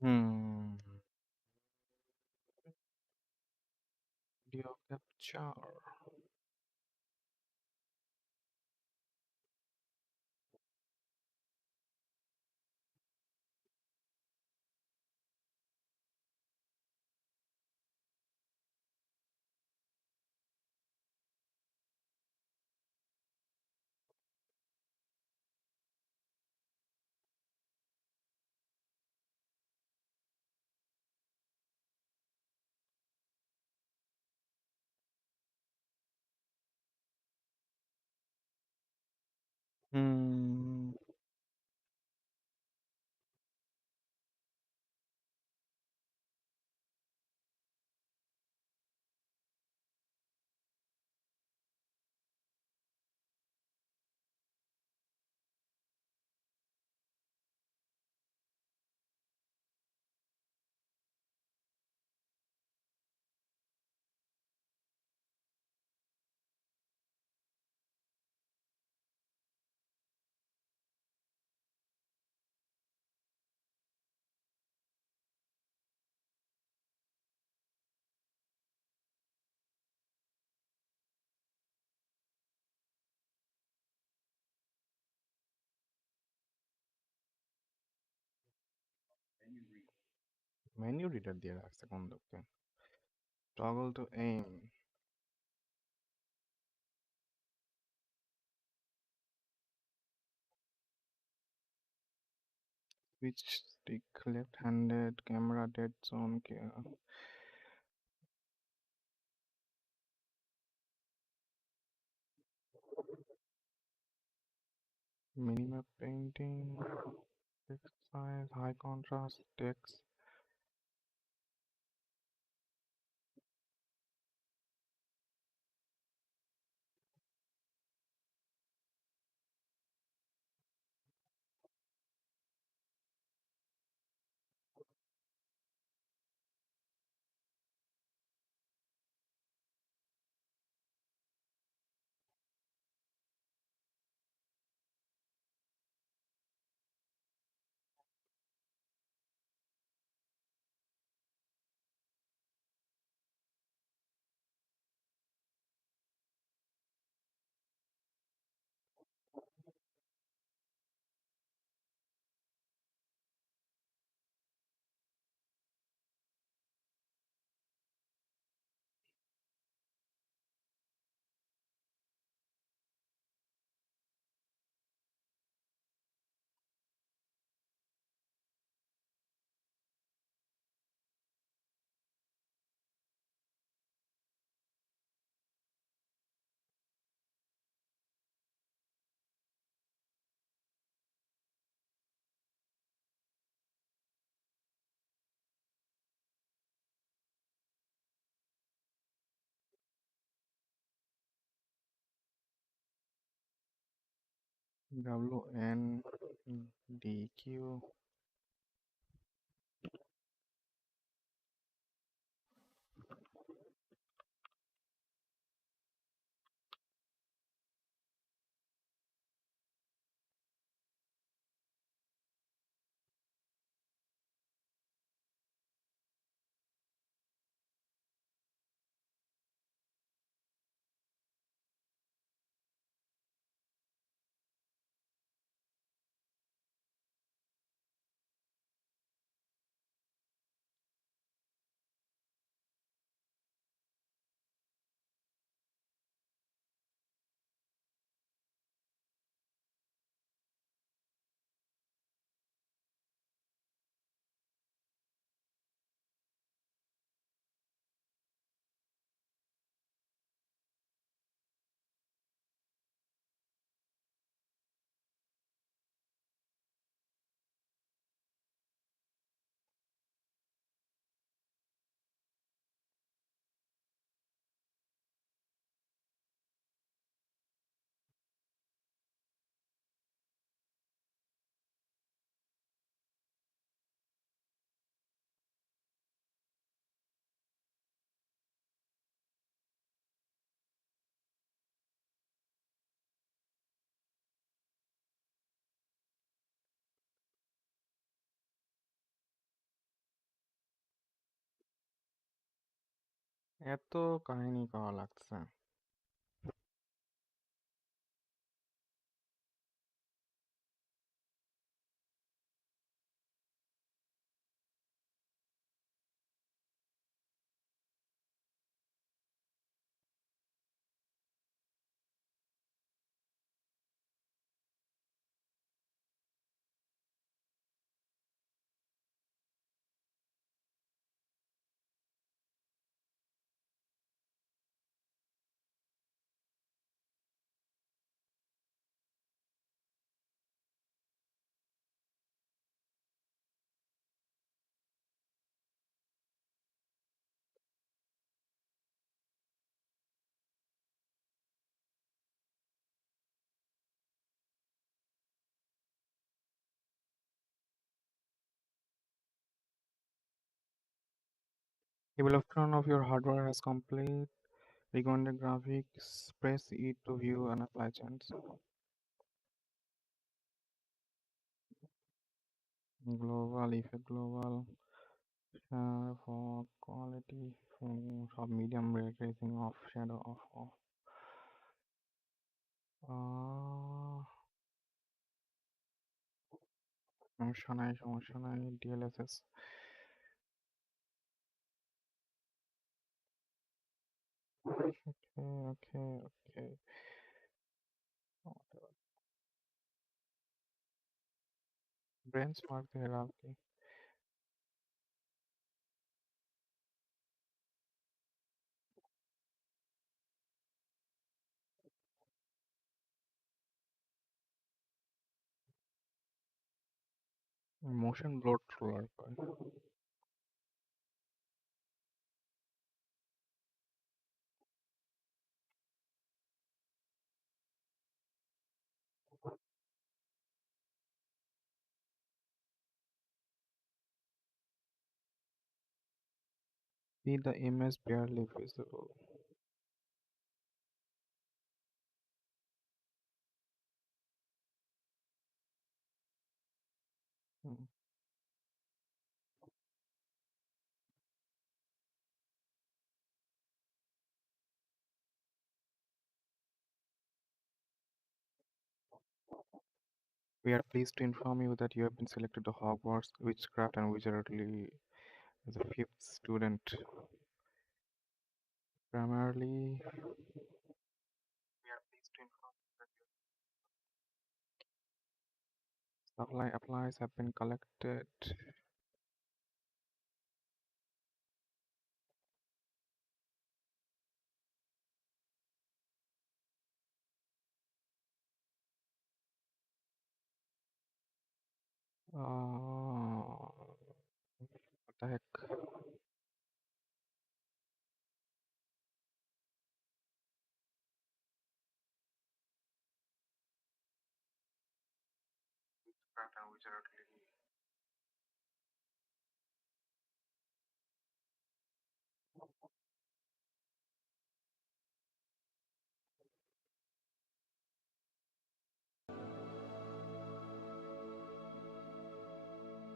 Hmm. Video capture. Hmm. Menu reader দিয়ে রাখছে কোন লোককে? Toggle to aim. Switch stick left-handed camera dead zone. Minimap painting. Text size. High contrast text. WNDQ. এত কাহিনী করা লাগছে। Evolution of your hardware has complete. Recommended graphics. Press E to view and apply changes. Global effect. Global. For quality. Of medium ray tracing of shadow of. সমস্যা নাই DLSS. Okay. Benchmark the hierarchy. Motion blur roller. See the image barely visible. Hmm. We are pleased to inform you that you have been selected to Hogwarts Witchcraft and Wizardry as a fifth student. Primarily, we are pleased to inform you that your supply applies have been collected. What the heck? Witchcraft and Wizardry.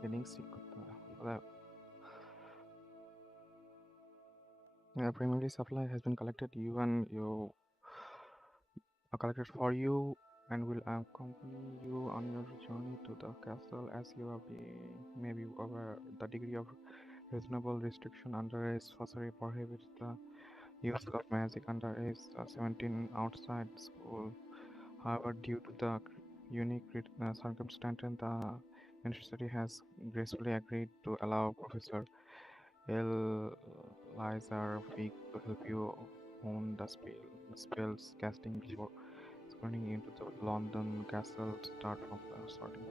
Settings check করতে হবে। Primarily supply has been collected. You and you are collected for you and will accompany you on your journey to the castle. As you may be aware, the degree of reasonable restriction under age sorcery prohibits the use of magic under age 17 outside school. However, due to the unique circumstances, the University has gracefully agreed to allow Professor Elizar Fig to help you hone the spells casting before scurrying into the London castle. Start from the starting.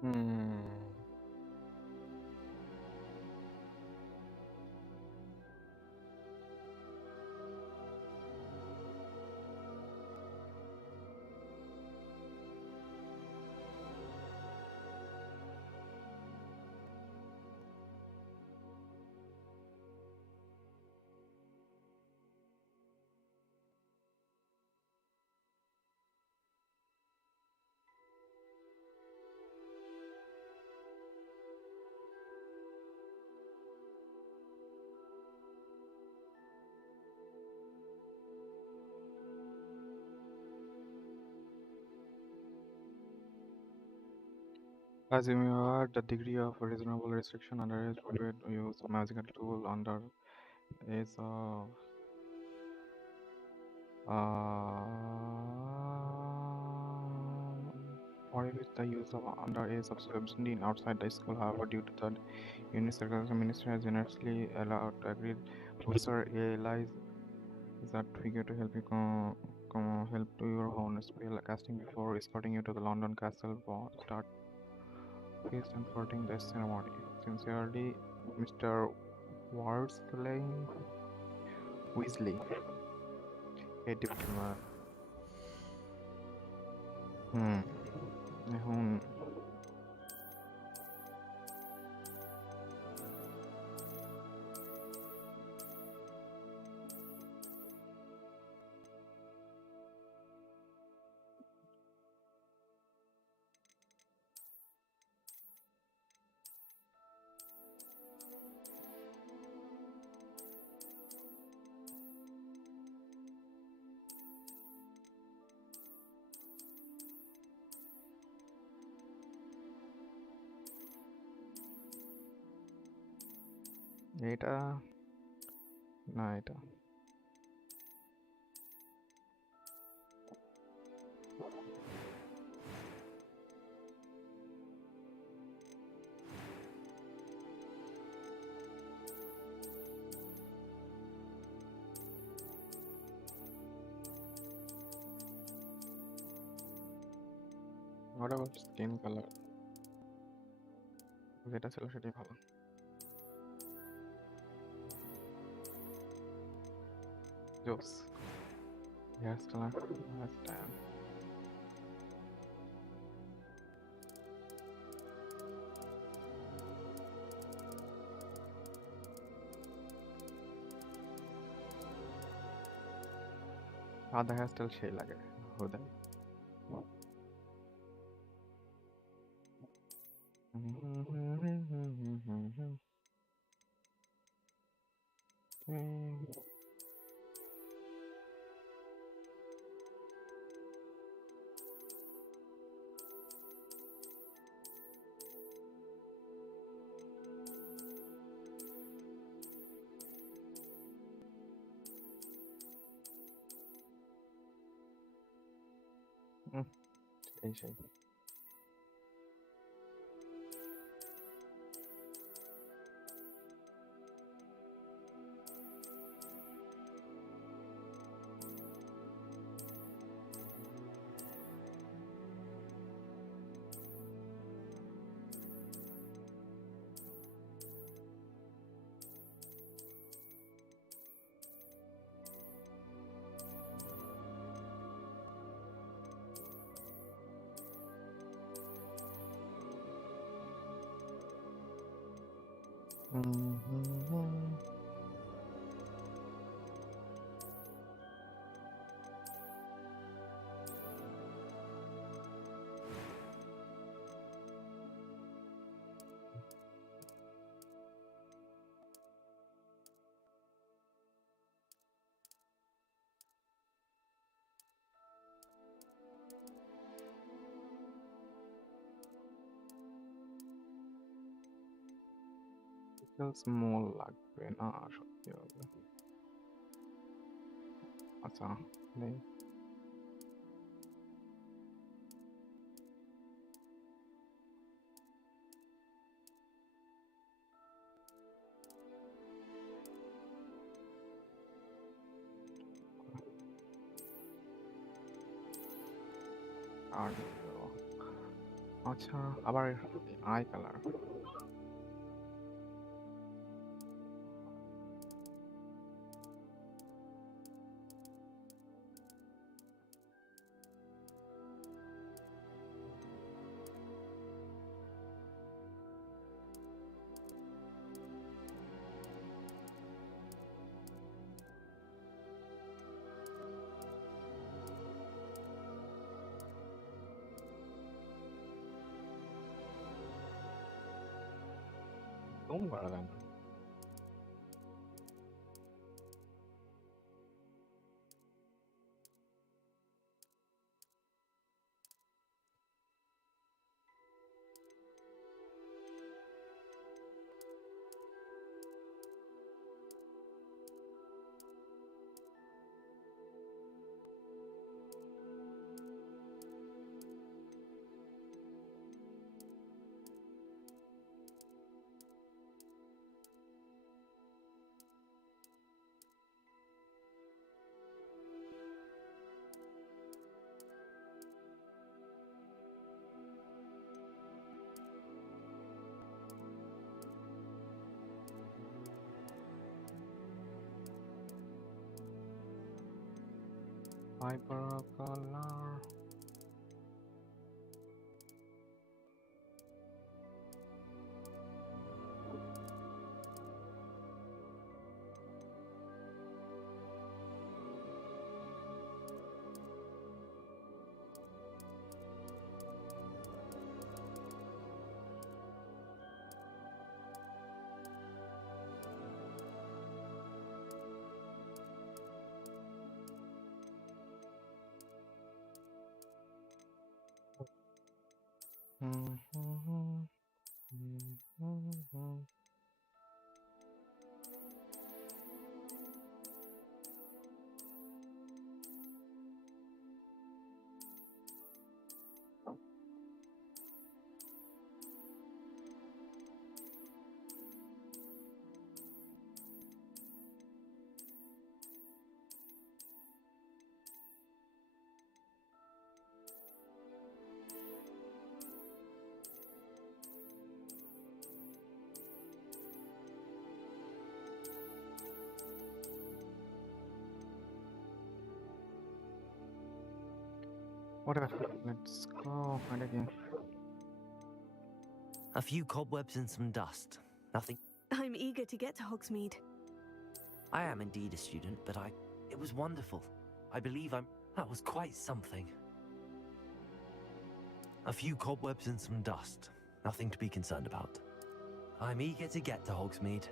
Hmm. As you may aware, the degree of reasonable restriction under age would use a magical tool under is prohibits the use of underage of 17 outside the school. However, due to the UNICEF ministry has generously allowed agreed Professor A lies that figure to help you help to your own spell casting before escorting you to the London Castle for start feast and flirting the ceremony. Sincerely, Mr. Worsley Weasley, a diplomat. হুম, এখন এটা না এটা What about skin color? যেটা ছিল সেটাই ভালো। জোস hair style hair style আধা হেয়ার স্টাইল সেই লাগে হুদাই সেই সেই স্মল লাগবে না সত্যি হবে আচ্ছা নেই আর আচ্ছা, আবার আই কালার। জুম করা যায় না। Hyper color. Whatever, let's go and again. A few cobwebs and some dust. Nothing. I'm eager to get to Hogsmeade. I am indeed a student, but it was wonderful. I believe that was quite something. A few cobwebs and some dust. Nothing to be concerned about. I'm eager to get to Hogsmeade.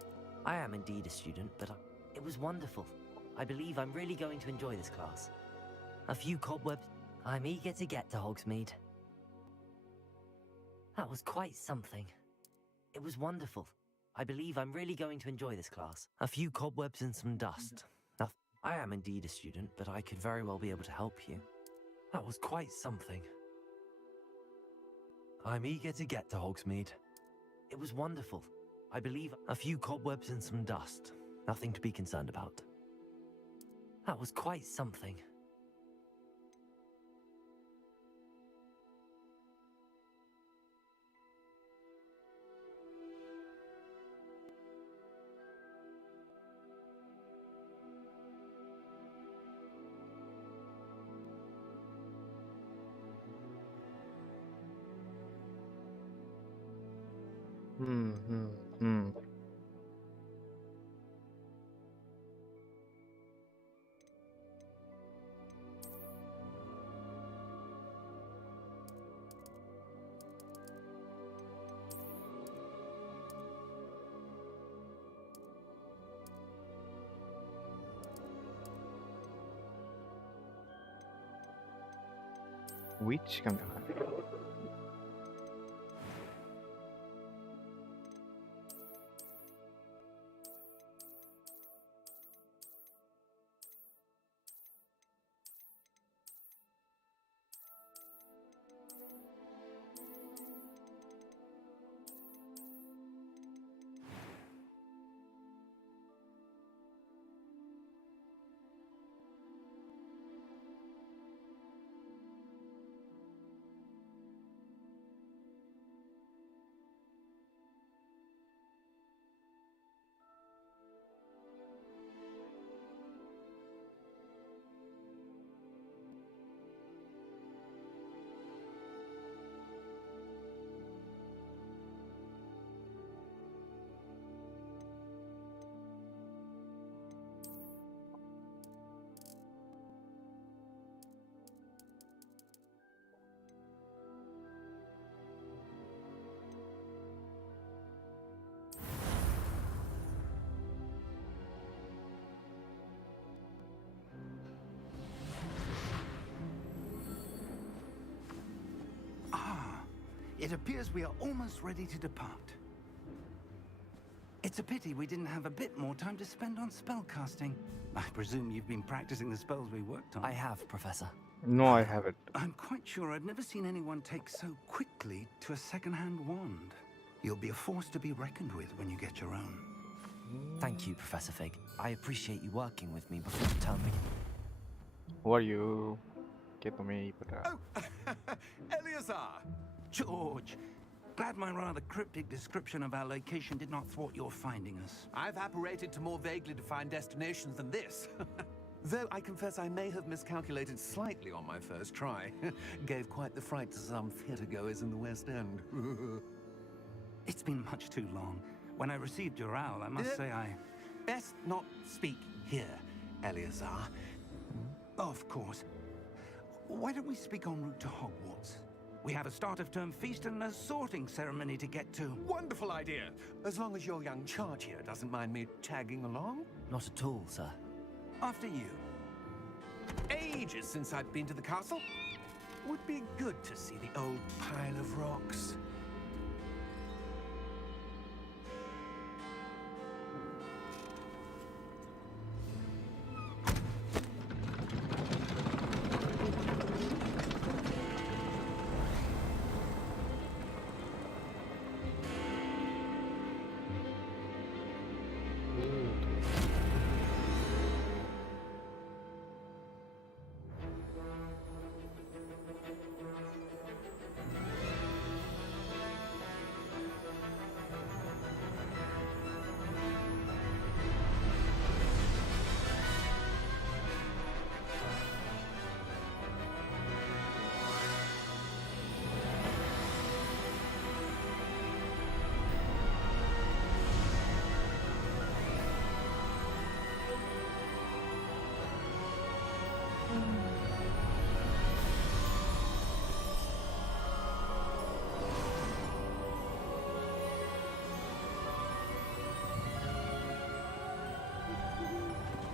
I am indeed a student, but it was wonderful. I believe I'm really going to enjoy this class. A few cobwebs. I'm eager to get to Hogsmeade. That was quite something. It was wonderful. I believe I'm really going to enjoy this class. A few cobwebs and some dust. I am indeed a student, but I could very well be able to help you. That was quite something. I'm eager to get to Hogsmeade. It was wonderful. I believe a few cobwebs and some dust. Nothing to be concerned about. That was quite something. Hmm. Which camera? It appears we are almost ready to depart. It's a pity we didn't have a bit more time to spend on spellcasting. I presume you've been practicing the spells we worked on. I have, Professor. No, I haven't. I'm quite sure I've never seen anyone take so quickly to a second-hand wand. You'll be a force to be reckoned with when you get your own. Thank you, Professor Fig. I appreciate you working with me before the term begins. Who are you? Que तुम्हें ही पता. Oh, Eleazar! George, glad my rather cryptic description of our location did not thwart your finding us. I've apparated to more vaguely defined destinations than this. Though I confess I may have miscalculated slightly on my first try. Gave quite the fright to some theatre-goers in the West End. It's been much too long. When I received your owl, I must say I... Best not speak here, Eleazar. Of course. Why don't we speak en route to Hogwarts? We have a start-of-term feast and a sorting ceremony to get to. Wonderful idea! As long as your young charge here doesn't mind me tagging along. Not at all, sir. After you. Ages since I've been to the castle. Would be good to see the old pile of rocks.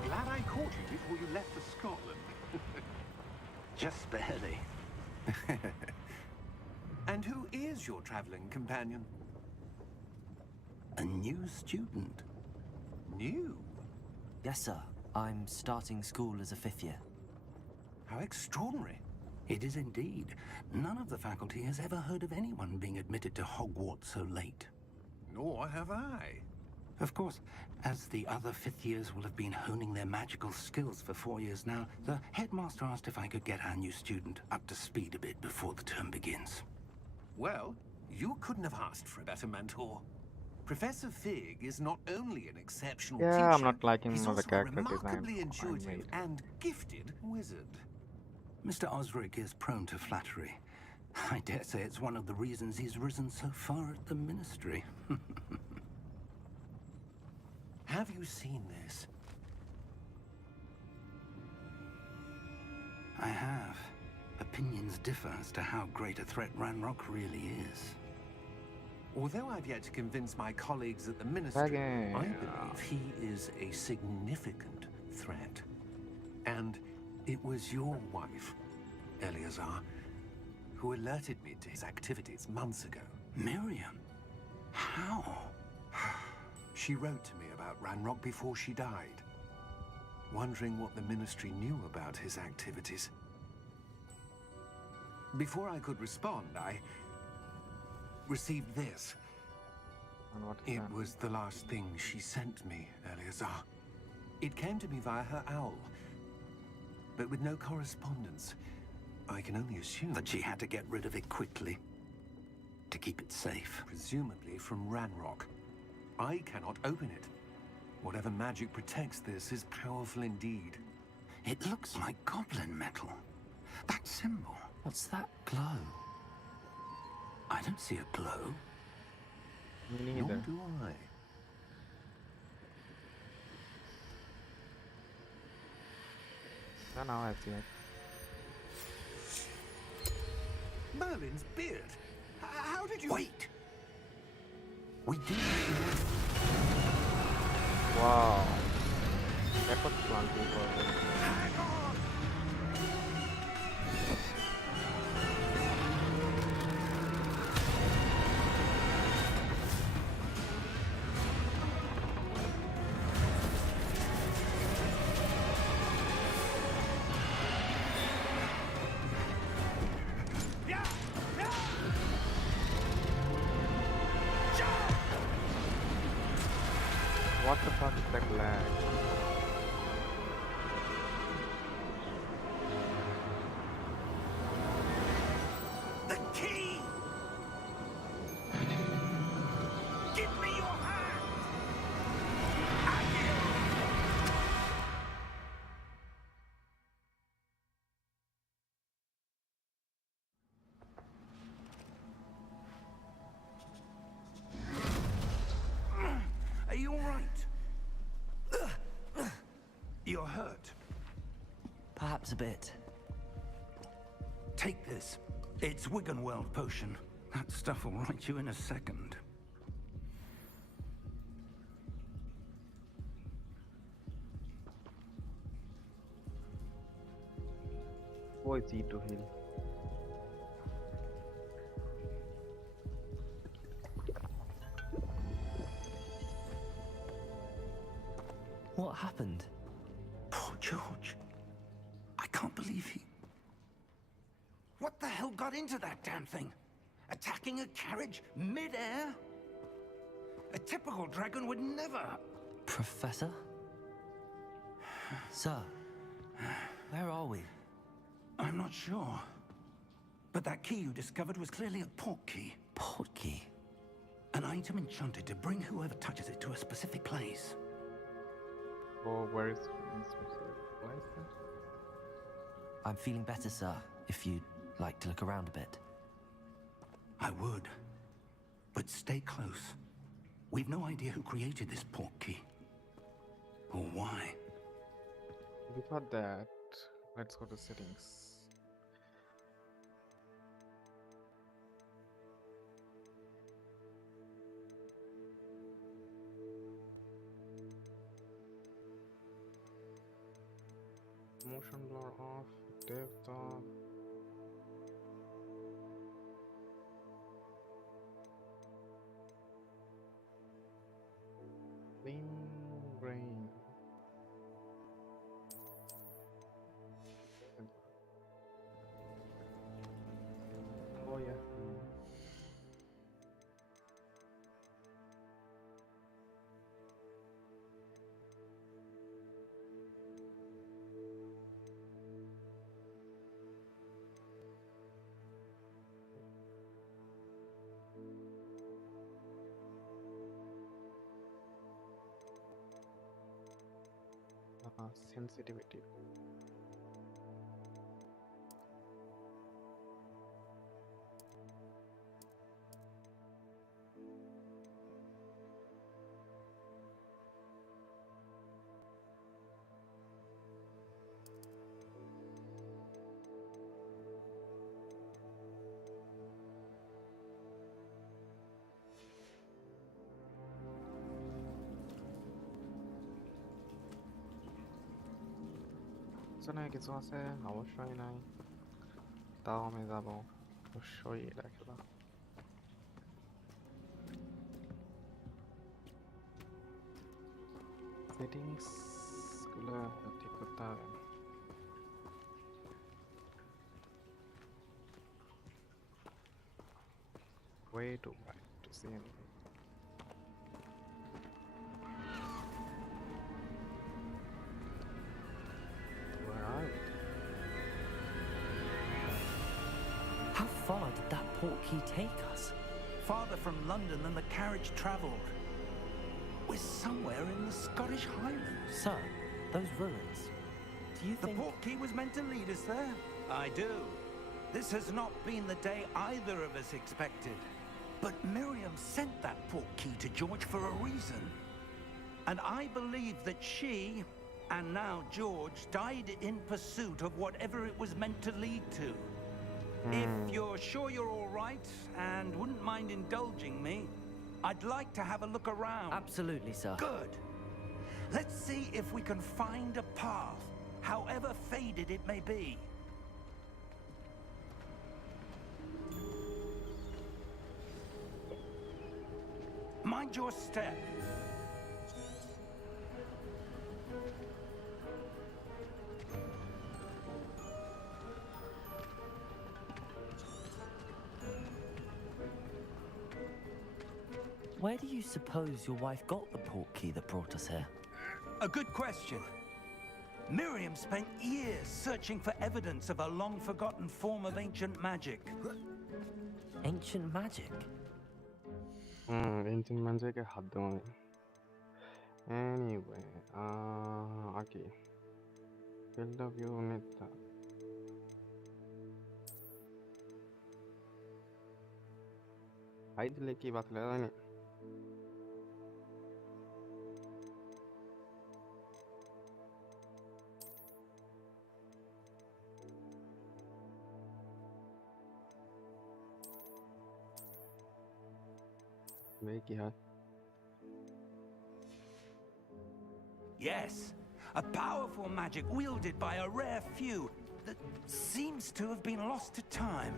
Glad I caught you before you left for Scotland. Just barely. And who is your traveling companion? A new student. New? Yes, sir. I'm starting school as a 5th year. How extraordinary. It is indeed. None of the faculty has ever heard of anyone being admitted to Hogwarts so late. Nor have I. Of course, as the other 5th years will have been honing their magical skills for 4 years now, the headmaster asked if I could get our new student up to speed a bit before the term begins. Well, you couldn't have asked for a better mentor. Professor Fig is not only an exceptional teacher, Yeah, I'm not liking he's the also a character remarkably design I intuitive made. and gifted wizard. Mr. Osric is prone to flattery. I dare say it's one of the reasons he's risen so far at the ministry. Have you seen this? I have. Opinions differ as to how great a threat Ranrock really is. Although I've yet to convince my colleagues at the ministry, Again. I believe he is a significant threat. And it was your wife, Eleazar, who alerted me to his activities months ago. Miriam? How? She wrote to me about Ranrock before she died, wondering what the ministry knew about his activities. Before I could respond, I received this. And what is It that? was the last thing she sent me, Eleazar. It came to me via her owl, but with no correspondence. I can only assume That she had to get rid of it quickly. To keep it safe. presumably from Ranrock. I cannot open it. Whatever magic protects this is powerful indeed. It looks like goblin metal. That symbol. What's that glow? I don't see a glow. Me Nor neither. do I. Yeah, now I see it. Merlin's beard. How did you... Wait! We do. Wow. That was clunky for me. Hang on! the fuck is that lag? The key! Give me your hand! Are you all right? You're hurt. Perhaps a bit. Take this. It's Wiggenweld potion. That stuff will right you in a second. Oh, it's E to heal. What happened? Poor George. I can't believe he... What the hell got into that damn thing? Attacking a carriage mid-air? A typical dragon would never... Professor? Sir, where are we? I'm not sure. But that key you discovered was clearly a port key. Port key? An item enchanted to bring whoever touches it to a specific place. Oh, where is specific place then? I'm feeling better, sir, if you'd like to look around a bit. I would. But stay close. We've no idea who created this port key. Or why. Before that, let's go to settings. Motion blur off, depth off. Clean grain. Oh yeah. Sensitivity. নাই কিছু আছে অবশ্যই নাই তাও আমি যাব অবশ্যই এটা খেলা সেটিংস গুলো ঠিক করতে হবে way too bright to see anything where are we? How far did that port key take us? Farther from London than the carriage travelled. We're somewhere in the Scottish Highlands. Sir, those ruins. Do you The think... port key was meant to lead us there? I do. This has not been the day either of us expected. But Miriam sent that port key to George for a reason. And I believe that she, and now George, died in pursuit of whatever it was meant to lead to. If you're sure you're all right and wouldn't mind indulging me, I'd like to have a look around. Absolutely, sir. Good. Let's see if we can find a path, however faded it may be. Mind your step. Where do you suppose your wife got the port key that brought us here? A good question. Miriam spent years searching for evidence of a long-forgotten form of ancient magic. Ancient magic? ancient magic এ হাত দেওয়া নেই। Anyway, okay. Field of unit. High दिले की बात लगा नहीं। वे की है? Yes, a powerful magic wielded by a rare few that seems to have been lost to time.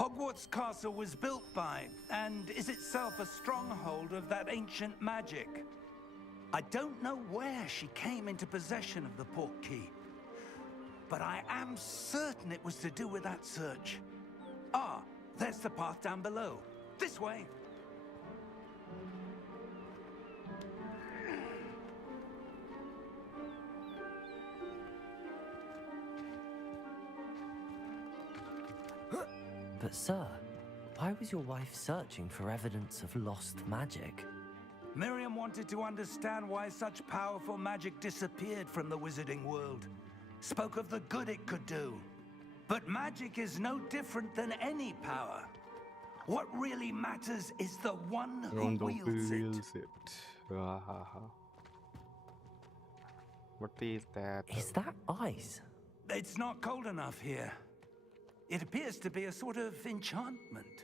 Hogwarts Castle was built by, and is itself a stronghold of that ancient magic. I don't know where she came into possession of the portkey, but I am certain it was to do with that search. Ah, there's the path down below. This way. But sir, why was your wife searching for evidence of lost magic? Miriam wanted to understand why such powerful magic disappeared from the wizarding world. Spoke of the good it could do. But magic is no different than any power. What really matters is the one who wields it. What is that? Is that ice? It's not cold enough here. It appears to be a sort of enchantment.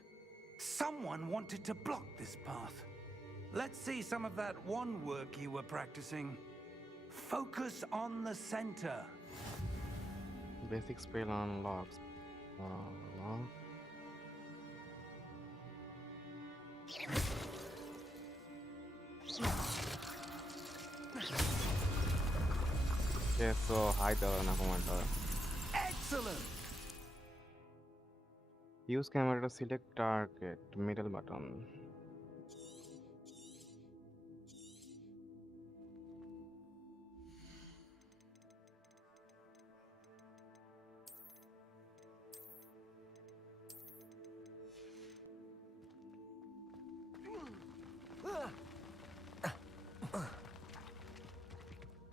Someone wanted to block this path. Let's see some of that wand work you were practicing. Focus on the center. Basic spell unlocks. Okay, so hide the Nakamata. Excellent! Use camera to select target, middle button.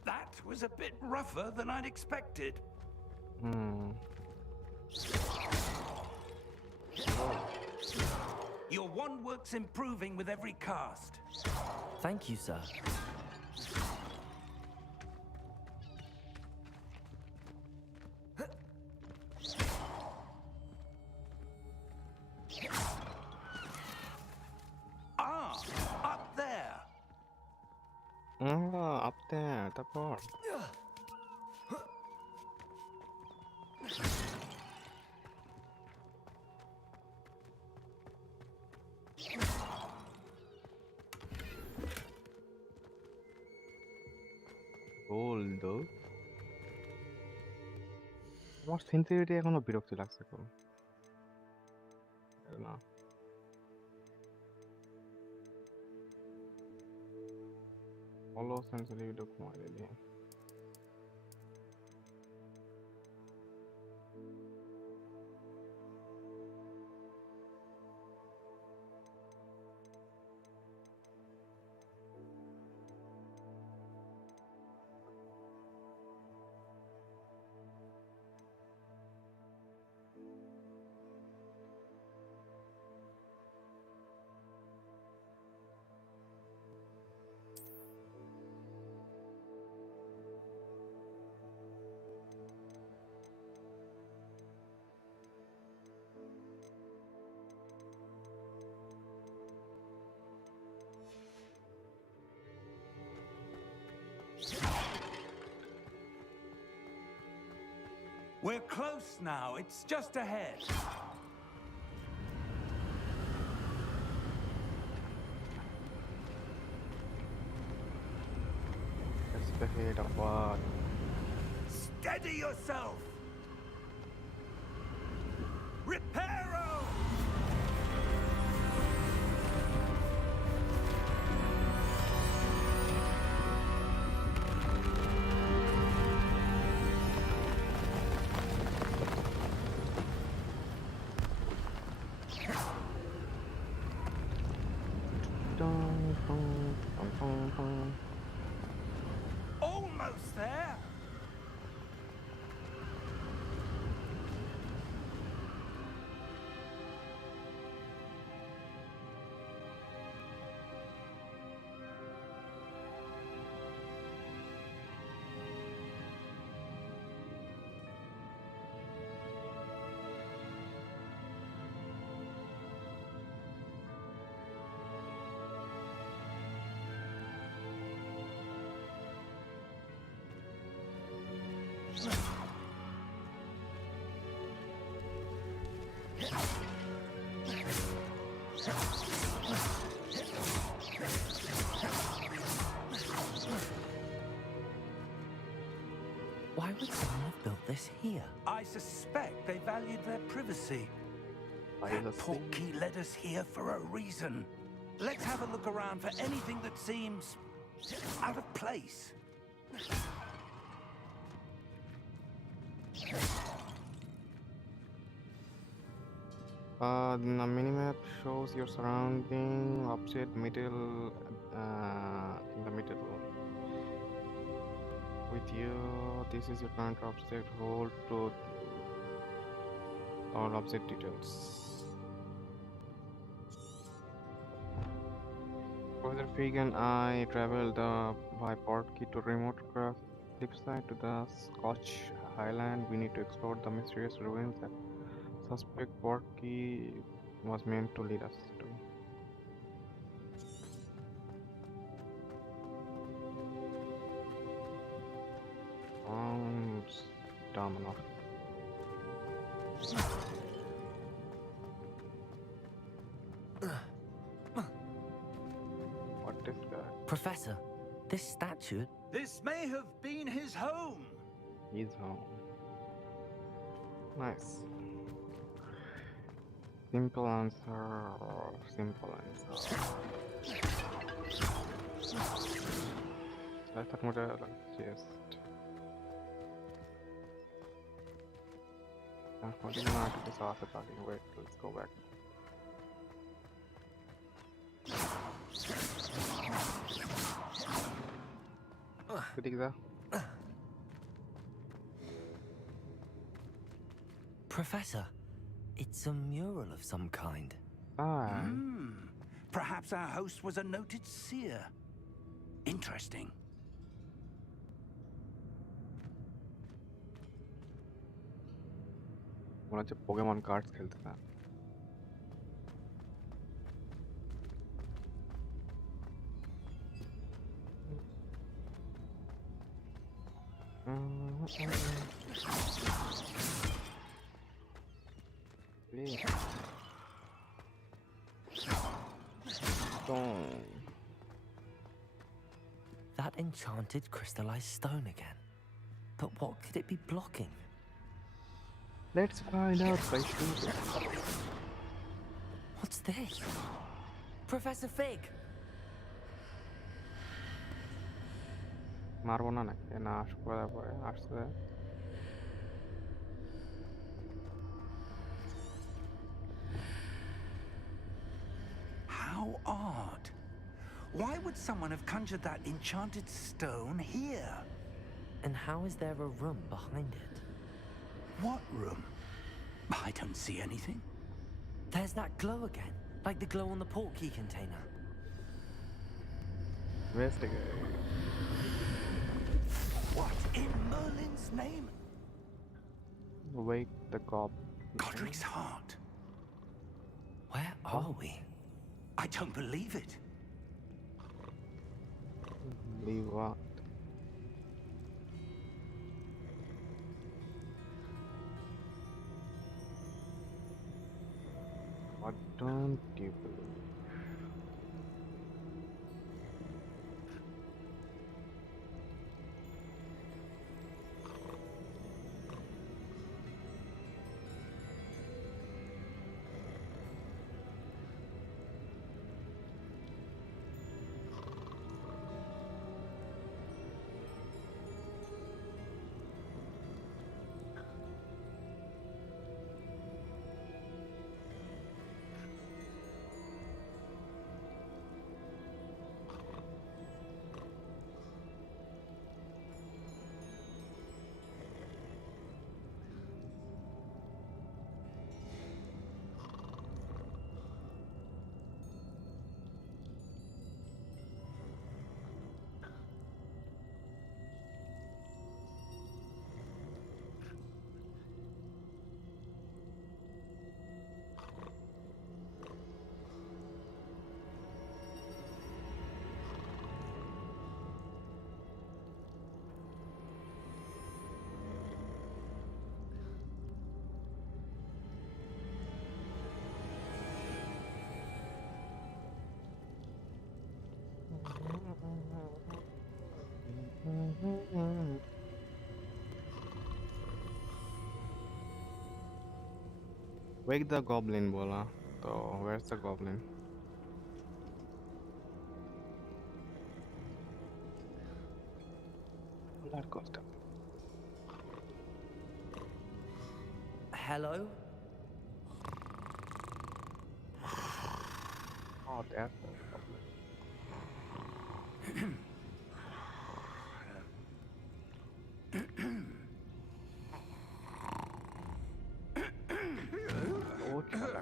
That was a bit rougher than I'd expected. Your wand work's improving with every cast. Thank you, sir. Ah, up there. Up there, the board. Gold. আমার sincerity এখনো বিরক্তি লাগছে খুব। না follow sensitivity কমাই দিলি। We're close now. It's just ahead. It's the head of what? Steady yourself. Dun, dun, dun, dun, dun. Almost there. Why would someone have built this here? I suspect they valued their privacy. That Privacy. portkey led us here for a reason. Let's have a look around for anything that seems out of place. The minimap shows your surrounding object middle in the middle. With you, this is your current object. Hold to all object details. Professor Fig and I traveled by portkey to remote cliffside to the Scotch Highland. We need to explore the mysterious ruins that suspect portkey was meant to lead us to. Sounds dumb enough. What is that? Professor, this statue. This may have been his home. His home. Nice. Simple answer. Simple answer. I thought more just. What do you want to this after talking? Wait, let's go back. Ketiga. Professor, it's a mural of some kind. Ah, Perhaps our host was a noted seer. Interesting. মনে হচ্ছে Pokemon cards খেলতে না। Please. Stone. That enchanted crystallized stone again. But what could it be blocking? Let's find out by shooting. What's this? Professor Fig! মারবো না নাকি না আসবো তারপরে আসছে How odd. Why would someone have conjured that enchanted stone here? And how is there a room behind it? What room? I don't see anything. There's that glow again, like the glow on the portkey container. investigate. What in Merlin's name? Wake the cop. Godric's heart. Where are we? I don't believe it. Leave what? What don't you believe? Wake the goblin bola. So where's the goblin? Roller coaster. Hello? Oh, that's the goblin. Oh, chala.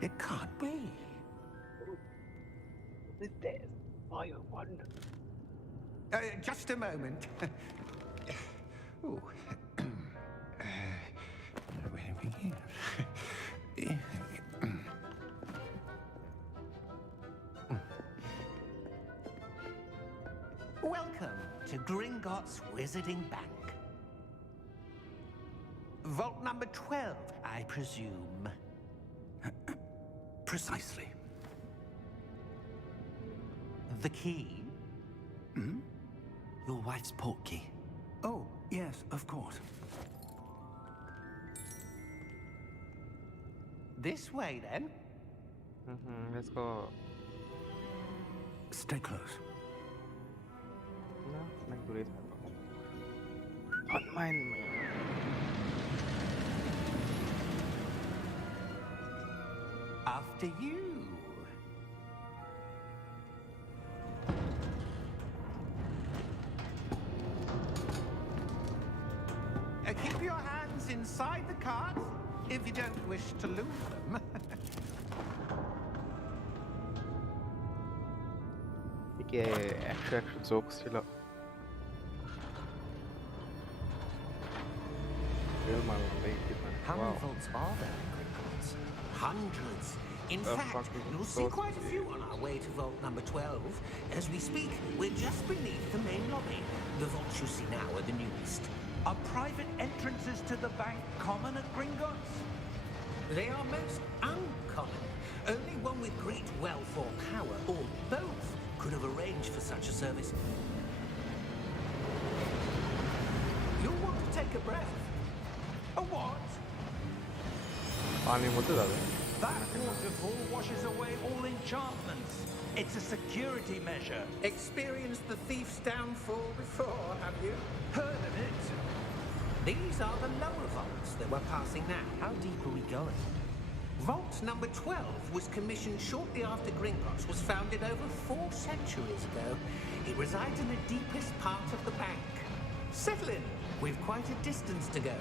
It can't be. What is this? Fire wonder. Just a moment. Ooh. Wait a minute. Welcome to Gringotts Wizarding Bank. Vault number 12, I presume. Precisely. The key? Your wife's portkey. Oh, yes, of course. This way, then. Let's go. Stay close. No, like do this. Don't mind me. After you. Keep your hands inside the cart if you don't wish to lose them. 이게 액션 jokes ছিল. Real 말로 How many Wow. vaults are there in Gringotts? Hundreds. In The fact, fucking you'll see sauce. quite a few on our way to vault number 12. As we speak, we're just beneath the main lobby. The vaults you see now are the newest. Are private entrances to the bank common at Gringotts? They are most uncommon. Only one with great wealth or power, or both, could have arranged for such a service. You'll want to take a breath. A what? 아니 못 들어가네. That waterfall washes away all enchantments. It's a security measure. Experienced the thief's downfall before, have you? Heard of it? These are the lower vaults that we're passing now. How deep are we going? Vault number 12 was commissioned shortly after Gringotts was founded over 4 centuries ago. It resides in the deepest part of the bank. Settle in. We've quite a distance to go.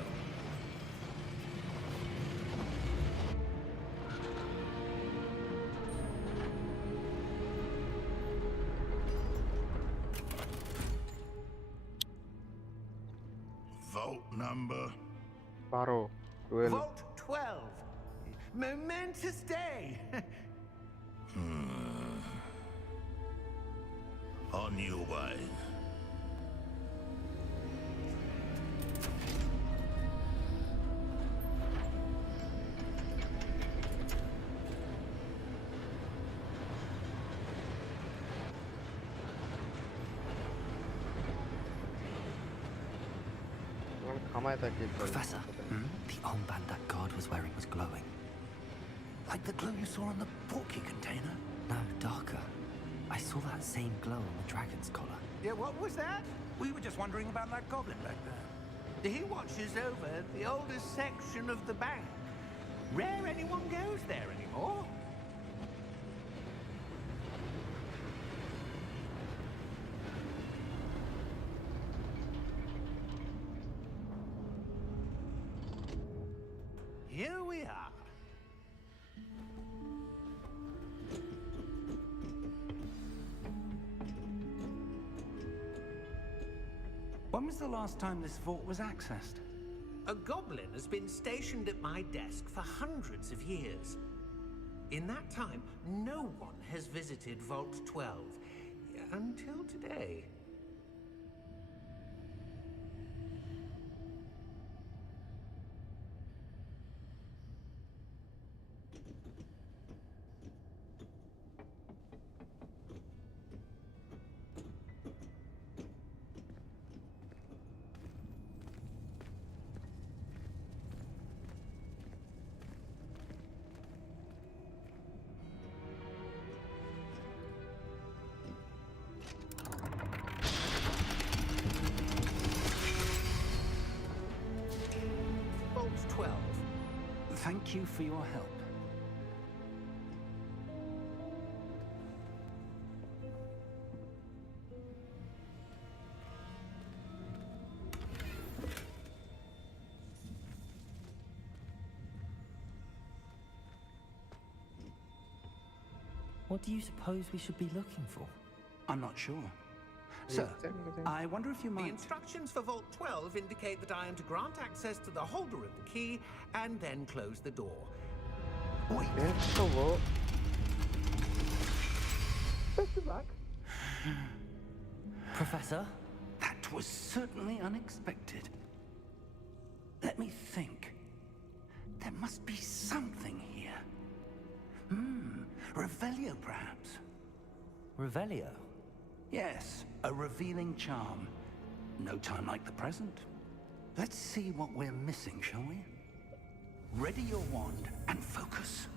Vault number. 바로 12. Vault 12. Momentous day. On your way. 가만히 있다 길 Professor, the armband that guard was wearing was glowing. Like the glow you saw on the portkey container? No, darker. I saw that same glow on the dragon's collar. Yeah, what was that? We were just wondering about that goblin back there. He watches over the oldest section of the bank. Rare anyone goes there anymore. Here we are. When was the last time this vault was accessed? A goblin has been stationed at my desk for hundreds of years. In that time, no one has visited Vault 12 until today. Thank you for your help. What do you suppose we should be looking for? I'm not sure. Sir, I wonder if you The might... instructions for Vault 12 indicate that I am to grant access to the holder of the key and then close the door. Wait, That's the work. Back. Professor? that was certainly unexpected. Let me think. There must be something here. Revelio, perhaps? Revelio? Yes, a revealing charm. No time like the present. Let's see what we're missing, shall we? Ready your wand and focus.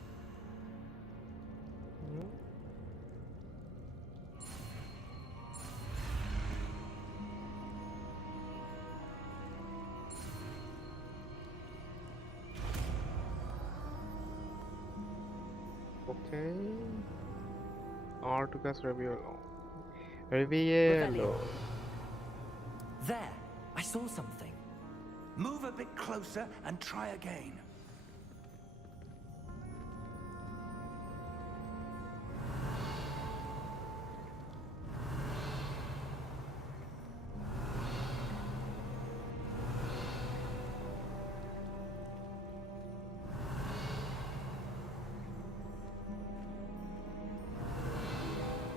Okay. R to cast Revielo. Revielo. There! I saw something. Move a bit closer and try again.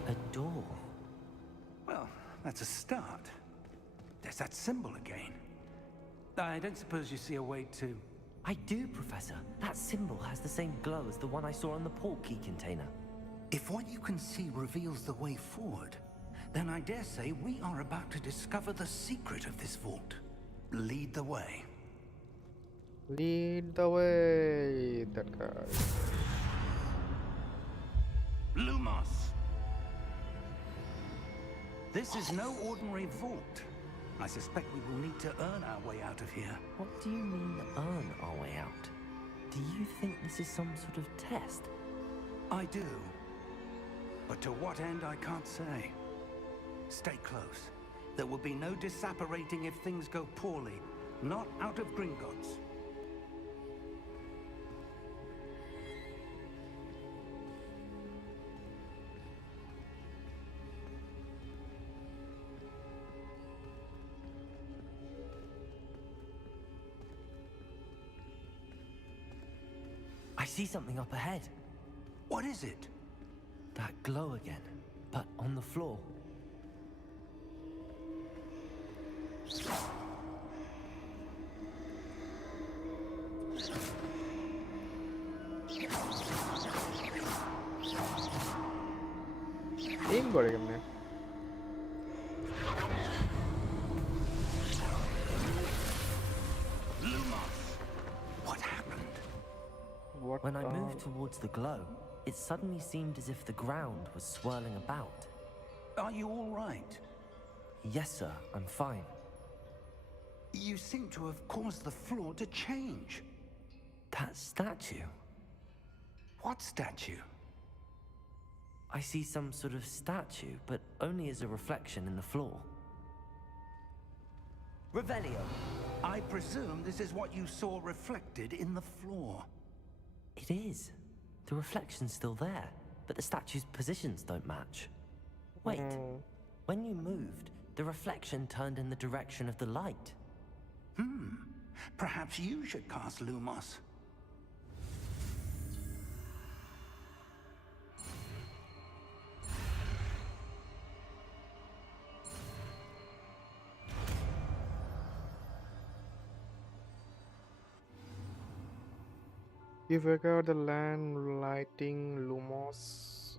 A door. Well, that's a start. There's that symbol again. I don't suppose you see a way to... I do, Professor. That symbol has the same glow as the one I saw on the port key container. If what you can see reveals the way forward, then I dare say we are about to discover the secret of this vault. Lead the way. Lead the way. That guy. Lumos! This is no ordinary vault. I suspect we will need to earn our way out of here. What do you mean, earn our way out? Do you think this is some sort of test? I do. But to what end, I can't say. Stay close. There will be no disapparating if things go poorly. Not out of Gringotts. I see something up ahead. What is it? That glow again, but on the floor. Aim করে কেমনে? Lumos! What happened? What When I moved towards the glow, it suddenly seemed as if the ground was swirling about. Are you all right? Yes, sir, I'm fine. You seem to have caused the floor to change. That statue. What statue? I see some sort of statue, but only as a reflection in the floor. Revelio. I presume this is what you saw reflected in the floor. It is. The reflection's still there, but the statue's positions don't match. Wait, when you moved, the reflection turned in the direction of the light. Perhaps you should cast Lumos. You figure the land lighting Lumos,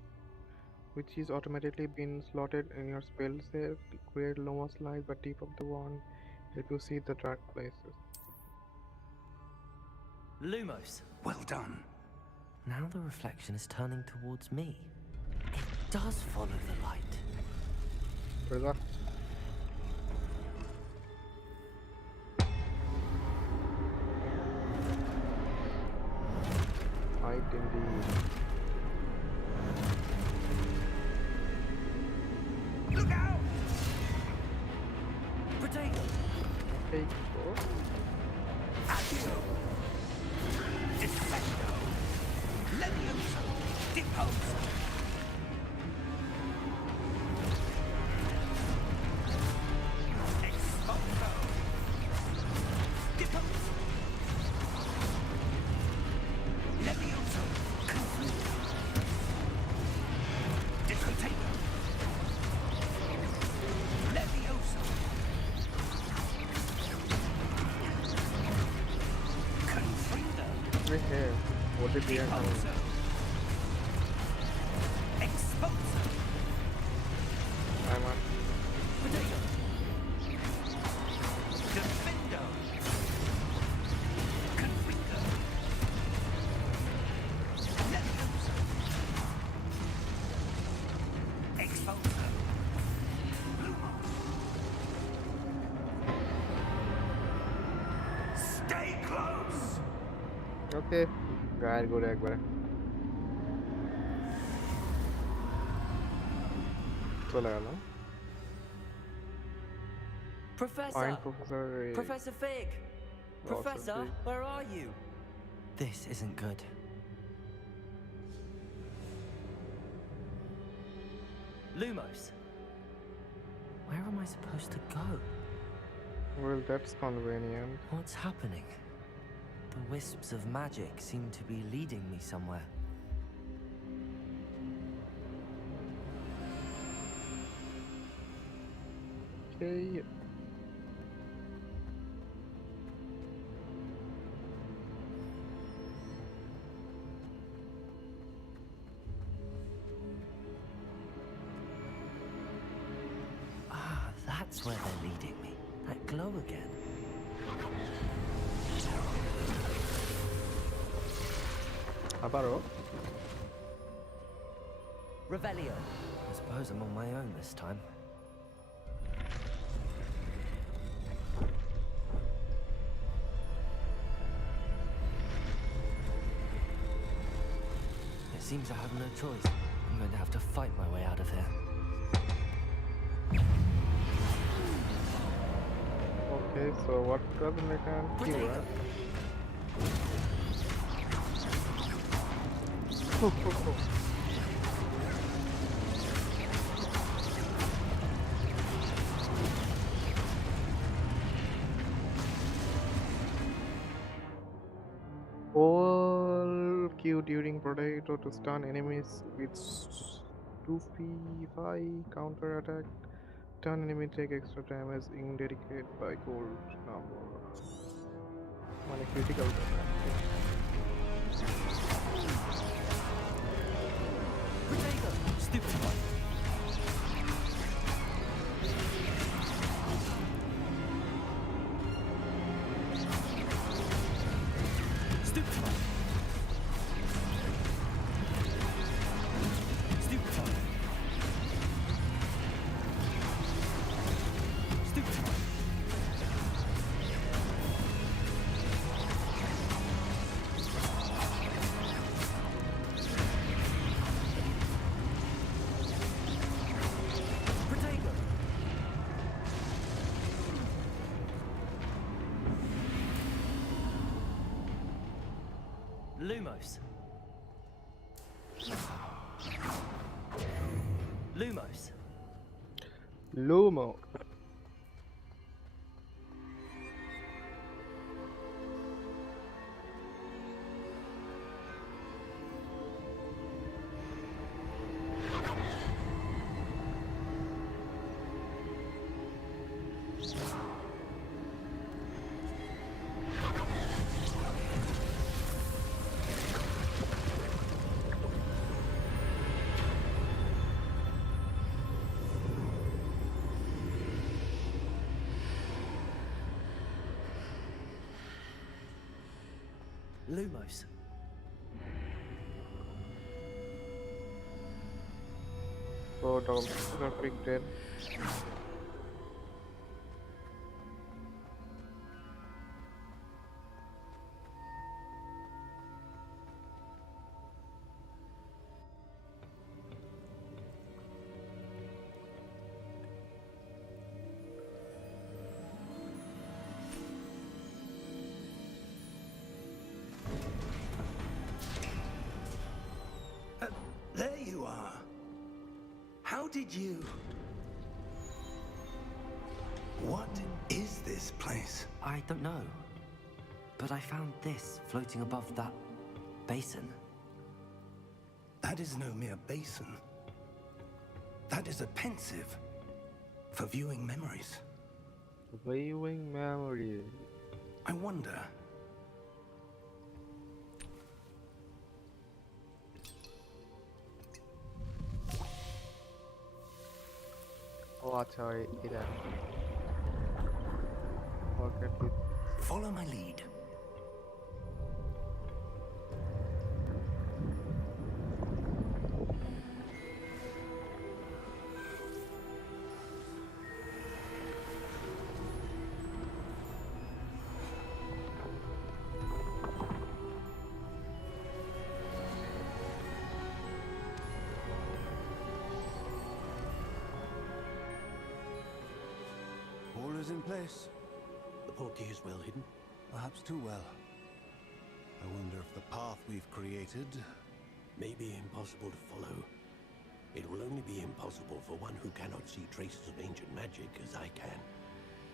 which is automatically been slotted in your spell save. Create Lumos light by tip of the wand. Help you see the dark places. Lumos. Well done. Now the reflection is turning towards me. It does follow the light. Where's that? Might indeed. Look out! Potato! Okay, go. Accio! Defendo! Levioso! Deposo! Exposo! Deposo! Levioso! Confluo! Depotato! Levioso! Confrido! Right here. What did we end on? Deposo! Exposo! I'm on. Potato! Defendo! Confrido! Levioso! Exposo! Lumos! Stay close! Okay. গায়ের গোড়ে একবারে চলে গেল Professor! Fine, Professor. Professor Fig! Professor, Fig. where are you? This isn't good. Lumos! Where am I supposed to go? Well, that's convenient. What's happening? The wisps of magic seem to be leading me somewhere. Okay. Ah, that's where they're leading me. That glow again. 아바로. Revelio. I suppose I'm on my own this time. It seems I have no choice. I'm going to have to fight my way out of here. Okay, so what does it make an keyword? All Q during potato to stun enemies with 2p5 counter attack. Stun enemy take extra damage indicated by gold number. মানে critical damage. Potato! Stupid one! Stupid one! Stupid one! Stupid one! Potato! Lumos. Lumos. Lumo. Lumos. So Dr. Freak dead. did you... What is this place? I don't know. But I found this floating above that basin. That is no mere basin. That is a pensive for viewing memories. Viewing memory. I wonder... Oh, আচ্ছা এটা Forget with Follow my lead. All is in place. The portkey is well hidden. Perhaps too well. I wonder if the path we've created... May be impossible to follow. It will only be impossible for one who cannot see traces of ancient magic as I can.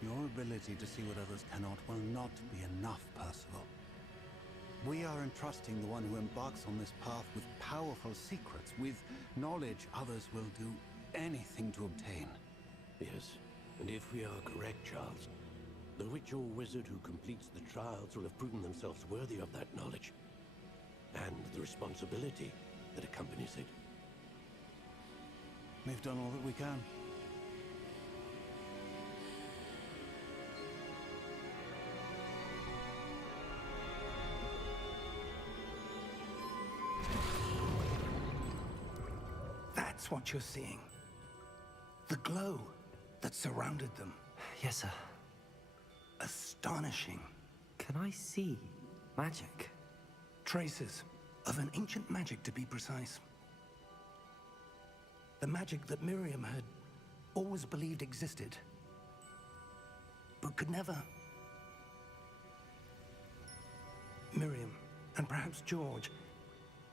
Your ability to see what others cannot will not be enough, Percival. We are entrusting the one who embarks on this path with powerful secrets, with knowledge others will do anything to obtain. Yes, and if we are correct, Charles, the witch or wizard who completes the trials will have proven themselves worthy of that knowledge, and the responsibility that accompanies it. We've done all that we can. That's what you're seeing. The glow that surrounded them. Yes, sir. Astonishing. Can I see magic? Traces of an ancient magic, to be precise. The magic that Miriam had always believed existed, but could never. Miriam, and perhaps George,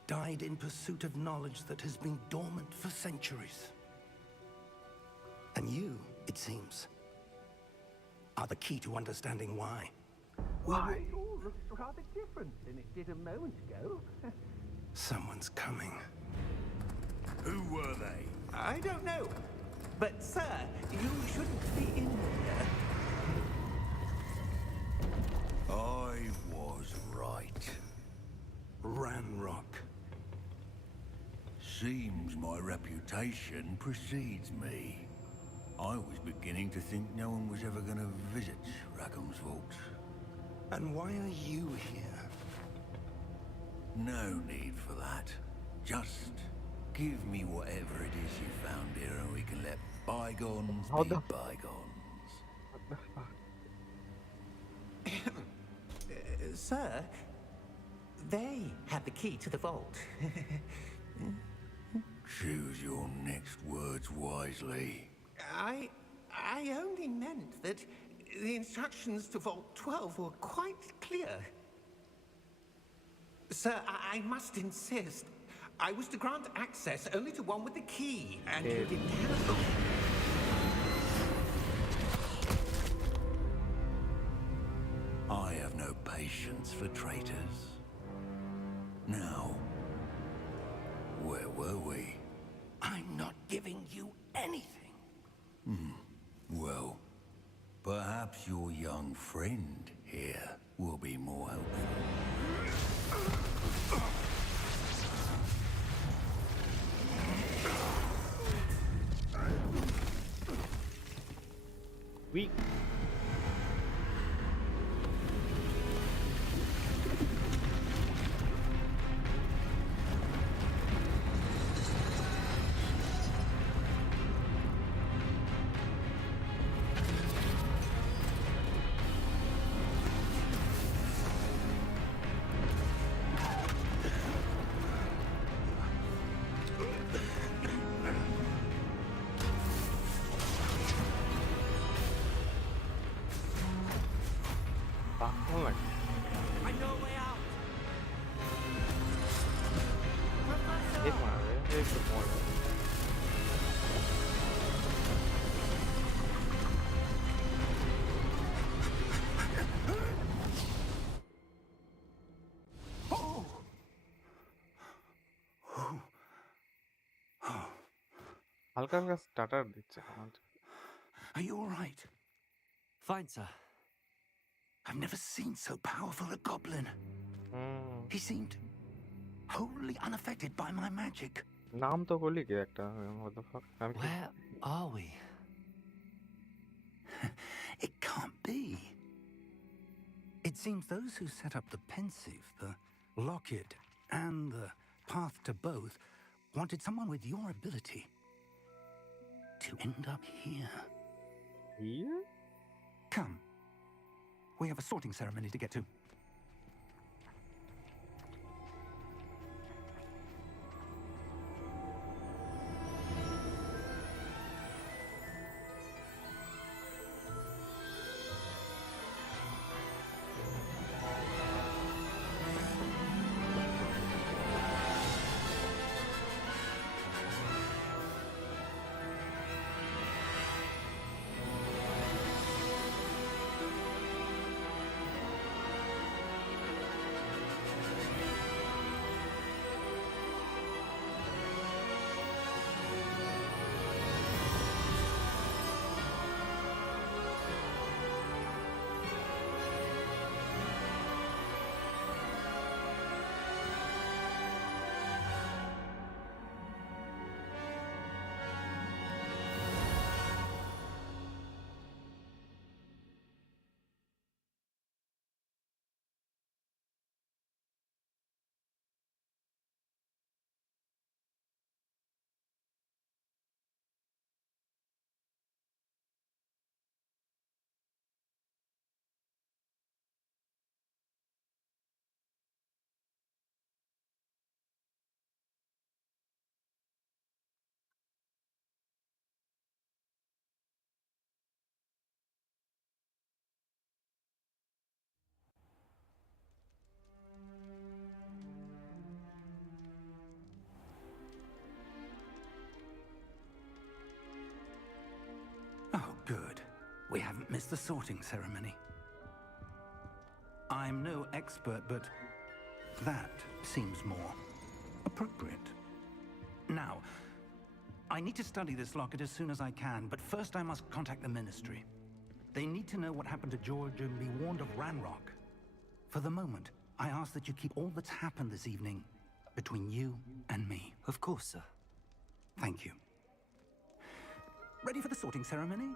died in pursuit of knowledge that has been dormant for centuries. And you, it seems, are the key to understanding why. Why? It all looks rather different than it did a moment ago. Someone's coming. Who were they? I don't know. But, sir, you shouldn't be in here. I was right. Ranrock. Seems my reputation precedes me. I was beginning to think no one was ever going to visit Rackham's vaults. And why are you here? No need for that. Just give me whatever it is you found here and we can let bygones How be the- bygones. Sir, they had the key to the vault. Choose your next words wisely. I only meant that the instructions to Vault 12 were quite clear. Sir, I must insist. I was to grant access only to one with the key, and you didn't have... I have no patience for traitors. Now, where were we? I'm not giving you anything. Well, perhaps your young friend here will be more helpful. weak. হালকা হালকা starter দিচ্ছে কেন? Are you all right? Fine, sir. I've never seen so powerful a goblin. Hmm, He seemed wholly unaffected by my magic. নাম তো বলি কি একটা what the fuck? আমি কি Where are we? It can't be. It seems those who set up the pensive, the locket, and the path to both wanted someone with your ability to end up here. here? Come. We have a sorting ceremony to get to. Oh, good. We haven't missed the sorting ceremony. I'm no expert, but that seems more appropriate. Now, I need to study this locket as soon as I can, but first I must contact the Ministry. They need to know what happened to George and be warned of Ranrock. For the moment, I ask that you keep all that's happened this evening between you and me. Of course, sir. Thank you. Ready for the sorting ceremony?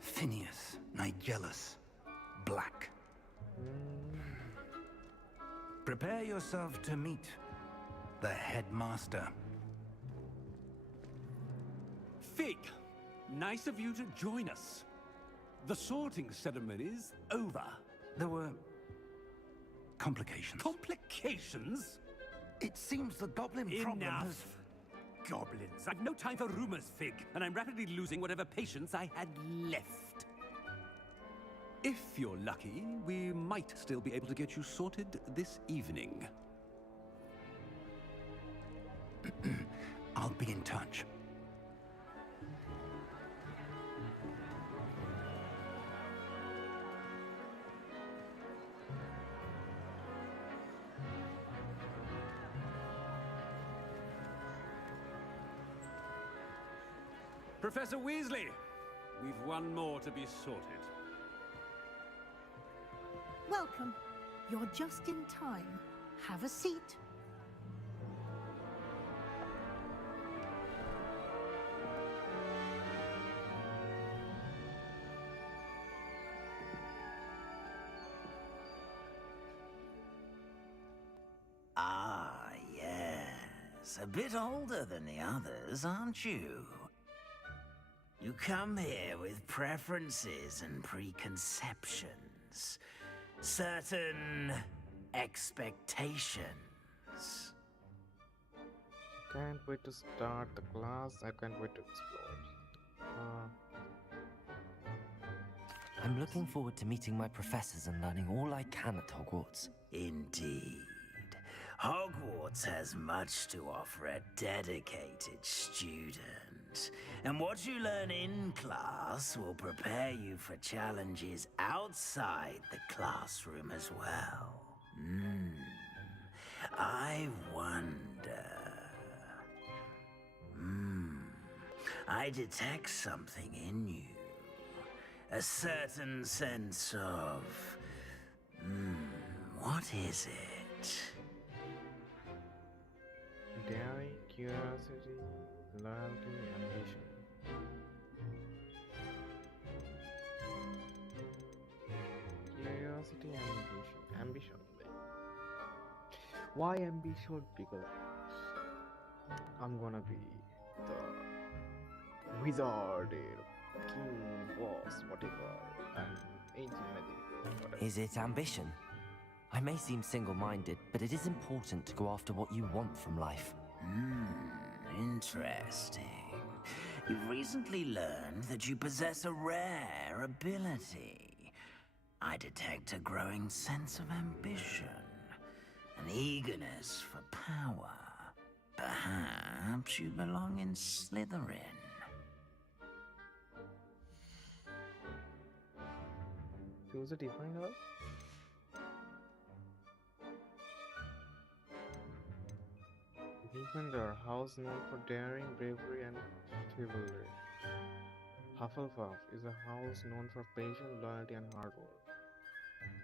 Phineas, Nigellus, Black. Prepare yourself to meet the headmaster. Fig, nice of you to join us. The sorting ceremony's over. There were complications. Complications? It seems the goblin problem Enough. has... Goblins. I've no time for rumors, Fig, and I'm rapidly losing whatever patience I had left. If you're lucky, we might still be able to get you sorted this evening. I'll be in touch. Professor Weasley, we've one more to be sorted. Welcome. You're just in time. Have a seat. Ah, yes. A bit older than the others, aren't you? You come here with preferences and preconceptions. Certain expectations. Can't wait to start the class. I can't wait to explore. I'm looking forward to meeting my professors and learning all I can at Hogwarts. Indeed. Hogwarts has much to offer a dedicated student. And what you learn in class will prepare you for challenges outside the classroom as well. I wonder... I detect something in you. A certain sense of... what is it? Daring, curiosity, loyalty, ambition. Curiosity and ambition. Ambition. Why ambition? Because I'm gonna be the wizard, king, boss, whatever, and ancient magic, whatever. Is it ambition? I may seem single-minded, but it is important to go after what you want from life. Interesting. You've recently learned that you possess a rare ability. I detect a growing sense of ambition, an eagerness for power. Perhaps you belong in Slytherin. Choose a different house. Gryffindor, house known for daring, bravery, and chivalry. Hufflepuff is a house known for patience, loyalty, and hard work.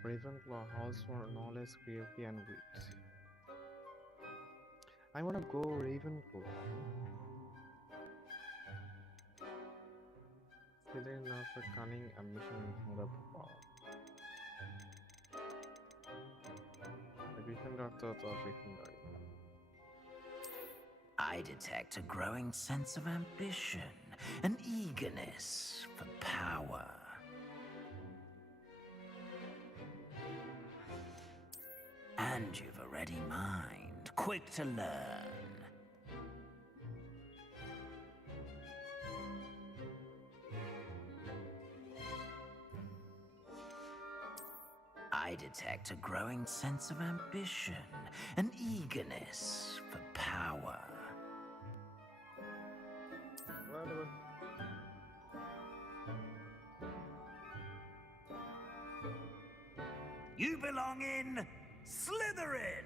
Ravenclaw, house for knowledge, creativity, and wit. I wanna go Ravenclaw. Slytherin known for cunning, ambition, and hunger for power. The Gryffindor thought of Gryffindor. I detect a growing sense of ambition, an eagerness for power. And you've a ready mind, quick to learn. I detect a growing sense of ambition, an eagerness for power. Whatever. You belong in Slytherin!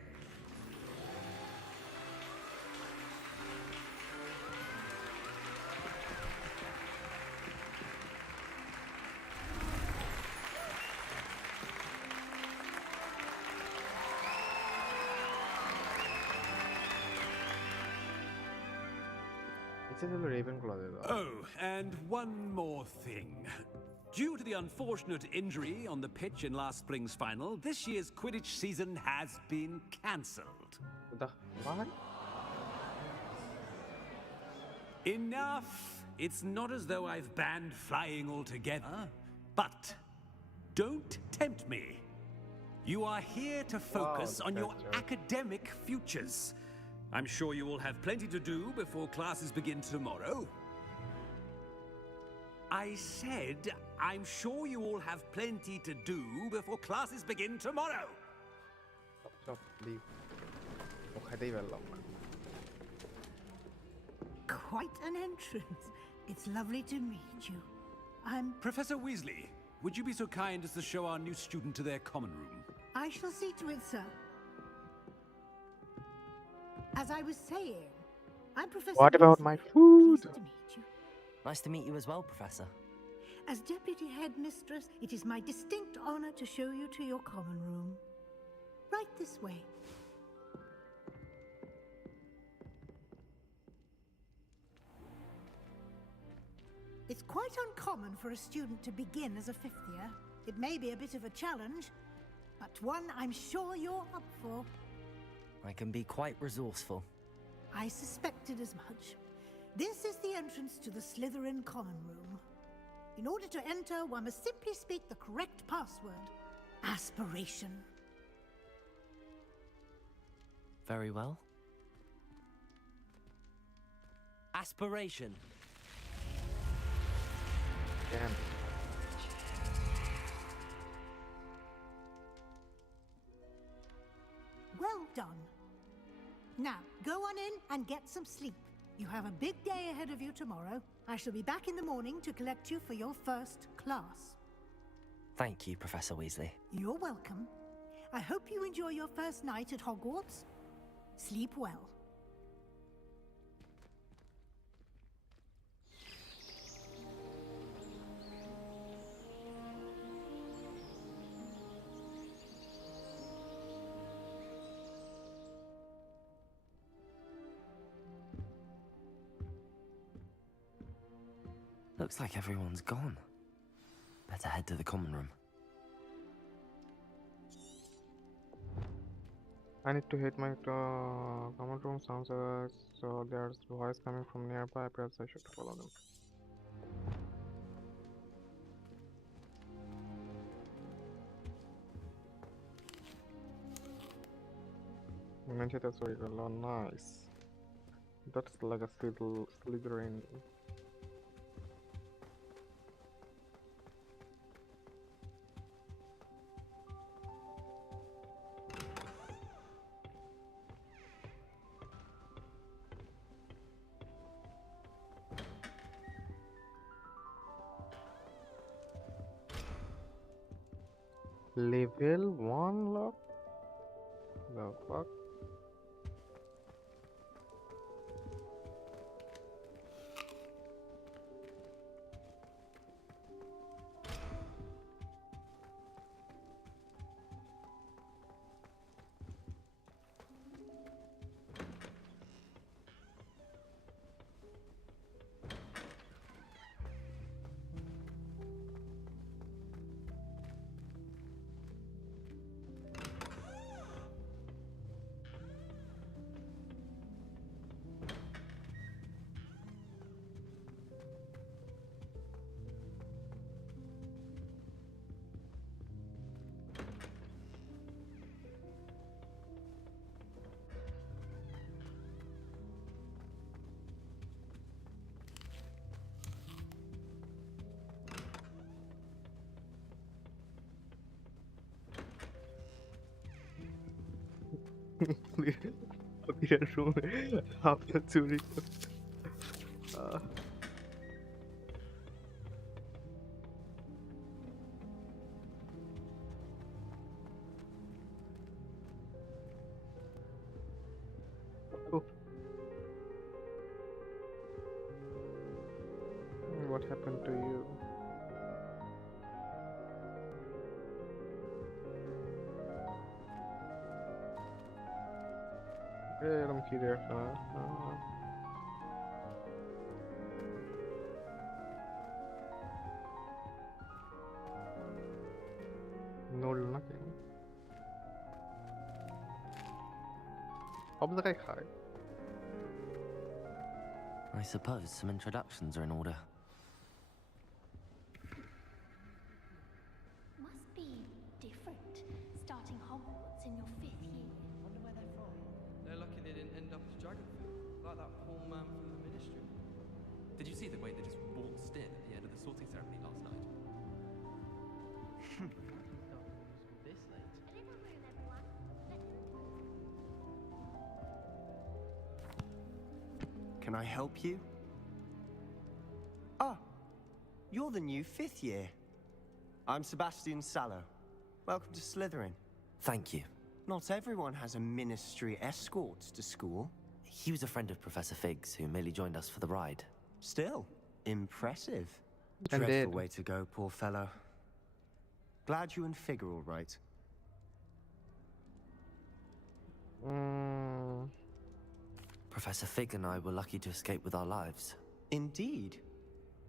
It says Ravenclaw there. Oh, and one more thing. Due to the unfortunate injury on the pitch in last spring's final, this year's Quidditch season has been cancelled. The what? Enough! It's not as though I've banned flying altogether, but don't tempt me. You are here to focus on your academic futures. I'm sure you will have plenty to do before classes begin tomorrow. I said, I'm sure you all have plenty to do before classes begin tomorrow. Stop, leave. Okay, Quite an entrance. It's lovely to meet you. I'm... Professor Weasley, would you be so kind as to show our new student to their common room? I shall see to it, sir. As I was saying, I'm Professor What about Weasley. my food? Pleased to meet you. Nice to meet you as well, Professor. As Deputy Headmistress, it is my distinct honor to show you to your common room. Right this way. It's quite uncommon for a student to begin as a fifth year. It may be a bit of a challenge, but one I'm sure you're up for. I can be quite resourceful. I suspected as much. This is the entrance to the Slytherin common room. In order to enter, one must simply speak the correct password. Aspiration. Very well. Aspiration. Damn. Well done. Now, go on in and get some sleep. You have a big day ahead of you tomorrow. I shall be back in the morning to collect you for your first class. Thank you, Professor Weasley. You're welcome. I hope you enjoy your first night at Hogwarts. Sleep well. Looks like everyone's gone. Better head to the common room. I need to hit my common room. Sounds so there's voice coming from nearby. Perhaps I should follow them. That's very well. Nice. That's like a Slytherin. Level 1 lock? The fuck? Clear room after चोरी What happened to you? I'm here No, nothing. How the guy hide? I suppose some introductions are in order. Must be different, starting Hogwarts in your 5th year. Wonder where they're from. They're lucky they didn't end up as Dragonfield, like that poor man from the Ministry. Did you see the way they just waltzed in at the end of the sorting ceremony last night? This late. A little room, everyone. Can I help you? Ah, you're the new 5th year. I'm Sebastian Sallow. Welcome to Slytherin. Thank you. Not everyone has a ministry escort to school. He was a friend of Professor Fig's who merely joined us for the ride. Still, impressive. And Dreadful dead. way to go, poor fellow. Glad you and Fig are all right. Professor Fig and I were lucky to escape with our lives. Indeed.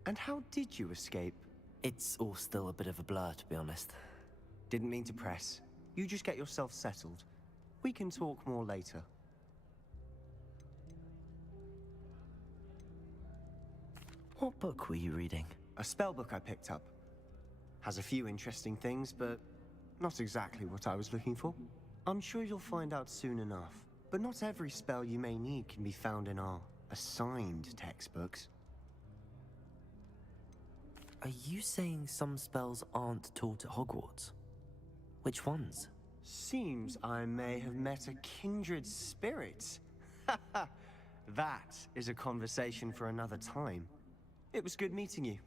And how did you escape? It's all still a bit of a blur, to be honest. Didn't mean to press. You just get yourself settled. We can talk more later. What book were you reading? A spell book I picked up. Has a few interesting things, but not exactly what I was looking for. I'm sure you'll find out soon enough. But not every spell you may need can be found in our assigned textbooks. Are you saying some spells aren't taught at Hogwarts? Which ones? Seems I may have met a kindred spirit. That is a conversation for another time. It was good meeting you.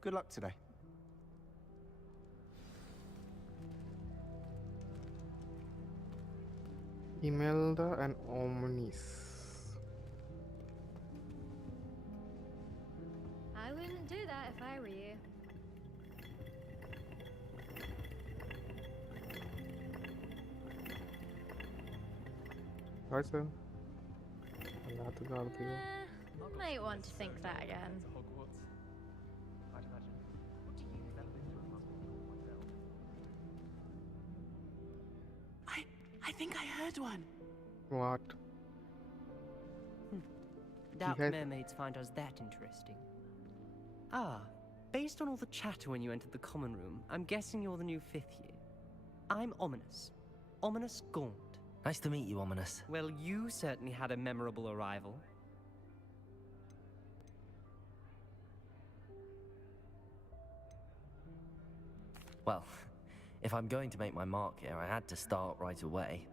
Good luck today. Imelda and Omnis. I wouldn't do that if I were you. Warte. Lade gerade wieder. Might want to think that again. Hogwarts. I'd imagine. What do you never been to a puzzle myself? I think I heard one. What? Doubt had- mermaids find us that interesting. Ah, based on all the chatter when you entered the common room, I'm guessing you're the new 5th year. I'm Ominous. Ominous Gaunt. Nice to meet you, Ominous. Well, you certainly had a memorable arrival. Well, if I'm going to make my mark here, I had to start right away.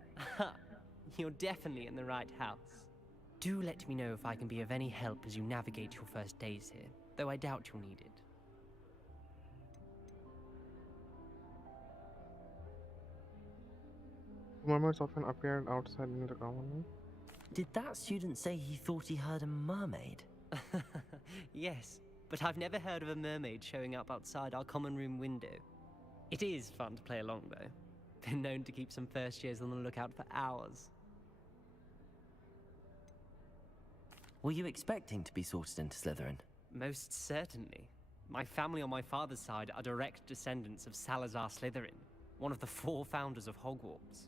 You're definitely in the right house. Do let me know if I can be of any help as you navigate your first days here, though I doubt you'll need it. Mermaids often appeared outside in the common room. Did that student say he thought he heard a mermaid? Yes, but I've never heard of a mermaid showing up outside our common room window. It is fun to play along, though. Been known to keep some first years on the lookout for hours. Were you expecting to be sorted into Slytherin? Most certainly. My family on my father's side are direct descendants of Salazar Slytherin, one of the 4 founders of Hogwarts.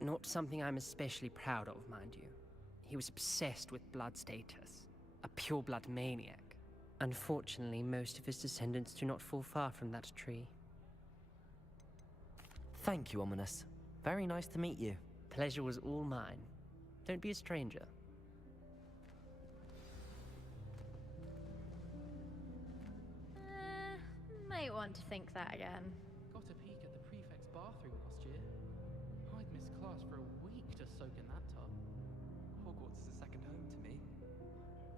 Not something I'm especially proud of, mind you. He was obsessed with blood status, a pure-blood maniac. Unfortunately, most of his descendants do not fall far from that tree. Thank you, Ominous. Very nice to meet you. Pleasure was all mine. Don't be a stranger. Might want to think that again. Got a peek at the prefect's bathroom last year. I'd missed class for a week to soak in that tub. Hogwarts is a second home to me.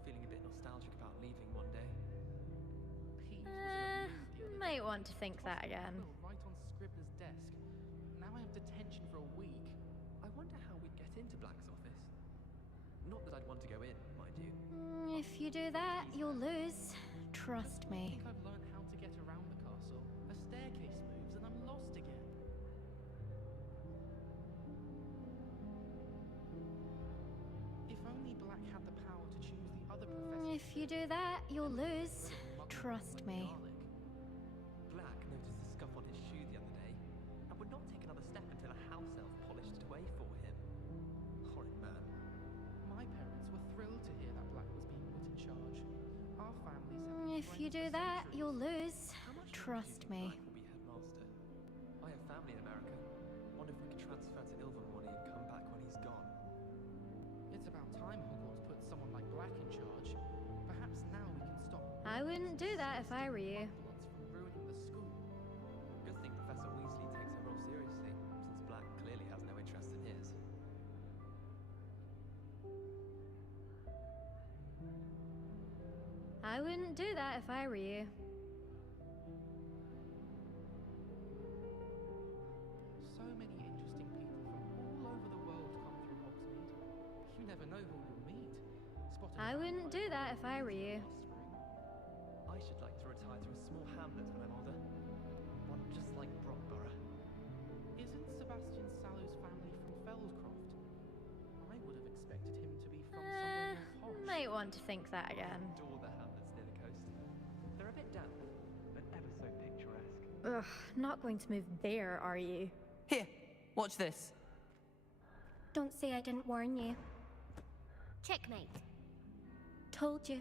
Feeling a bit nostalgic about leaving one day. Pete was in a mood the other Might want to think that again. right on Scribner's desk. Now I have detention for a week. I wonder how we'd get into Black's office. Not that I'd want to go in, mind you. If you do that, you'll lose. Trust I me. think I've learned how to get around the castle. A staircase moves and I'm lost again. If only Black had the power to choose the other professors. If you do that, you'll lose. Trust me. Black noticed a scuff on his shoe the other day, and would not take another step until a house elf polished it away for him. Horrid man. My parents were thrilled to hear that Black was being put in charge. Our families have been If you do friends for that, centuries. you'll lose. How much Trust longer do you me. think Black will be headmaster? I have family in America. Wonder if we could transfer to Ilvermorny and come back when he's gone. It's about time Hogwarts put someone like Black in charge. Perhaps now we can stop I wouldn't do that if I were you. Muggles from ruining the school. Good thing Professor Weasley takes her role seriously, since Black clearly has no interest in his. I wouldn't do that if I were you. So many interesting people from all over the world come through Hogsmeade. You never know who you'll meet. Spotted I wouldn't do that if I were you. I should like to retire to a small hamlet when I'm older. One just like Brockborough. Isn't Sebastian Sallow's family from Feldcroft? I would have expected him to be from somewhere more posh. Might want to think that again. Adore the hamlets near the coast. They're a bit damp, but ever so picturesque. Ugh, not going to move there, are you? Here, watch this. Don't say I didn't warn you. Checkmate. Told you.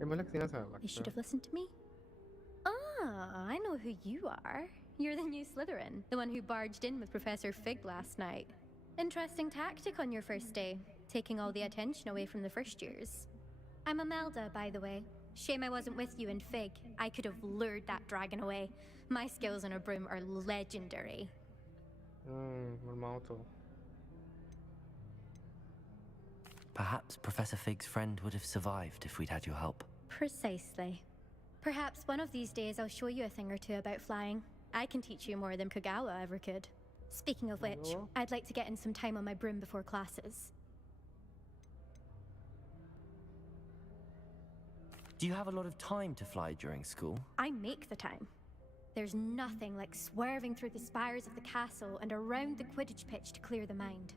Imelda seen us You should have listened to me. Ah, I know who you are. You're the new Slytherin, the one who barged in with Professor Fig last night. Interesting tactic on your first day, taking all the attention away from the first years. I'm Imelda, by the way. Shame I wasn't with you in Fig. I could have lured that dragon away. My skills on a broom are legendary. Mal mal tô. Perhaps Professor Fig's friend would have survived if we'd had your help. Precisely. Perhaps one of these days I'll show you a thing or two about flying. I can teach you more than Kagawa ever could. Speaking of which, I'd like to get in some time on my broom before classes. Do you have a lot of time to fly during school? I make the time. There's nothing like swerving through the spires of the castle and around the Quidditch pitch to clear the mind.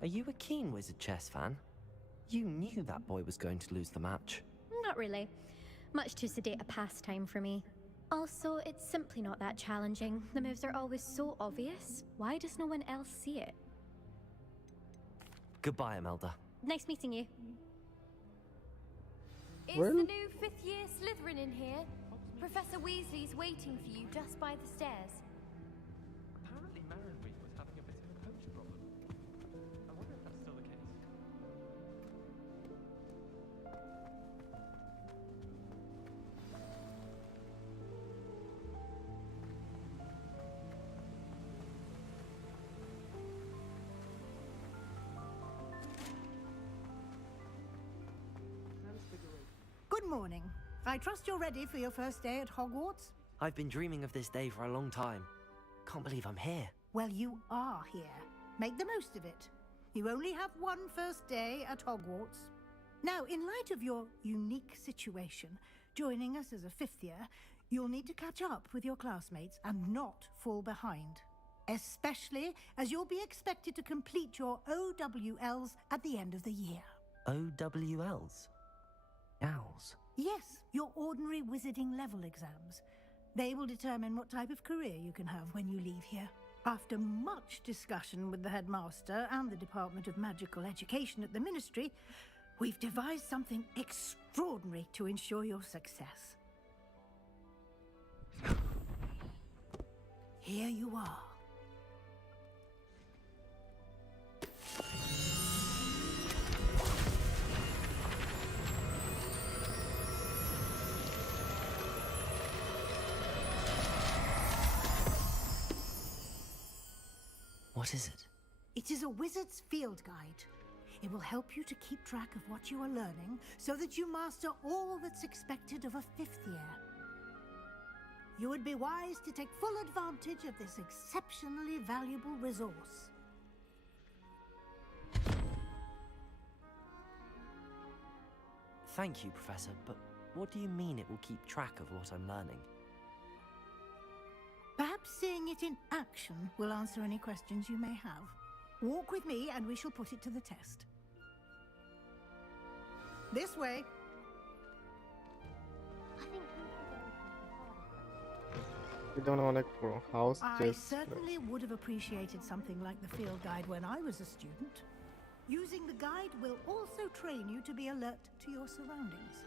Are you a keen Wizard chess fan? You knew that boy was going to lose the match. Not really. Much too sedate a pastime for me. Also, it's simply not that challenging. The moves are always so obvious. Why does no one else see it? Goodbye, Imelda. Nice meeting you. Is the new fifth-year Slytherin in here? Professor Weasley's waiting for you just by the stairs. Apparently Marenweek was having a bit of a poacher problem. I wonder if that's still the case. Good morning. I trust you're ready for your first day at Hogwarts? I've been dreaming of this day for a long time. Can't believe I'm here. Well, you are here. Make the most of it. You only have one first day at Hogwarts. Now, in light of your unique situation, joining us as a fifth year, you'll need to catch up with your classmates and not fall behind. Especially as you'll be expected to complete your OWLs at the end of the year. OWLs? Owls? Yes, your ordinary wizarding level exams. They will determine what type of career you can have when you leave here. After much discussion with the headmaster and the Department of Magical Education at the Ministry, we've devised something extraordinary to ensure your success. Here you are. What is it? It is a wizard's field guide. It will help you to keep track of what you are learning so that you master all that's expected of a fifth year. You would be wise to take full advantage of this exceptionally valuable resource. Thank you, Professor, but what do you mean it will keep track of what I'm learning? Perhaps seeing it in action will answer any questions you may have. Walk with me and we shall put it to the test. This way. We don't want to house I just. certainly would have appreciated something like the field guide when I was a student. Using the guide will also train you to be alert to your surroundings.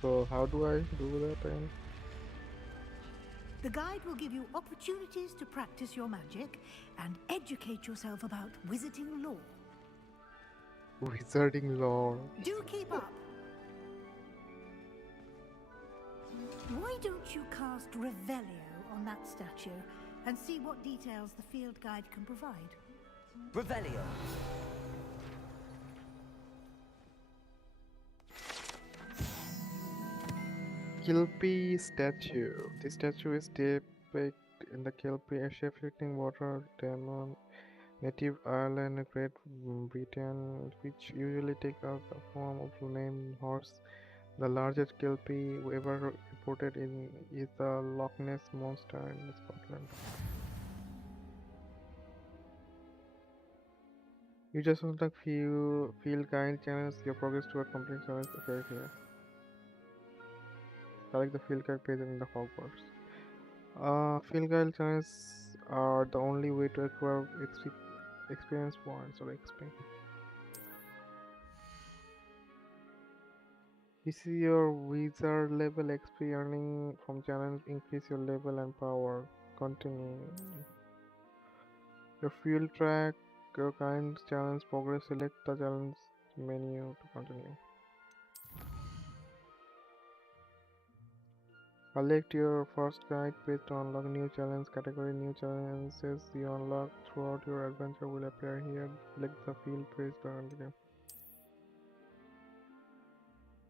So how do I do that then? The guide will give you opportunities to practice your magic and educate yourself about wizarding lore. Wizarding lore. Do keep up. Why don't you cast Revelio on that statue and see what details the field guide can provide? Revelio! Kelpie statue. This statue is depicted in the Kelpie, a shape-shifting water demon, native Ireland, Great Britain, which usually take out the form of a named horse. The largest Kelpie ever reported is the Loch Ness monster in Scotland. You just want to feel kind challenge your progress toward completing challenge okay here. Select the field guide page in the Hogwarts. Field guide challenges are the only way to acquire experience points or XP. This is your wizard level XP earning from challenge. Increase your level and power. Continue. Your field track, your kind challenge progress. Select the challenge menu to continue. Collect your first guide page to unlock new challenge category. New challenges you unlock throughout your adventure will appear here. Select the field page to continue.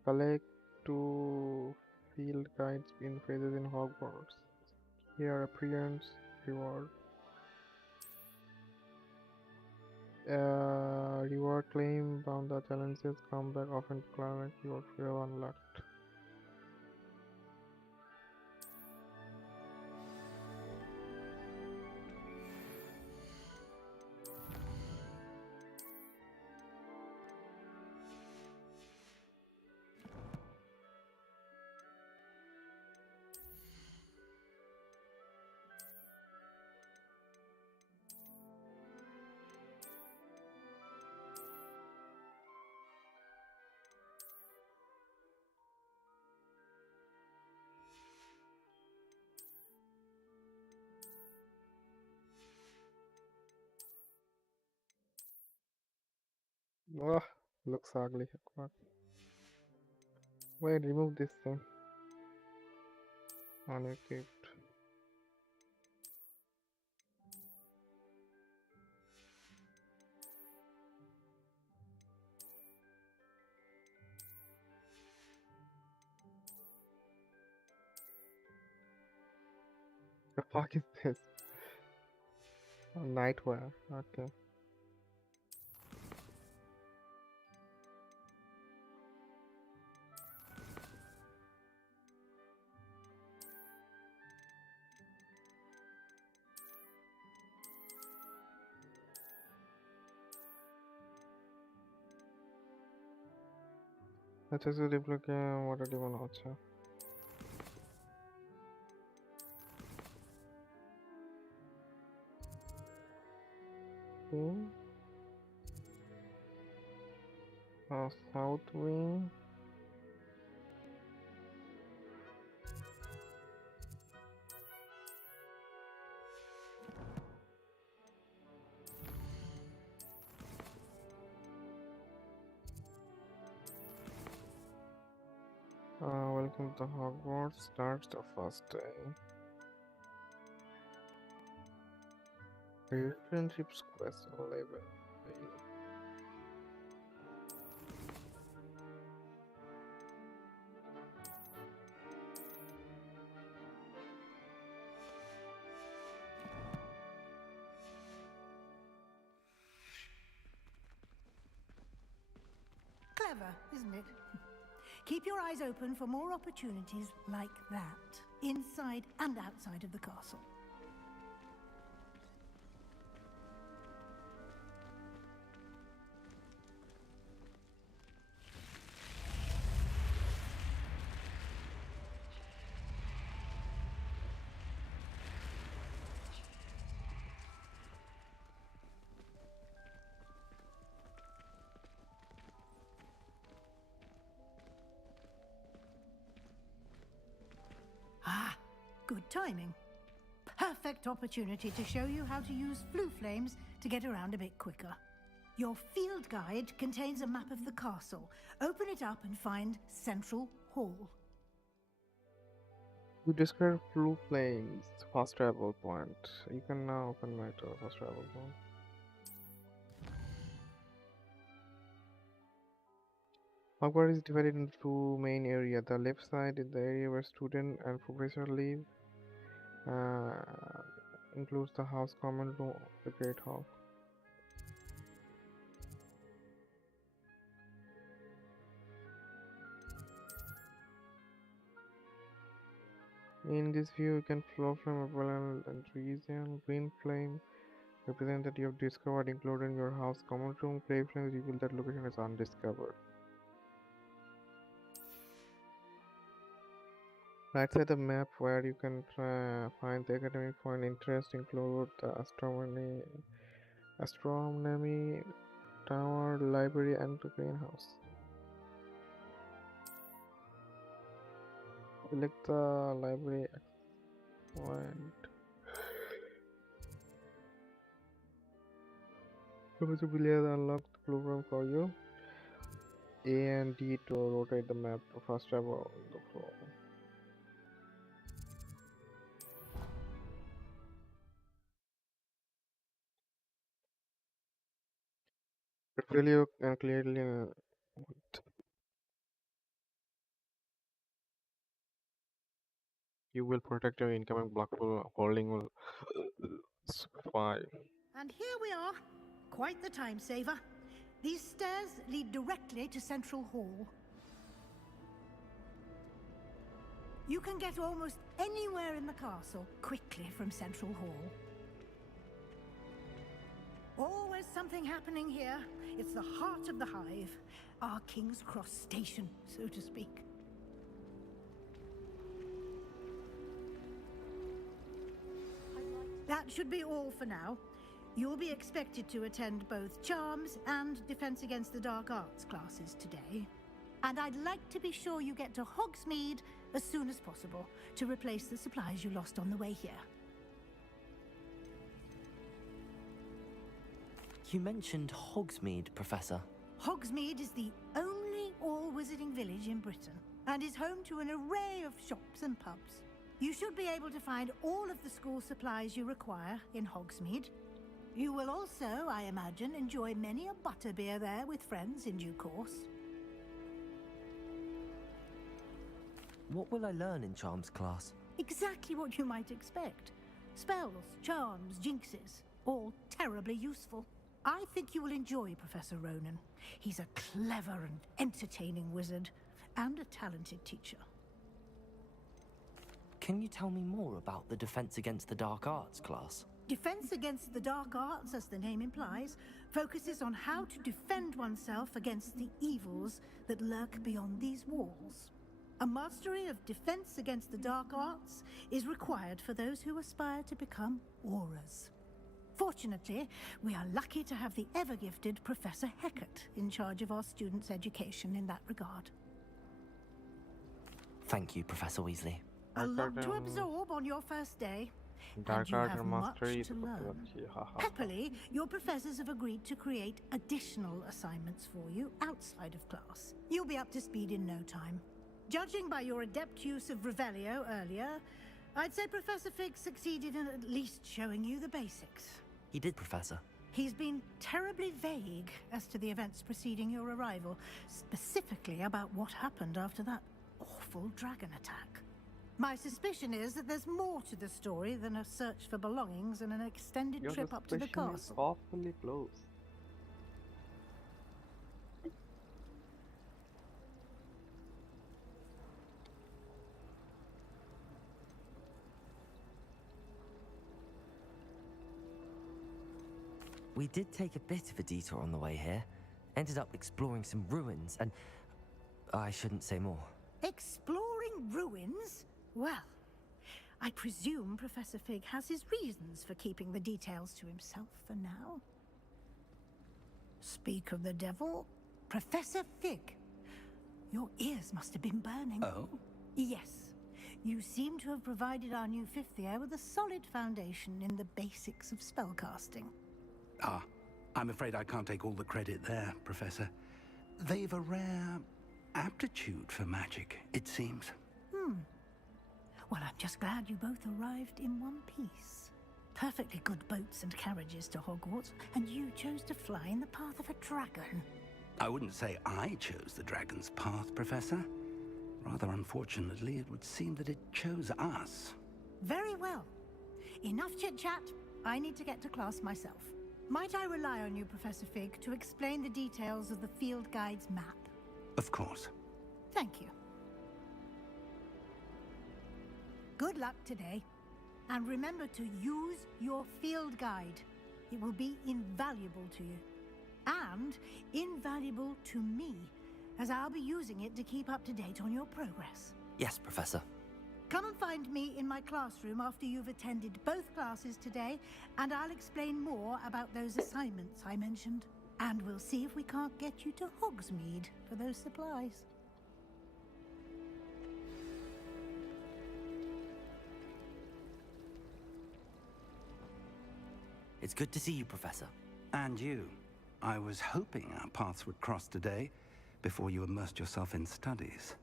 Collect 2 field guides in phases in Hogwarts. Here appearance reward. Reward claim found the challenges come back often to collect your feel unlocked. Ugh, looks ugly. What? Wait, remove this thing. Unequipped. The fuck is this? Oh, nightwear. Okay. अच्छा से Diplo के model बनाओ अच्छा Hmm? South wing. Welcome to Hogwarts. Starts the first day. Relationships quest level. Clever, isn't it? Keep your eyes open for more opportunities like that, inside and outside of the castle. Ah, good timing. Perfect opportunity to show you how to use flue flames to get around a bit quicker. Your field guide contains a map of the castle. Open it up and find Central Hall. You describe blue planes, fast travel point. You can now open my door, fast travel point. Hogwarts is divided into 2 main areas. The left side is the area where student and professor live. Includes the house common room of the Great Hall. In this view, you can flow from abundant and region. Green flame represent that you have discovered, including your house common room. Gray flames reveal that location is undiscovered. Right side the map where you can find the academic point interest include the astronomy tower, library, and the greenhouse. Select the library. Excellent. Professor Billy has unlocked the blueprint for you. A and D to rotate the map to fast travel on the floor. It really clearly you will protect your incoming blockable holding will spy. And here we are. Quite the time saver. These stairs lead directly to Central Hall. You can get almost anywhere in the castle quickly from Central Hall. Always something happening here. It's the heart of the hive. Our King's Cross station, so to speak. That should be all for now. You'll be expected to attend both Charms and Defense Against the Dark Arts classes today. And I'd like to be sure you get to Hogsmeade as soon as possible to replace the supplies you lost on the way here. You mentioned Hogsmeade, Professor. Hogsmeade is the only all-wizarding village in Britain and is home to an array of shops and pubs. You should be able to find all of the school supplies you require in Hogsmeade. You will also, I imagine, enjoy many a butterbeer there with friends in due course. What will I learn in Charms class? Exactly what you might expect. Spells, charms, jinxes, all terribly useful. I think you will enjoy Professor Ronan. He's a clever and entertaining wizard, and a talented teacher. Can you tell me more about the Defense Against the Dark Arts class? Defense Against the Dark Arts, as the name implies, focuses on how to defend oneself against the evils that lurk beyond these walls. A mastery of Defense Against the Dark Arts is required for those who aspire to become auras. Fortunately, we are lucky to have the ever-gifted Professor Hecat in charge of our students' education in that regard. Thank you, Professor Weasley. A lot to absorb on your first day, Dark and you Art have much Mastery. to learn. Happily, your professors have agreed to create additional assignments for you outside of class. You'll be up to speed in no time. Judging by your adept use of Revelio earlier, I'd say Professor Fig succeeded in at least showing you the basics. He did, Professor. He's been terribly vague as to the events preceding your arrival, specifically about what happened after that awful dragon attack. My suspicion is that there's more to the story than a search for belongings and an extended Your trip up to the suspicion is castle. awfully close. We did take a bit of a detour on the way here. Ended up exploring some ruins, and I shouldn't say more. Exploring ruins? Well, I presume Professor Fig has his reasons for keeping the details to himself for now. Speak of the devil, Professor Fig. Your ears must have been burning. Oh? Yes. You seem to have provided our new fifth year with a solid foundation in the basics of spellcasting. Ah, I'm afraid I can't take all the credit there, Professor. They've a rare aptitude for magic, it seems. Well, I'm just glad you both arrived in one piece. Perfectly good boats and carriages to Hogwarts, and you chose to fly in the path of a dragon. I wouldn't say I chose the dragon's path, Professor. Rather unfortunately, it would seem that it chose us. Very well. Enough chit-chat. I need to get to class myself. Might I rely on you, Professor Fig, to explain the details of the field guide's map? Of course. Thank you. Good luck today. And remember to use your field guide. It will be invaluable to you. And invaluable to me, as I'll be using it to keep up to date on your progress. Yes, Professor. Come and find me in my classroom after you've attended both classes today, and I'll explain more about those assignments I mentioned. And we'll see if we can't get you to Hogsmeade for those supplies. It's good to see you, Professor. And you. I was hoping our paths would cross today, before you immersed yourself in studies.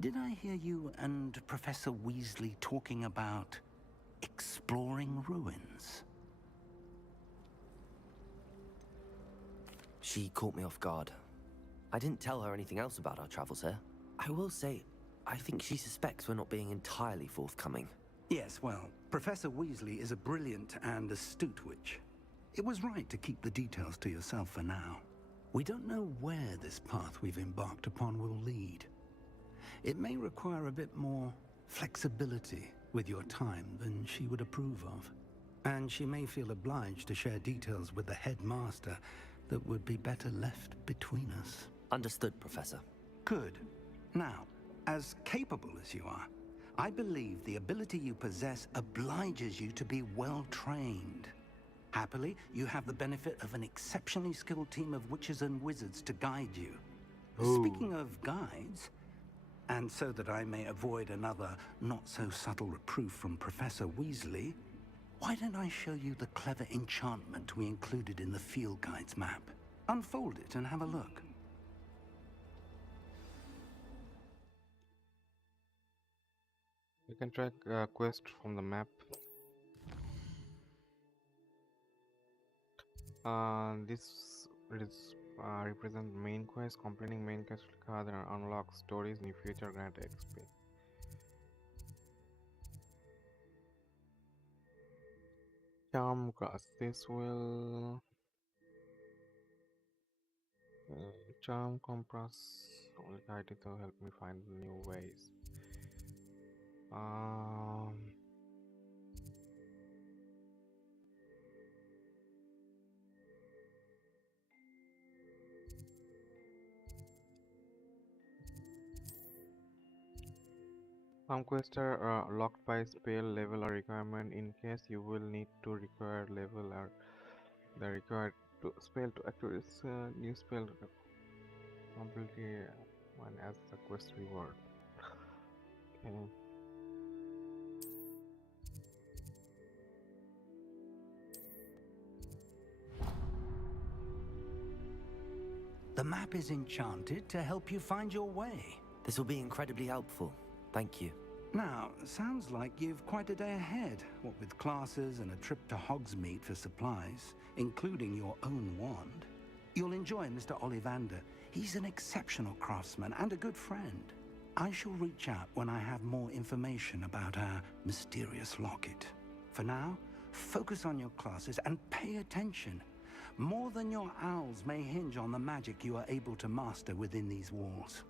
Did I hear you and Professor Weasley talking about exploring ruins? She caught me off guard. I didn't tell her anything else about our travels here. I will say, I think she suspects we're not being entirely forthcoming. Yes, well, Professor Weasley is a brilliant and astute witch. It was right to keep the details to yourself for now. We don't know where this path we've embarked upon will lead. It may require a bit more flexibility with your time than she would approve of. And she may feel obliged to share details with the headmaster that would be better left between us. Understood, Professor. Good. Now, as capable as you are, I believe the ability you possess obliges you to be well trained. Happily, you have the benefit of an exceptionally skilled team of witches and wizards to guide you. Speaking of guides, and so that I may avoid another not-so-subtle reproof from Professor Weasley, why don't I show you the clever enchantment we included in the field guide's map? Unfold it and have a look. You can track quest from the map. This represent main quest. Completing main quest card and unlock stories in future grant XP. Charm class. This will charm compass. Only guide to help me find new ways. Some quests are locked by spell level or requirement. In case you will need to require level or the required spell to activate new spell completely one as the quest reward. Okay. The map is enchanted to help you find your way. This will be incredibly helpful. Thank you. Now, sounds like you've quite a day ahead, what with classes and a trip to Hogsmeade for supplies, including your own wand. You'll enjoy Mr. Ollivander. He's an exceptional craftsman and a good friend. I shall reach out when I have more information about our mysterious locket. For now, focus on your classes and pay attention. More than your owls may hinge on the magic you are able to master within these walls.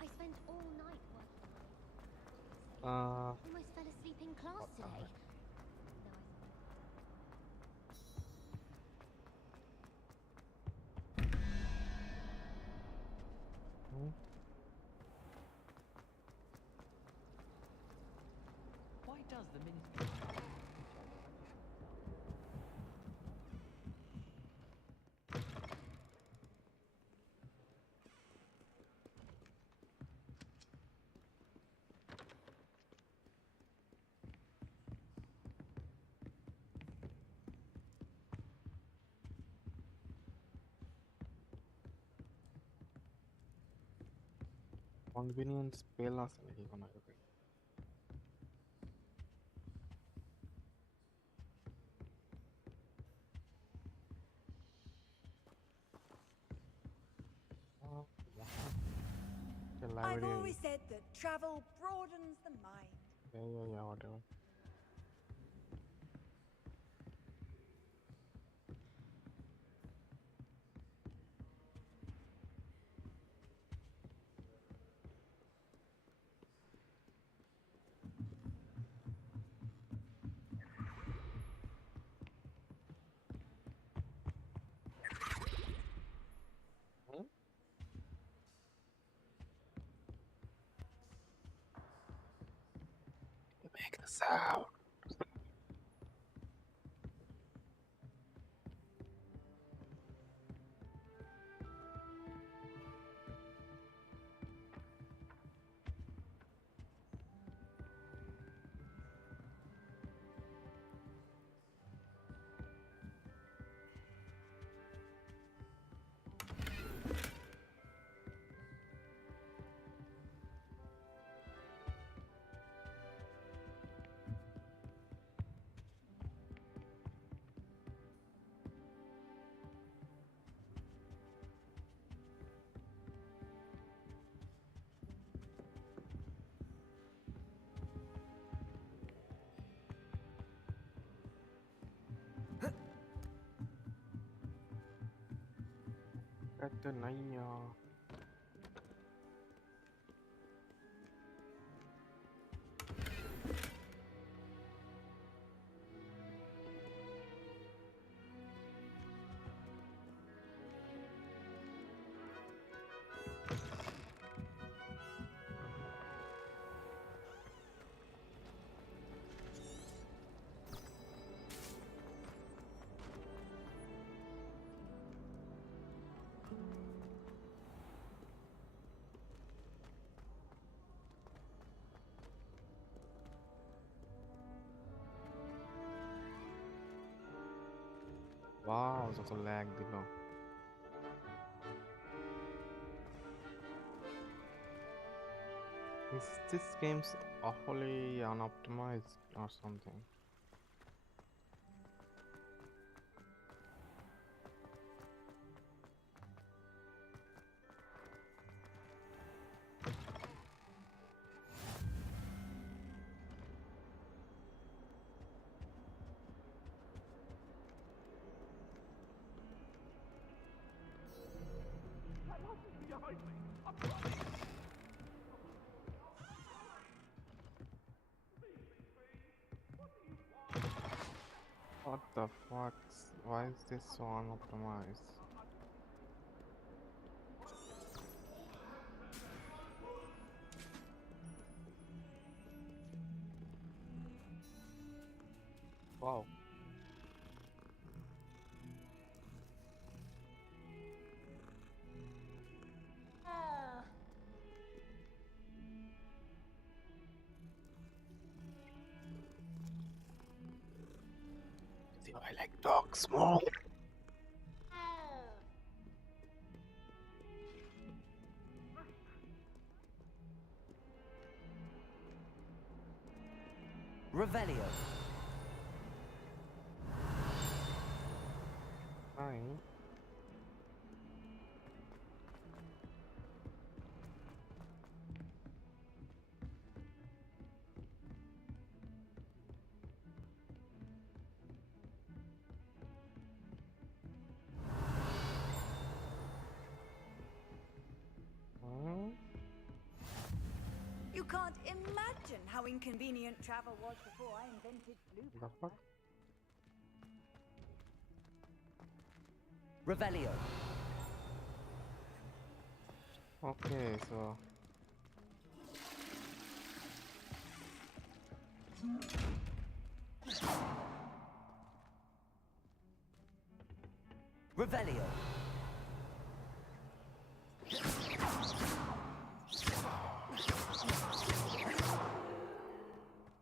I spent all night working on it. Uh. Almost fell asleep in class today. Why does the Ministry... Convenience spell আছে নাকি কোনো এরকম? I've always said that travel broadens the mind. Yeah, whatever. Make the sound. लगता नहीं यार. Wow, så lag দিল. Is this game's awfully unoptimized or something? What the fuck? Why is this so unoptimized? Wow. See, I like dogs more. Revelio. Fine. You can't imagine how inconvenient travel was before I invented blue The fuck? Revelio. Okay, so Revelio.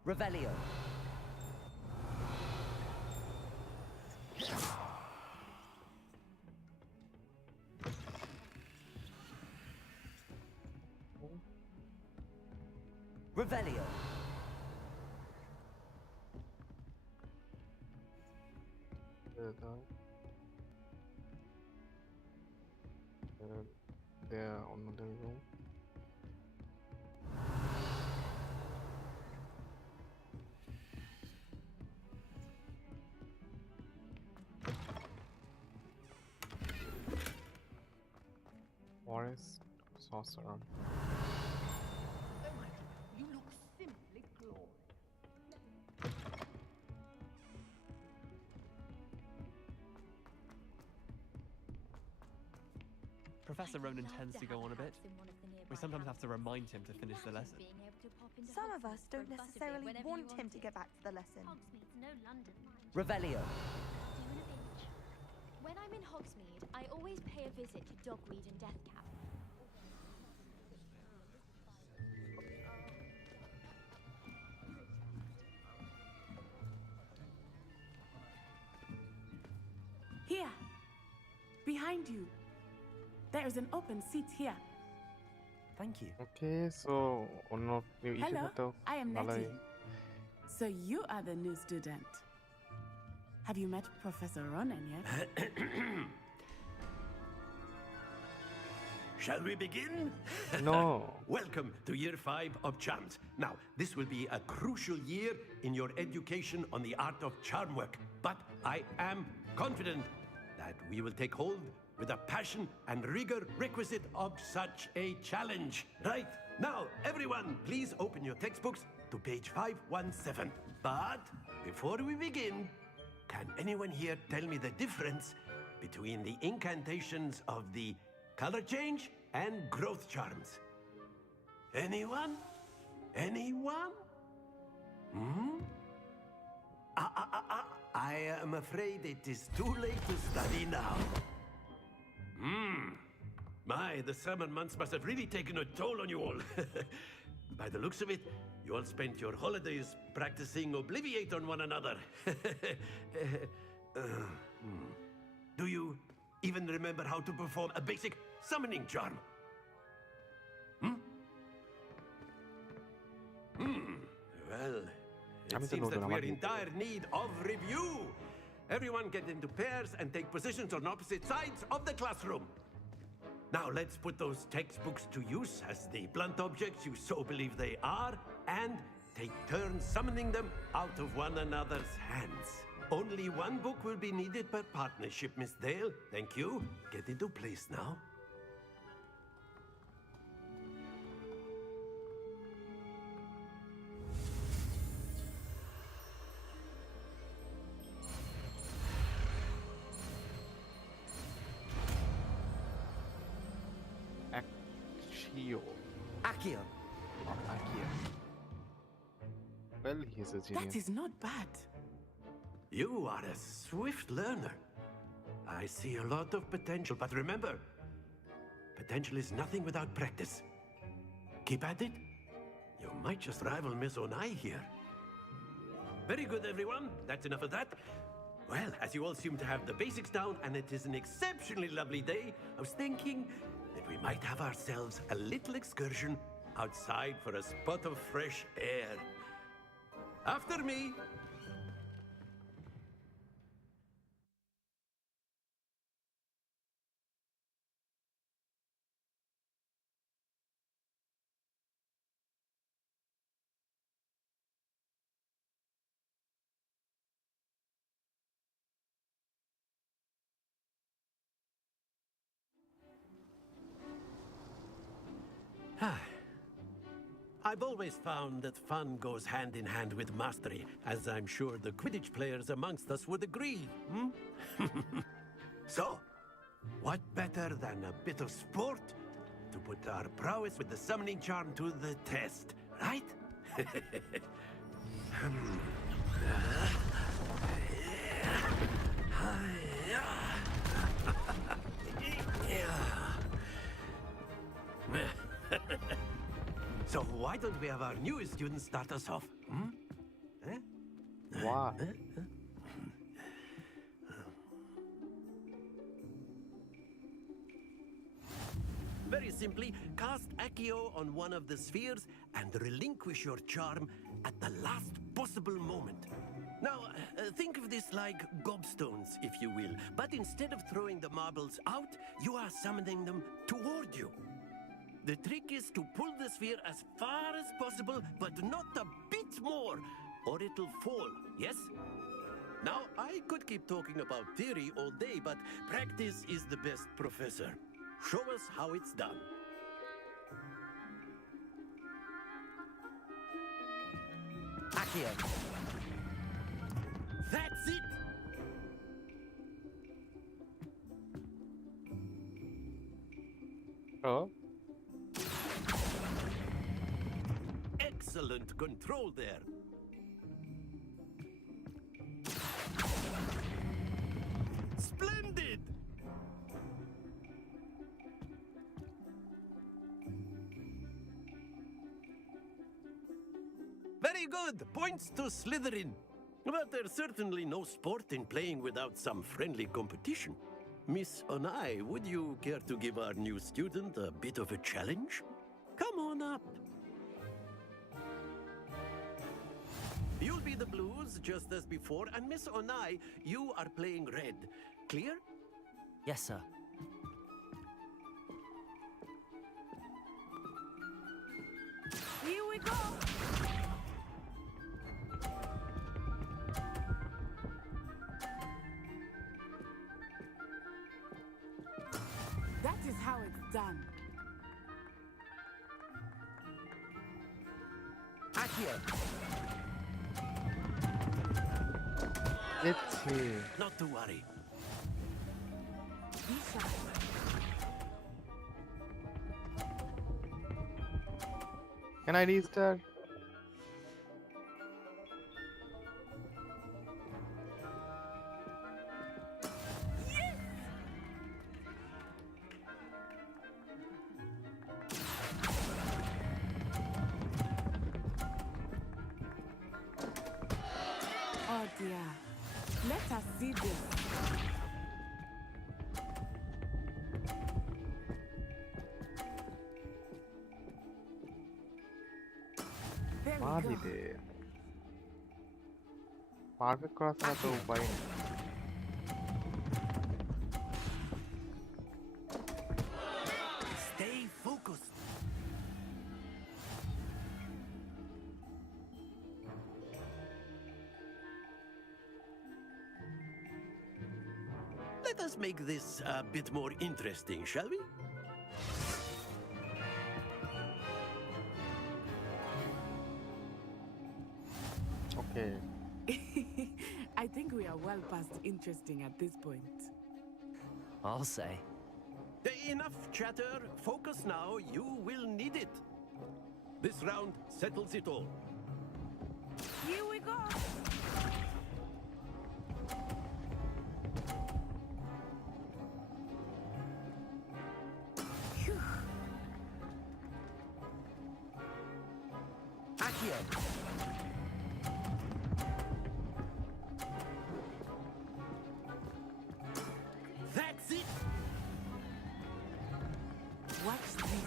Revelio. Revelio. they're on the room. Forest sorcerer. Oh my God, you look simply glorious. Professor Ronan tends to go on a bit. We sometimes have to remind him to finish the lesson. Some of us don't necessarily want him to get back to the lesson. Hogsmeade's no London, mind. Revelio. I'll do in a pinch. When I'm in Hogsmeade, I always pay a visit to Dogweed and Deathcap. Here, behind you. There's an open seat here. Thank you. Okay, so Hello, I am Nettie. So you are the new student. Have you met Professor Ronan yet? Shall we begin? No. Welcome to year 5 of charms. Now, this will be a crucial year in your education on the art of charm work, but I am confident that we will take hold with the passion and rigor requisite of such a challenge. Right, now, everyone, please open your textbooks to page 517. But before we begin, can anyone here tell me the difference between the incantations of the color change and growth charms? Anyone? Anyone? Hmm? I am afraid it is too late to study now. The summer months must have really taken a toll on you all. By the looks of it, you all spent your holidays practicing Obliviate on one another. Do you even remember how to perform a basic summoning charm? Well, it seems that we are in dire need of review. Everyone get into pairs and take positions on opposite sides of the classroom. Now let's put those textbooks to use as the blunt objects you so believe they are, and take turns summoning them out of one another's hands. Only one book will be needed per partnership, Miss Dale. Thank you. Get into place now. Accio. Well, he's a genius. That is not bad. You are a swift learner. I see a lot of potential, but remember, potential is nothing without practice. Keep at it. You might just rival Miss Onai here. Very good, everyone. That's enough of that. Well, as you all seem to have the basics down, and it is an exceptionally lovely day, I was thinking that we might have ourselves a little excursion outside for a spot of fresh air. After me. I've always found that fun goes hand in hand with mastery, as I'm sure the Quidditch players amongst us would agree. So, what better than a bit of sport to put our prowess with the summoning charm to the test, right? So why don't we have our newest student start us off? Why? Very simply, cast Accio on one of the spheres and relinquish your charm at the last possible moment. Now, think of this like gobstones, if you will, but instead of throwing the marbles out, you are summoning them toward you. The trick is to pull the sphere as far as possible, but not a bit more, or it'll fall, yes? Now, I could keep talking about theory all day, but practice is the best professor. Show us how it's done. Accio. That's it! Oh? Excellent control there. Splendid! Very good. Points to Slytherin. But there's certainly no sport in playing without some friendly competition. Miss Onai, would you care to give our new student a bit of a challenge? Come on up. You'll be the blues, just as before, and Miss Onai, you are playing red. Clear? Yes, sir. Here we go! Itchy. Not to worry. Can I restart? Oh dear. Let us see this. There we मार ही go. दे perfect करा ছাড়া তো উপায় নেই Stay focused. Let us make this a bit more interesting, shall we? Okay. I think we are well past interesting at this point. I'll say. Enough chatter. Focus now. You will need it. This round settles it all. Here we go. Phew. That's it. Watch this.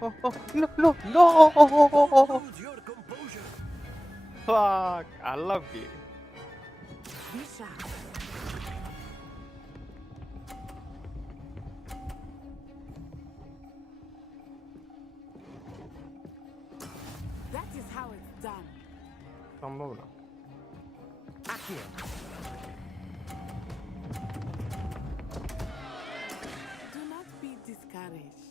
Oh, no, no! Lose your composure. Fuck! I love it. Be sharp. That is how it's done. সম্ভব না Do not be discouraged.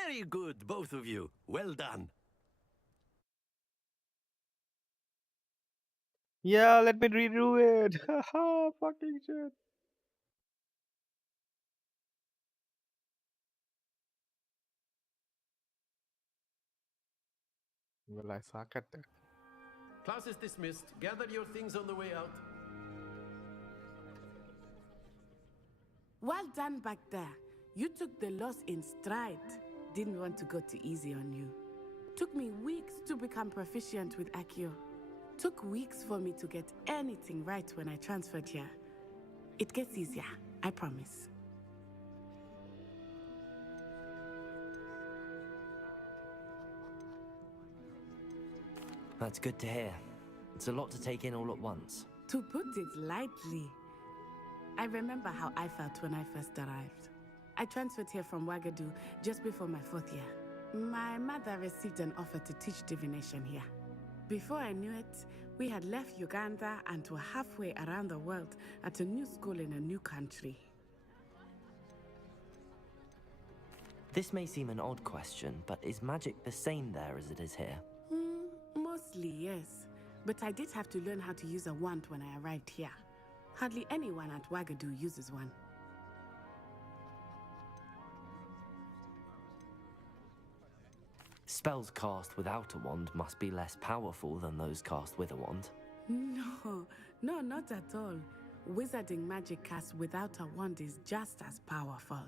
Very good, both of you. Well done. Yeah, let me redo it. Haha, fucking shit. Well, I suck at that. Class is dismissed. Gather your things on the way out. Well done back there. You took the loss in stride. Didn't want to go too easy on you. Took me weeks to become proficient with Accio. Took weeks for me to get anything right when I transferred here. It gets easier, I promise. That's good to hear. It's a lot to take in all at once. To put it lightly, I remember how I felt when I first arrived. I transferred here from Wagadu just before my 4th year. My mother received an offer to teach divination here. Before I knew it, we had left Uganda and were halfway around the world at a new school in a new country. This may seem an odd question, but is magic the same there as it is here? Mostly, yes. But I did have to learn how to use a wand when I arrived here. Hardly anyone at Wagadu uses one. Spells cast without a wand must be less powerful than those cast with a wand. No, not at all. Wizarding magic cast without a wand is just as powerful.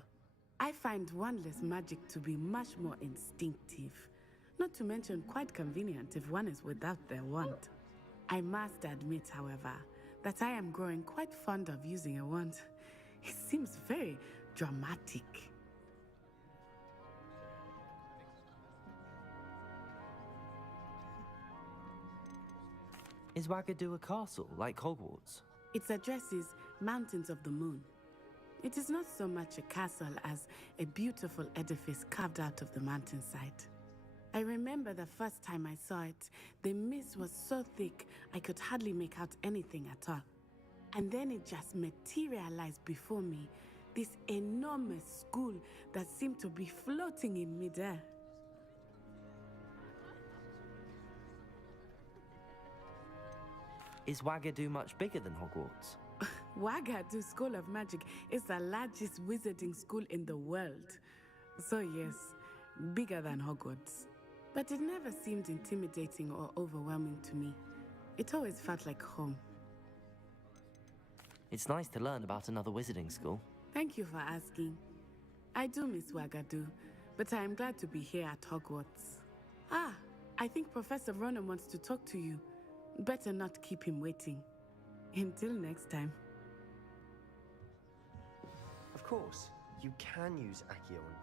I find wandless magic to be much more instinctive. Not to mention quite convenient if one is without their wand. I must admit, however, that I am growing quite fond of using a wand. It seems very dramatic. Is Wagadu a castle, like Hogwarts? Its address is Mountains of the Moon. It is not so much a castle as a beautiful edifice carved out of the mountainside. I remember the first time I saw it, the mist was so thick I could hardly make out anything at all. And then it just materialized before me, this enormous school that seemed to be floating in midair. Is Wagadu much bigger than Hogwarts? Wagadu School of Magic is the largest wizarding school in the world. So yes, bigger than Hogwarts. But it never seemed intimidating or overwhelming to me. It always felt like home. It's nice to learn about another wizarding school. Thank you for asking. I do miss Wagadu, but I am glad to be here at Hogwarts. Ah, I think Professor Ronan wants to talk to you. Better not keep him waiting. Until next time. Of course, you can use Accio on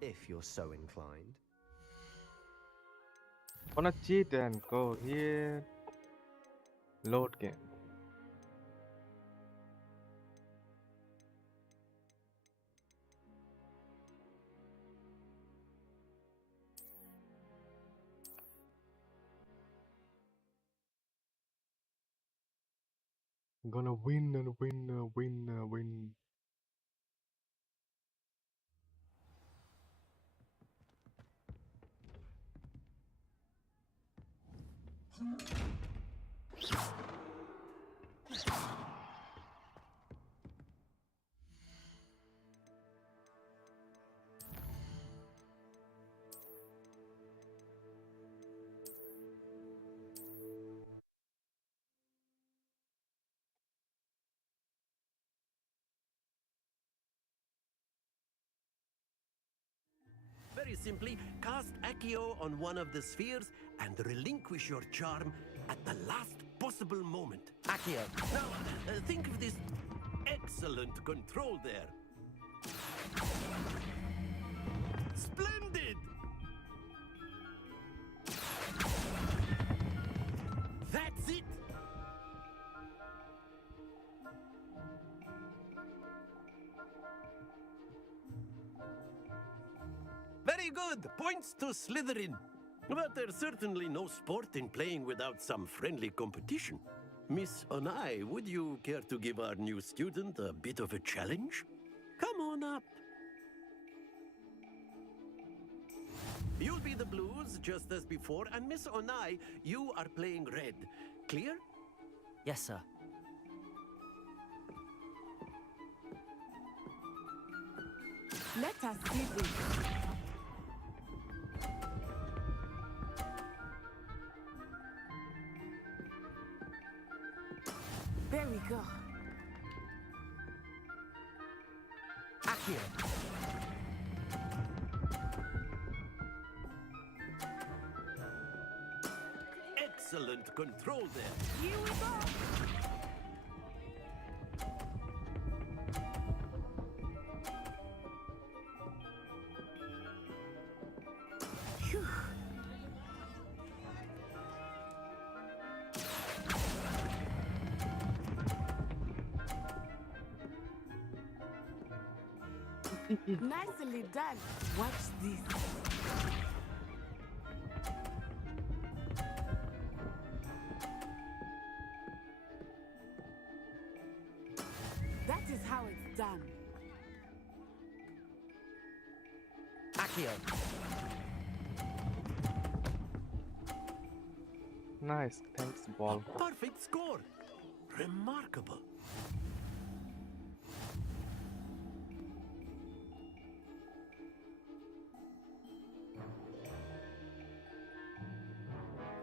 you. If you're so inclined. Wanna cheat and go here. Load game. Gonna win and win and win and win. Very simply, cast Accio on one of the spheres and relinquish your charm at the last possible moment. Accio! Now, think of this excellent control there. Splendid! That's it! Very good! Points to Slytherin. But there's certainly no sport in playing without some friendly competition. Miss Onai, would you care to give our new student a bit of a challenge? Come on up. You'll be the blues, just as before, and Miss Onai, you are playing red. Clear? Yes, sir. Let us see this. There we go. Accio! Excellent control there. Here we go. Phew. Nicely done. Watch this. That is how it's done. Accio! Nice, thanks, ball. Perfect score. Remarkable.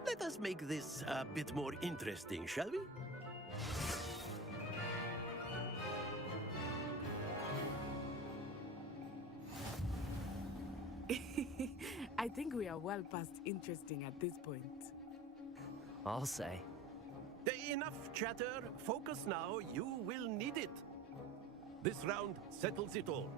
Let us make this a bit more interesting, shall we? I think we are well past interesting at this point. I'll say. Enough chatter. Focus now. You will need it. This round settles it all.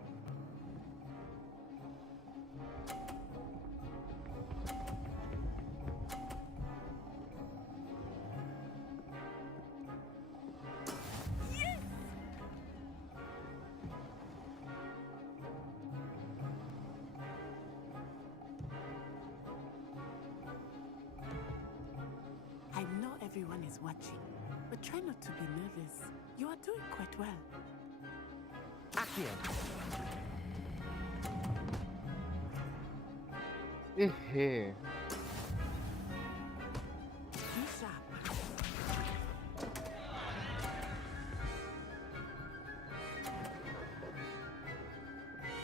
everyone is watching, but try not to be nervous. You are doing quite well. Accio! Hey. Be sharp.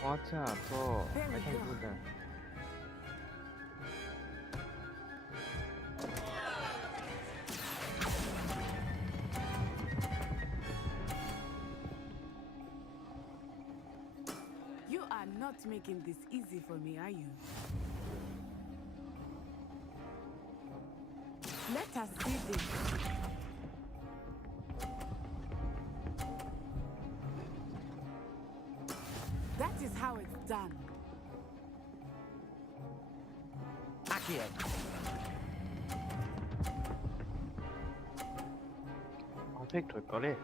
Watch out, so There I we can go. do that. You are not making this easy for me, are you? Let us see this. That is how it's done. Accio! Perfect with Ole.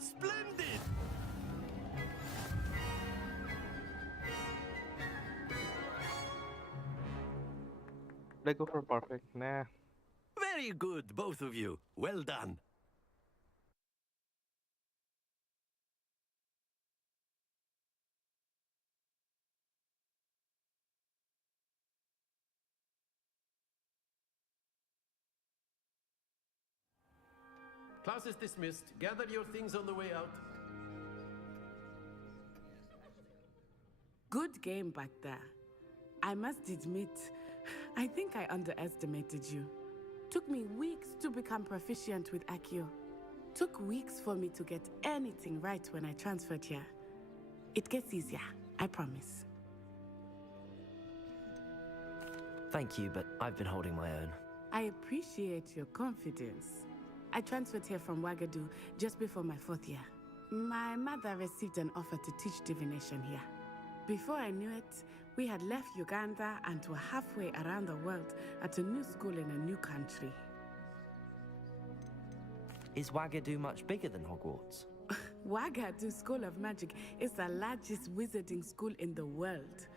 Splendid! Let's go for perfect. Nah. Very good, both of you. Well done. Class is dismissed. Gather your things on the way out. Good game back there. I must admit, I think I underestimated you. Took me weeks to become proficient with Accio. Took weeks for me to get anything right when I transferred here. It gets easier, I promise. Thank you, but I've been holding my own. I appreciate your confidence. I transferred here from Wagadu just before my 4th year. My mother received an offer to teach divination here. Before I knew it, we had left Uganda and were halfway around the world at a new school in a new country. Is Wagadu much bigger than Hogwarts? Wagadu School of Magic is the largest wizarding school in the world.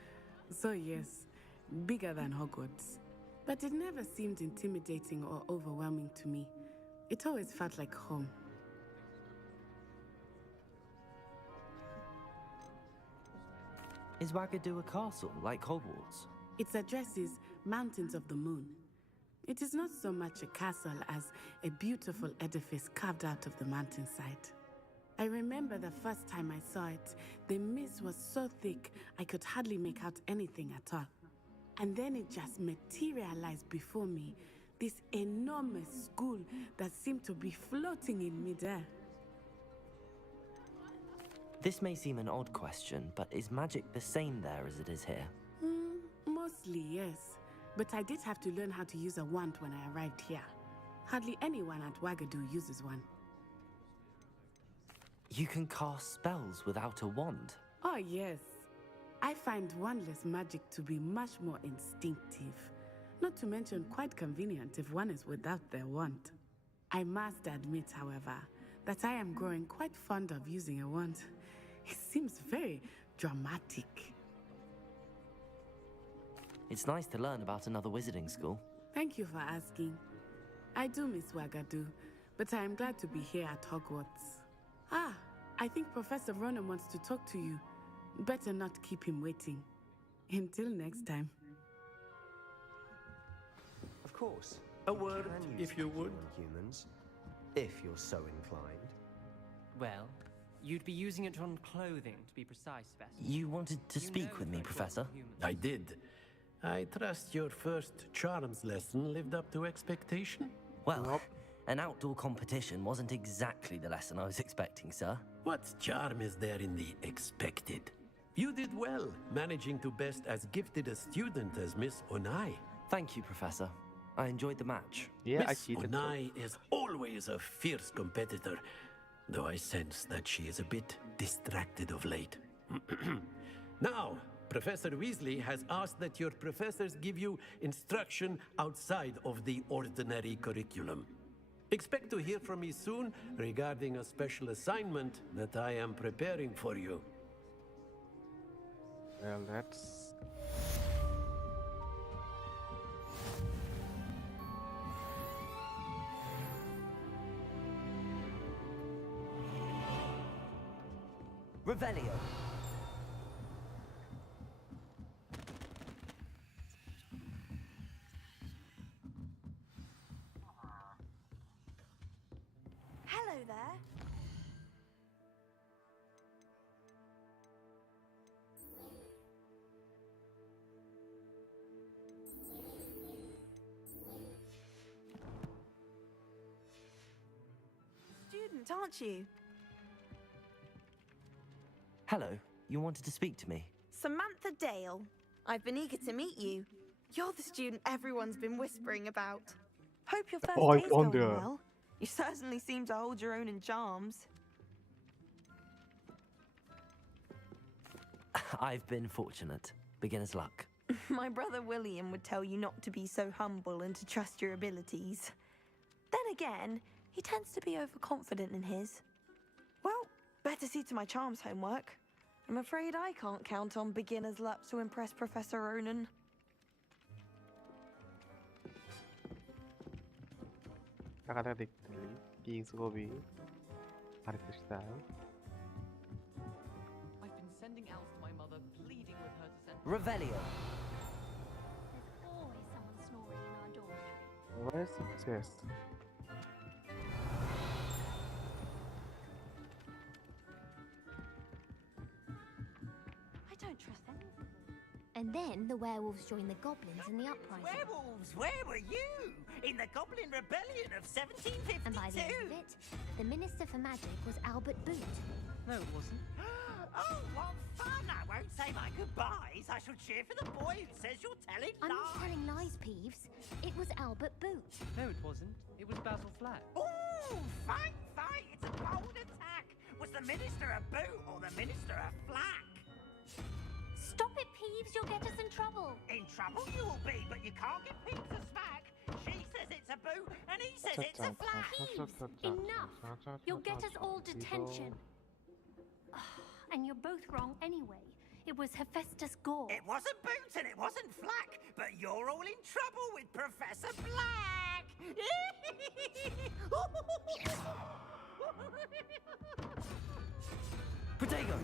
So yes, bigger than Hogwarts. But it never seemed intimidating or overwhelming to me. It always felt like home. Is Wagadu a castle, like Hogwarts? Its address is Mountains of the Moon. It is not so much a castle as a beautiful edifice carved out of the mountainside. I remember the first time I saw it, the mist was so thick I could hardly make out anything at all. And then it just materialized before me, this enormous school that seemed to be floating in midair. This may seem an odd question, but is magic the same there as it is here? Mostly, yes. But I did have to learn how to use a wand when I arrived here. Hardly anyone at Wagadu uses one. You can cast spells without a wand? Oh, yes. I find wandless magic to be much more instinctive. Not to mention quite convenient if one is without their wand. I must admit, however, that I am growing quite fond of using a wand. It seems very dramatic. It's nice to learn about another wizarding school. Thank you for asking. I do miss Wagadu, but I am glad to be here at Hogwarts. Ah, I think Professor Ronan wants to talk to you. Better not keep him waiting. Until next time. Of course. A word, Can you if you speak would. for humans, if you're so inclined. Well, you'd be using it on clothing, to be precise, Sebastian. You wanted to speak with me, Professor? I did. I trust your first charms lesson lived up to expectation? Well, an outdoor competition wasn't exactly the lesson I was expecting, sir. What charm is there in the expected? You did well, managing to best as gifted a student as Miss Onai. Thank you, Professor. I enjoyed the match. Miss Onai is always a fierce competitor, though I sense that she is a bit distracted of late. Now, Professor Weasley has asked that your professors give you instruction outside of the ordinary curriculum. Expect to hear from me soon regarding a special assignment that I am preparing for you. Well, that's... Revelio. Hello there. Student, aren't you? Hello, you wanted to speak to me? Samantha Dale. I've been eager to meet you. You're the student everyone's been whispering about. Hope your first Oh, I day's found going her. well. You certainly seem to hold your own in charms. I've been fortunate. Beginner's luck. My brother William would tell you not to be so humble and to trust your abilities. Then again, he tends to be overconfident in his. Well, better see to my charms homework. I'm afraid I can't count on beginner's luck to impress Professor Ronan. Kakak dikli, Kizubi, Arkadaşlar. I've been sending Alice to my mother, pleading with her to send. Revelio. There's always someone snoring in our dormitory. Where's success? I don't trust anyone. And then the werewolves joined the goblins in the uprising. Werewolves, where were you? In the Goblin Rebellion of 1752? And by the end of it, the Minister for Magic was Albert Boot. No, it wasn't. Oh, what fun! I won't say my goodbyes. I shall cheer for the boy who says you're telling I'm lies. not telling lies, Peeves. It was Albert Boot. No, it wasn't. It was Basil Flat. Ooh, fight, fight! It's a bold attack. Was the Minister a boot or the Minister a flack? Stop it, Peeves. You'll get us in trouble. In trouble you will be, but you can't give Peeves a smack. She says it's a boot, and he says it's a flack. Peeves, enough. You'll get us all detention. And you're both wrong anyway. It was Hephaestus Gore. It wasn't boot and it wasn't flack, but you're all in trouble with Professor Black. Protego.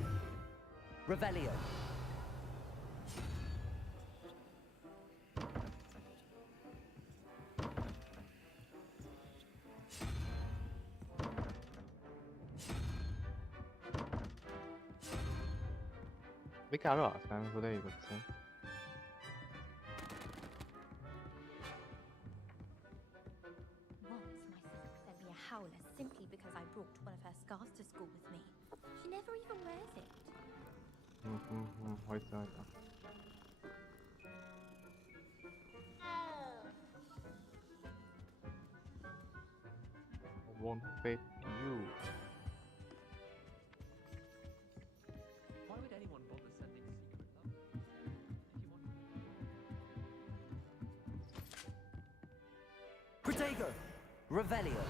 Revelio. 왜 이렇게 알아? 나는 그대 이거지. Once my sister sent me a howler simply because I brought one of her scarves to school with me. She never even wears it. 어딨어, 어딨어. Won't fit you. Why would anyone bother sending secret love? If you want. Protego. Revelio.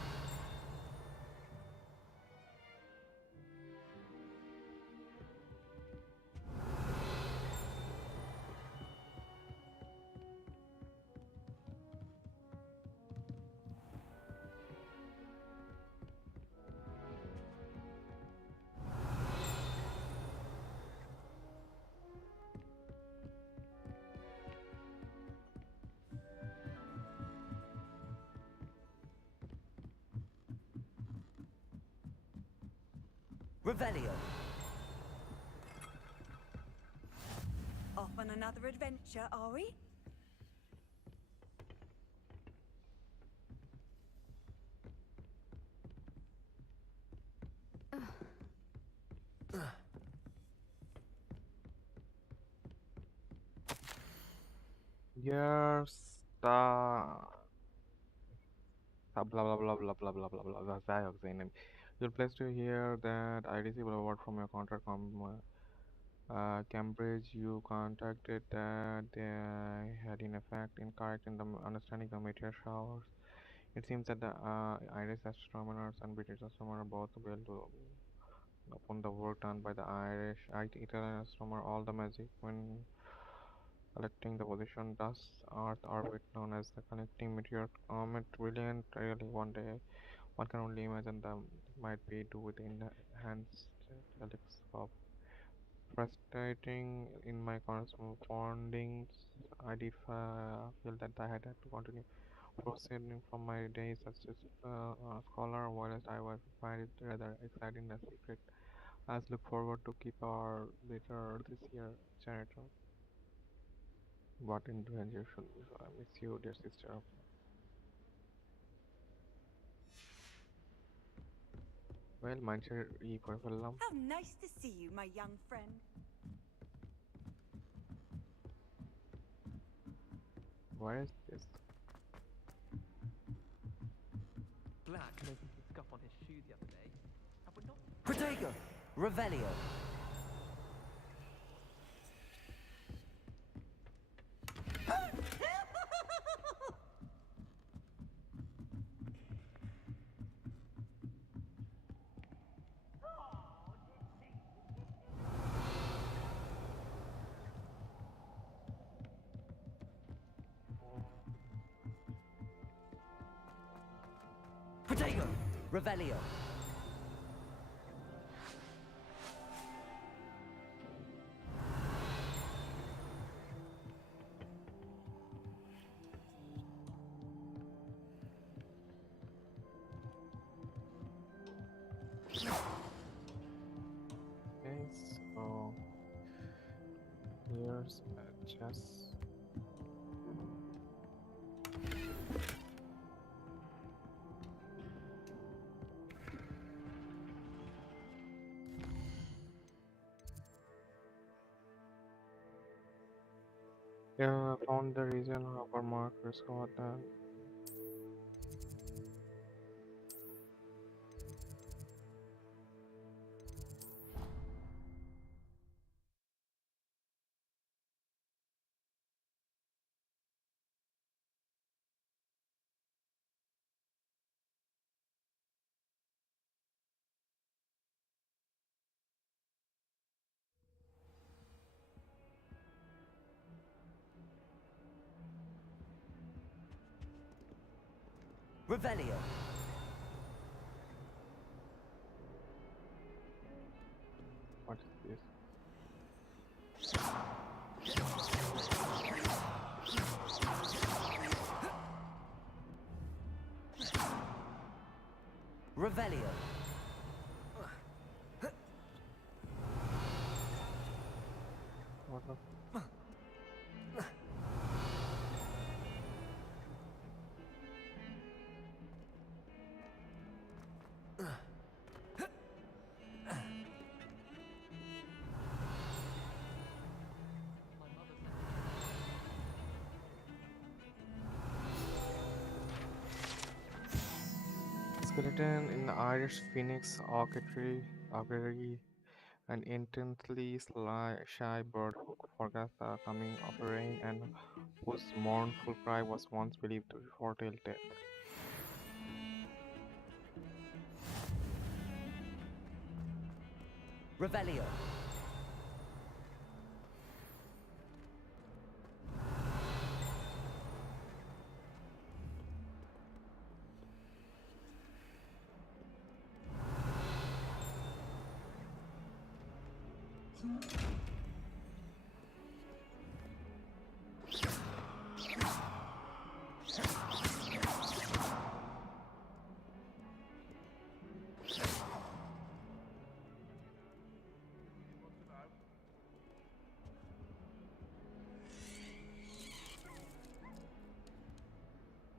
Revelio. Off on another adventure, are we? Here's the blah blah blah blah blah blah blah blah the dioxin. And you're pleased to hear that I received a word from your contract Cambridge. You contacted that they had in effect incorrect in the understanding the meteor showers. It seems that the Irish astronomers and British astronomers are both well to upon the work done by the Irish Italian astronomer. All the magic when collecting the position thus Earth orbit known as the connecting meteor comet brilliant really one day one can only imagine the might be do with the enhanced telescope. frustrating in my correspondings. I did feel that I had to continue proceeding from my days as a scholar, whilst I was find it rather exciting as secret. As look forward to keep our later this year, janitor. What in danger should be? I miss you, dear sister. Well, మంచి ఈ వెళ్ళాం. How nice to see you, my young friend. Where is this? Black noticed the scuff on his shoe the other day, and we're not... Protego! Revelio! Protego! Revelio! Okay, so here's a chest. Yeah, I found the reason our markers got that. Revelio! What is this? Revelio! What the? Skeleton in the Irish Phoenix augury, an intensely shy bird who forgot the coming of rain and whose mournful cry was once believed to foretell death. Revelio!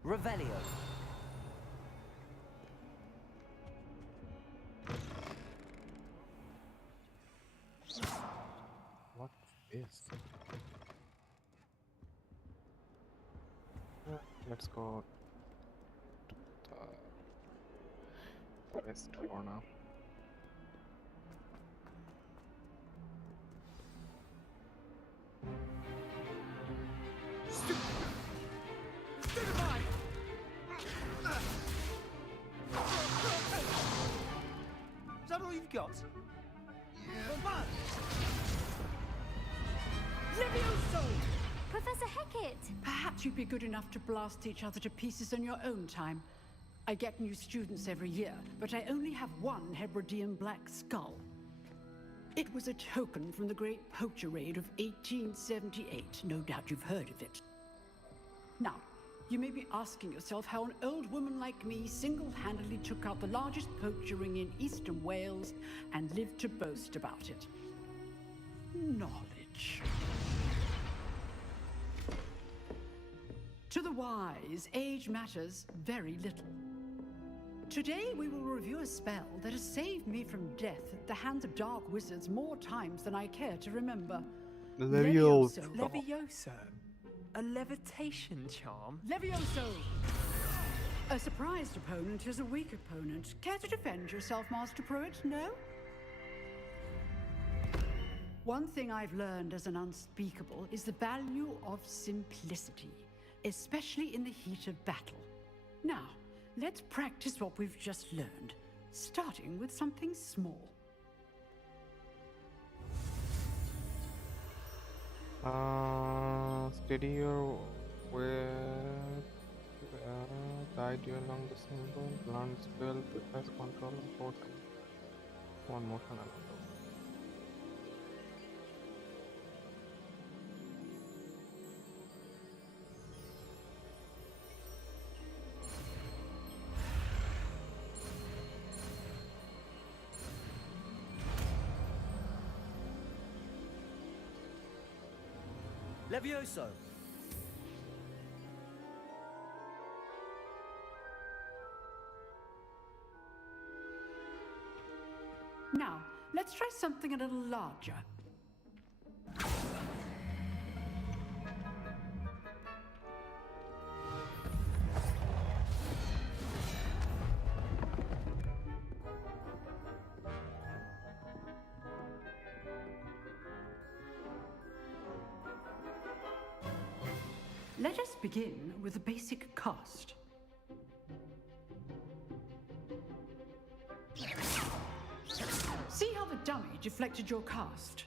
Revelio! What is? Let's go to the west for now. Is that all you've got? Levioso! Professor Hecat! Perhaps you'd be good enough to blast each other to pieces in your own time. I get new students every year, but I only have one Hebridean black skull. It was a token from the Great Poacher Raid of 1878. No doubt you've heard of it. Now, you may be asking yourself how an old woman like me single-handedly took out the largest poacher ring in eastern Wales and lived to boast about it. Knowledge. To the wise, age matters very little. Today we will review a spell that has saved me from death at the hands of dark wizards more times than I care to remember. Levioso. Levioso? A levitation charm? Levioso! A surprised opponent is a weak opponent. Care to defend yourself, Master Pruitt? No? One thing I've learned as an unspeakable is the value of simplicity, especially in the heat of battle. Now, let's practice what we've just learned, starting with something small. Steady your weight, guide you along the symbol, learn spell, precise control, and force. One motion and Levioso! Now, let's try something a little larger. Let us begin with a basic cast. See how the dummy deflected your cast?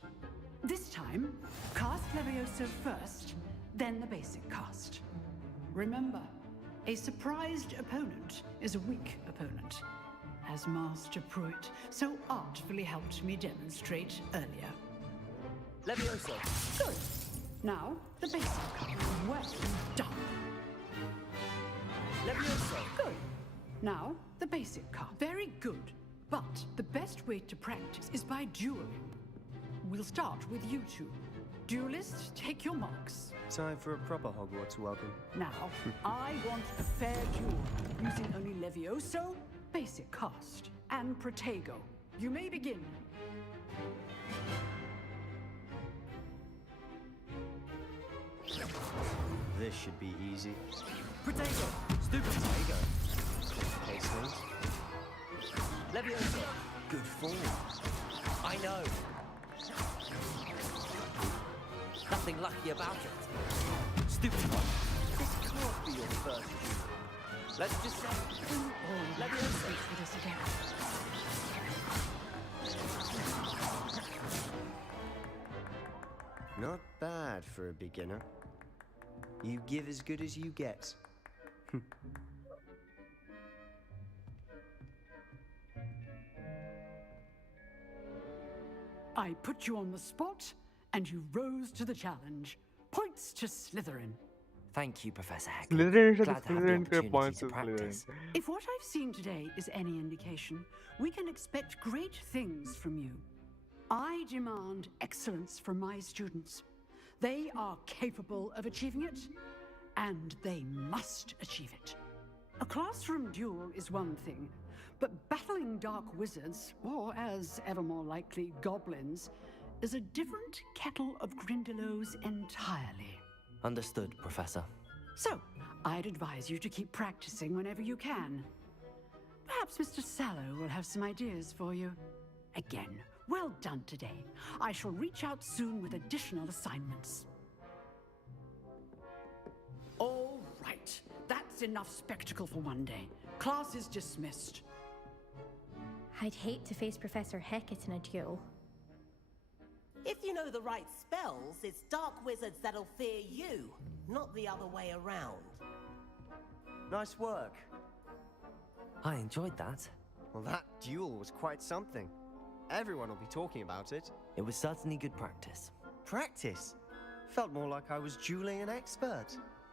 This time, cast Levioso first, then the basic cast. Remember, a surprised opponent is a weak opponent, as Master Pruitt so artfully helped me demonstrate earlier. Levioso! Good. Now, the basic cast. Well done. Levioso! Good. Now, the basic card. Very good. But the best way to practice is by dueling. We'll start with you two. Duelists, take your marks. Time for a proper Hogwarts welcome. Now, I want a fair duel, using only Levioso, basic cast, and Protego. You may begin. This should be easy. Protego! Stupid Protego! Casement. Levioso! Good form. I know. Nothing lucky about it. Stupid one. This can't be your first duel. Let's just say... Levioso! Not bad for a beginner. You give as good as you get. I put you on the spot, and you rose to the challenge. Points to Slytherin. Thank you, Professor Heck. Slytherin should Glad to have the opportunity to practice. If what I've seen today is any indication, we can expect great things from you. I demand excellence from my students. They are capable of achieving it, and they must achieve it. A classroom duel is one thing, but battling dark wizards, or as ever more likely, goblins, is a different kettle of Grindylows entirely. Understood, Professor. So, I'd advise you to keep practicing whenever you can. Perhaps Mr. Sallow will have some ideas for you. Again, well done today. I shall reach out soon with additional assignments. All right, that's enough spectacle for one day. Class is dismissed. I'd hate to face Professor Hecat in a duel. If you know the right spells, it's dark wizards that'll fear you, not the other way around. Nice work. I enjoyed that. Well, that duel was quite something. Everyone will be talking about it. It was certainly good practice. Practice? Felt more like I was dueling an expert.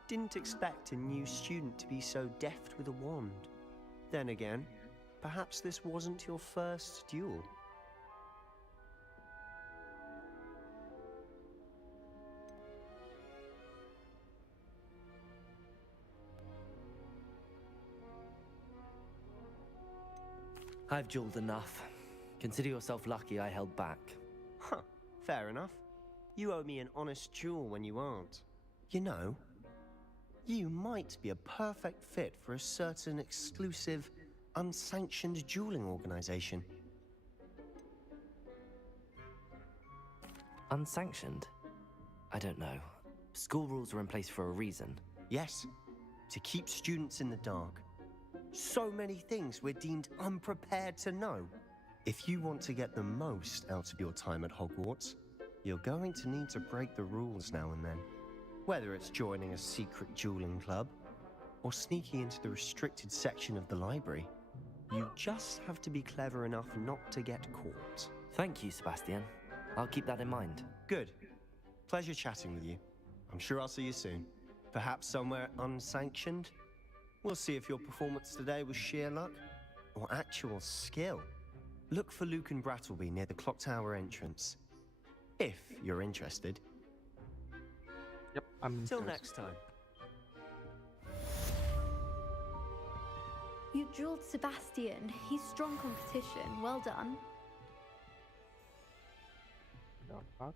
Didn't expect a new student to be so deft with a wand. Then again, perhaps this wasn't your first duel. I've dueled enough. Consider yourself lucky I held back. Huh, fair enough. You owe me an honest duel when you aren't. You know, you might be a perfect fit for a certain exclusive, unsanctioned dueling organization. Unsanctioned? I don't know. School rules are in place for a reason. Yes, to keep students in the dark. So many things we're deemed unprepared to know. If you want to get the most out of your time at Hogwarts, you're going to need to break the rules now and then. Whether it's joining a secret dueling club, or sneaking into the restricted section of the library, you just have to be clever enough not to get caught. Thank you, Sebastian. I'll keep that in mind. Good. Pleasure chatting with you. I'm sure I'll see you soon. Perhaps somewhere unsanctioned? We'll see if your performance today was sheer luck or actual skill. Look for Luke and Brattleby near the clock tower entrance. If you're interested. Yep, I'm Till interested. next time. You dueled Sebastian. He's strong competition. Well done. The fuck?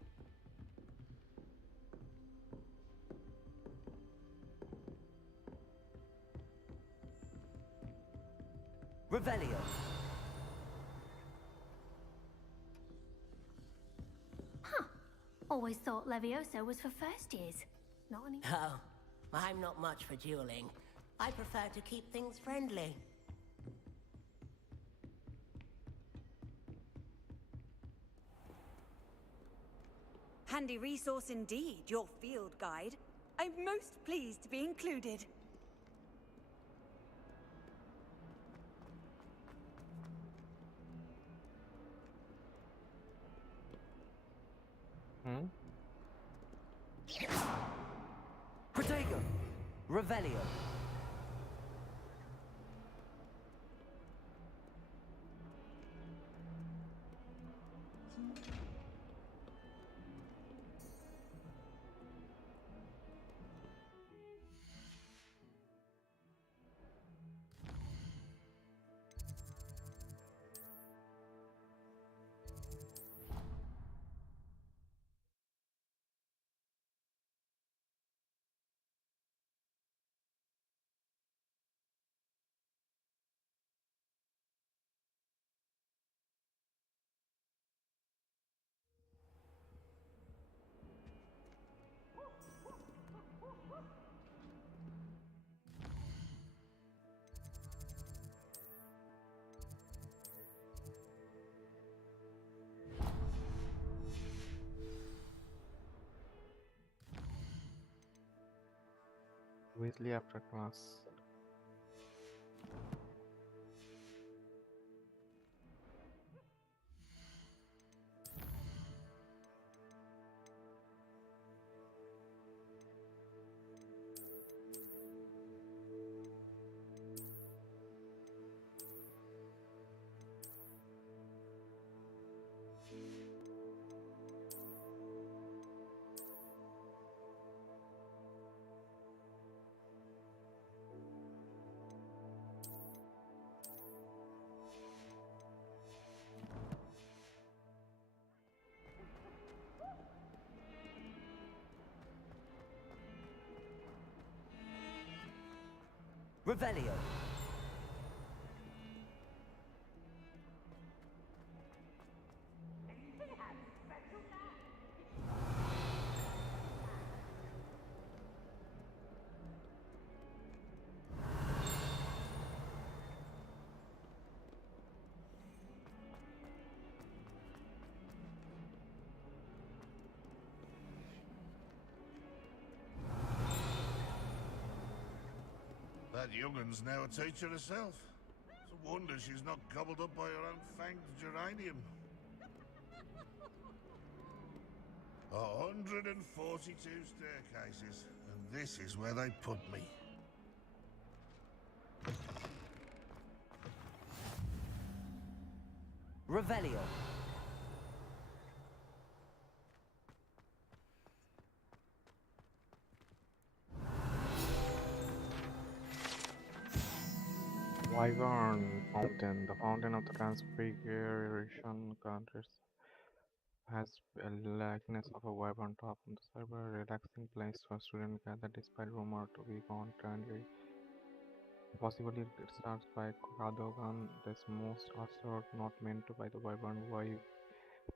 Revelio. Huh. Always thought Levioso was for first years. Not any. Oh, I'm not much for dueling. I prefer to keep things friendly. Handy resource indeed, your field guide. I'm most pleased to be included. Protego. Revelio. Weasley after class. Revelio. That youngun's now a teacher herself. It's a wonder she's not gobbled up by her own fanged geranium. 142 staircases, and this is where they put me. Revelio. Wyvern Fountain. The Fountain of the Transfiguration counters has a likeness of a wyvern top on the server, a relaxing place for students gather despite rumor to be gone trendy. Possibly it starts by Kadogan, this most assured not meant to by the wyvern wife,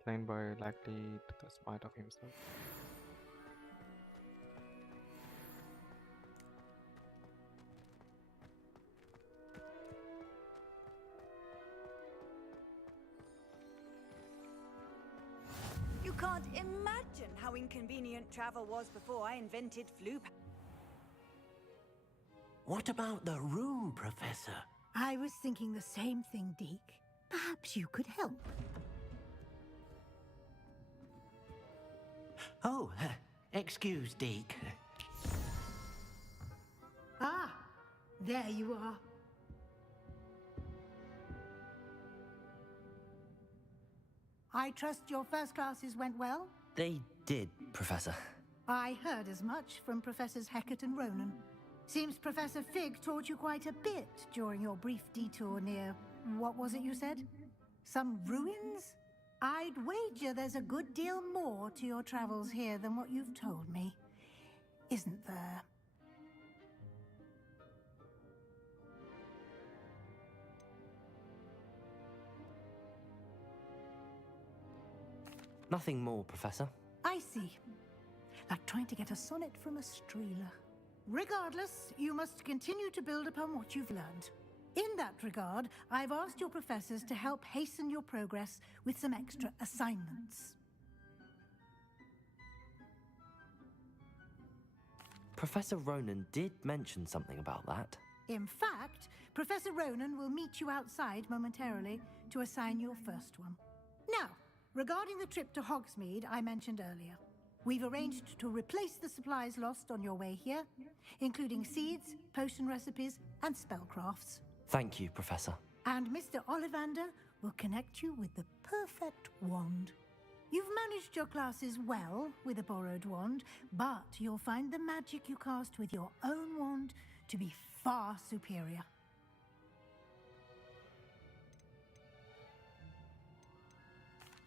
slain by likely to the spite of himself. You can't imagine how inconvenient travel was before I invented flu. What about the room, Professor? I was thinking the same thing, Deke. Perhaps you could help. Oh, excuse, Deke. Ah, there you are. I trust your first classes went well? They did, Professor. I heard as much from Professors Hecat and Ronan. Seems Professor Fig taught you quite a bit during your brief detour near... what was it you said? Some ruins? I'd wager there's a good deal more to your travels here than what you've told me. Isn't there? Nothing more, Professor. I see. Like trying to get a sonnet from a streeler. Regardless, you must continue to build upon what you've learned. In that regard, I've asked your professors to help hasten your progress with some extra assignments. Professor Ronan did mention something about that. In fact, Professor Ronan will meet you outside momentarily to assign your first one. Now, regarding the trip to Hogsmeade I mentioned earlier, we've arranged to replace the supplies lost on your way here, including seeds, potion recipes, and spellcrafts. Thank you, Professor. And Mr. Ollivander will connect you with the perfect wand. You've managed your classes well with a borrowed wand, but you'll find the magic you cast with your own wand to be far superior.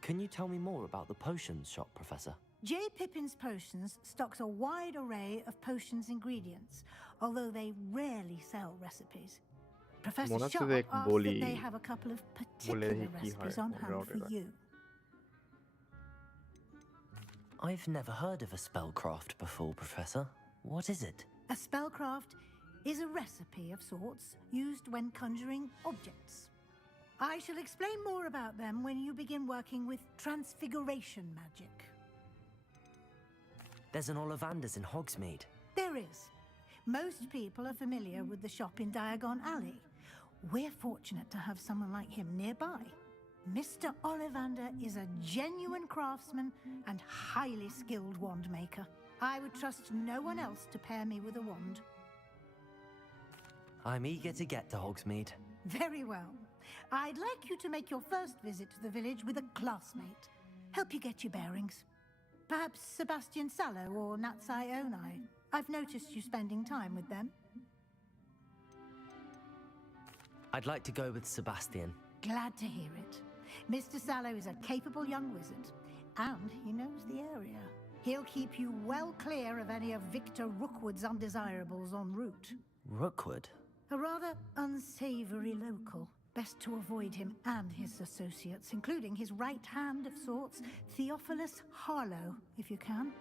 Can you tell me more about the potions shop, Professor? J. Pippin's Potions stocks a wide array of potions ingredients, although they rarely sell recipes. Professor Sharp asks that they have a couple of particular recipes on hand for you. I've never heard of a spellcraft before, Professor. What is it? A spellcraft is a recipe of sorts used when conjuring objects. I shall explain more about them when you begin working with transfiguration magic. There's an Ollivander's in Hogsmeade. There is. Most people are familiar with the shop in Diagon Alley. We're fortunate to have someone like him nearby. Mr. Ollivander is a genuine craftsman and highly skilled wand maker. I would trust no one else to pair me with a wand. I'm eager to get to Hogsmeade. Very well. I'd like you to make your first visit to the village with a classmate. Help you get your bearings. Perhaps Sebastian Sallow or Natsai Onai. I've noticed you spending time with them. I'd like to go with Sebastian. Glad to hear it. Mr. Sallow is a capable young wizard, and he knows the area. He'll keep you well clear of any of Victor Rookwood's undesirables en route. Rookwood? A rather unsavory local. Best to avoid him and his associates, including his right hand of sorts, Theophilus Harlow, if you can.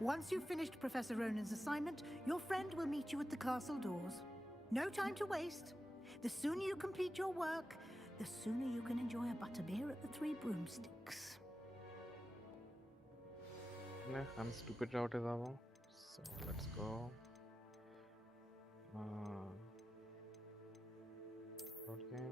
Once you've finished Professor Ronan's assignment, your friend will meet you at the castle doors. No time to waste. The sooner you complete your work, the sooner you can enjoy a butterbeer at the Three Broomsticks. I'm stupid route is our. So let's go. Okay.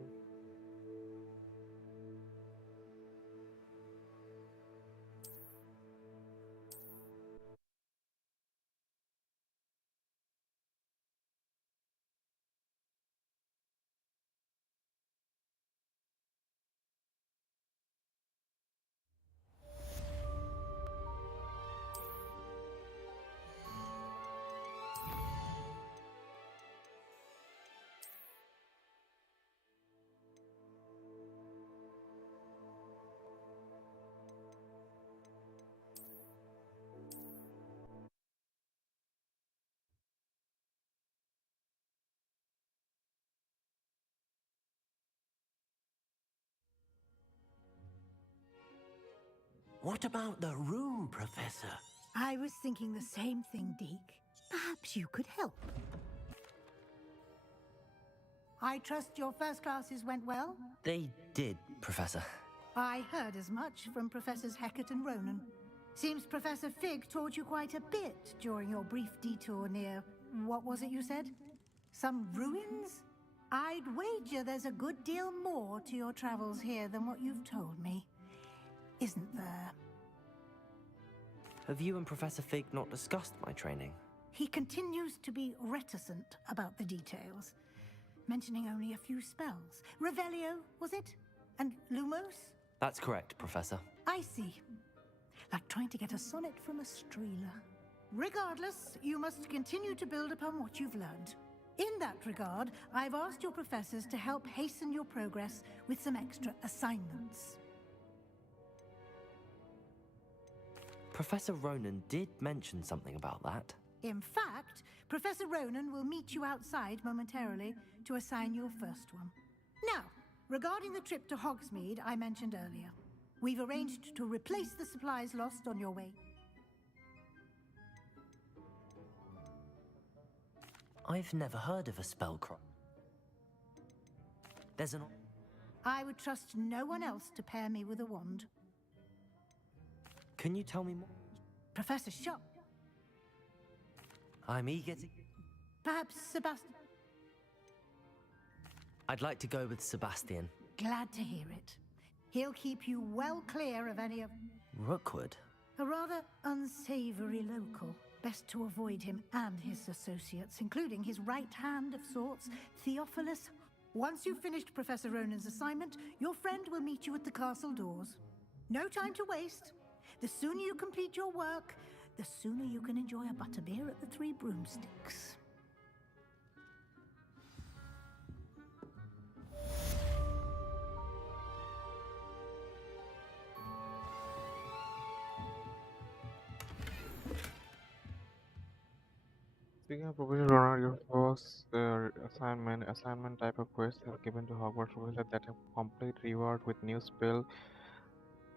What about the room, Professor? I was thinking the same thing, Deke. Perhaps you could help. I trust your first classes went well? They did, Professor. I heard as much from Professors Hecat and Ronan. Seems Professor Fig taught you quite a bit during your brief detour near... what was it you said? Some ruins? I'd wager there's a good deal more to your travels here than what you've told me. Isn't there? Have you and Professor Fig not discussed my training? He continues to be reticent about the details, mentioning only a few spells. Revelio, was it? And Lumos? That's correct, Professor. I see. Like trying to get a sonnet from a streeler. Regardless, you must continue to build upon what you've learned. In that regard, I've asked your professors to help hasten your progress with some extra assignments. Professor Ronan did mention something about that. In fact, Professor Ronan will meet you outside momentarily to assign your first one. Now, regarding the trip to Hogsmeade I mentioned earlier, we've arranged to replace the supplies lost on your way. I've never heard of a spellcraft. There's an... I would trust no one else to pair me with a wand. Can you tell me more? Professor Shaw. I'm eager to... Perhaps Sebastian. I'd like to go with Sebastian. Glad to hear it. He'll keep you well clear of any of... Rookwood? A rather unsavory local. Best to avoid him and his associates, including his right hand of sorts, Theophilus. Once you've finished Professor Ronan's assignment, your friend will meet you at the castle doors. No time to waste. The sooner you complete your work, the sooner you can enjoy a butterbeer at the Three Broomsticks. Speaking of Professor Ronald, your first assignment type of quest are given to Hogwarts professor that have complete reward with new spells.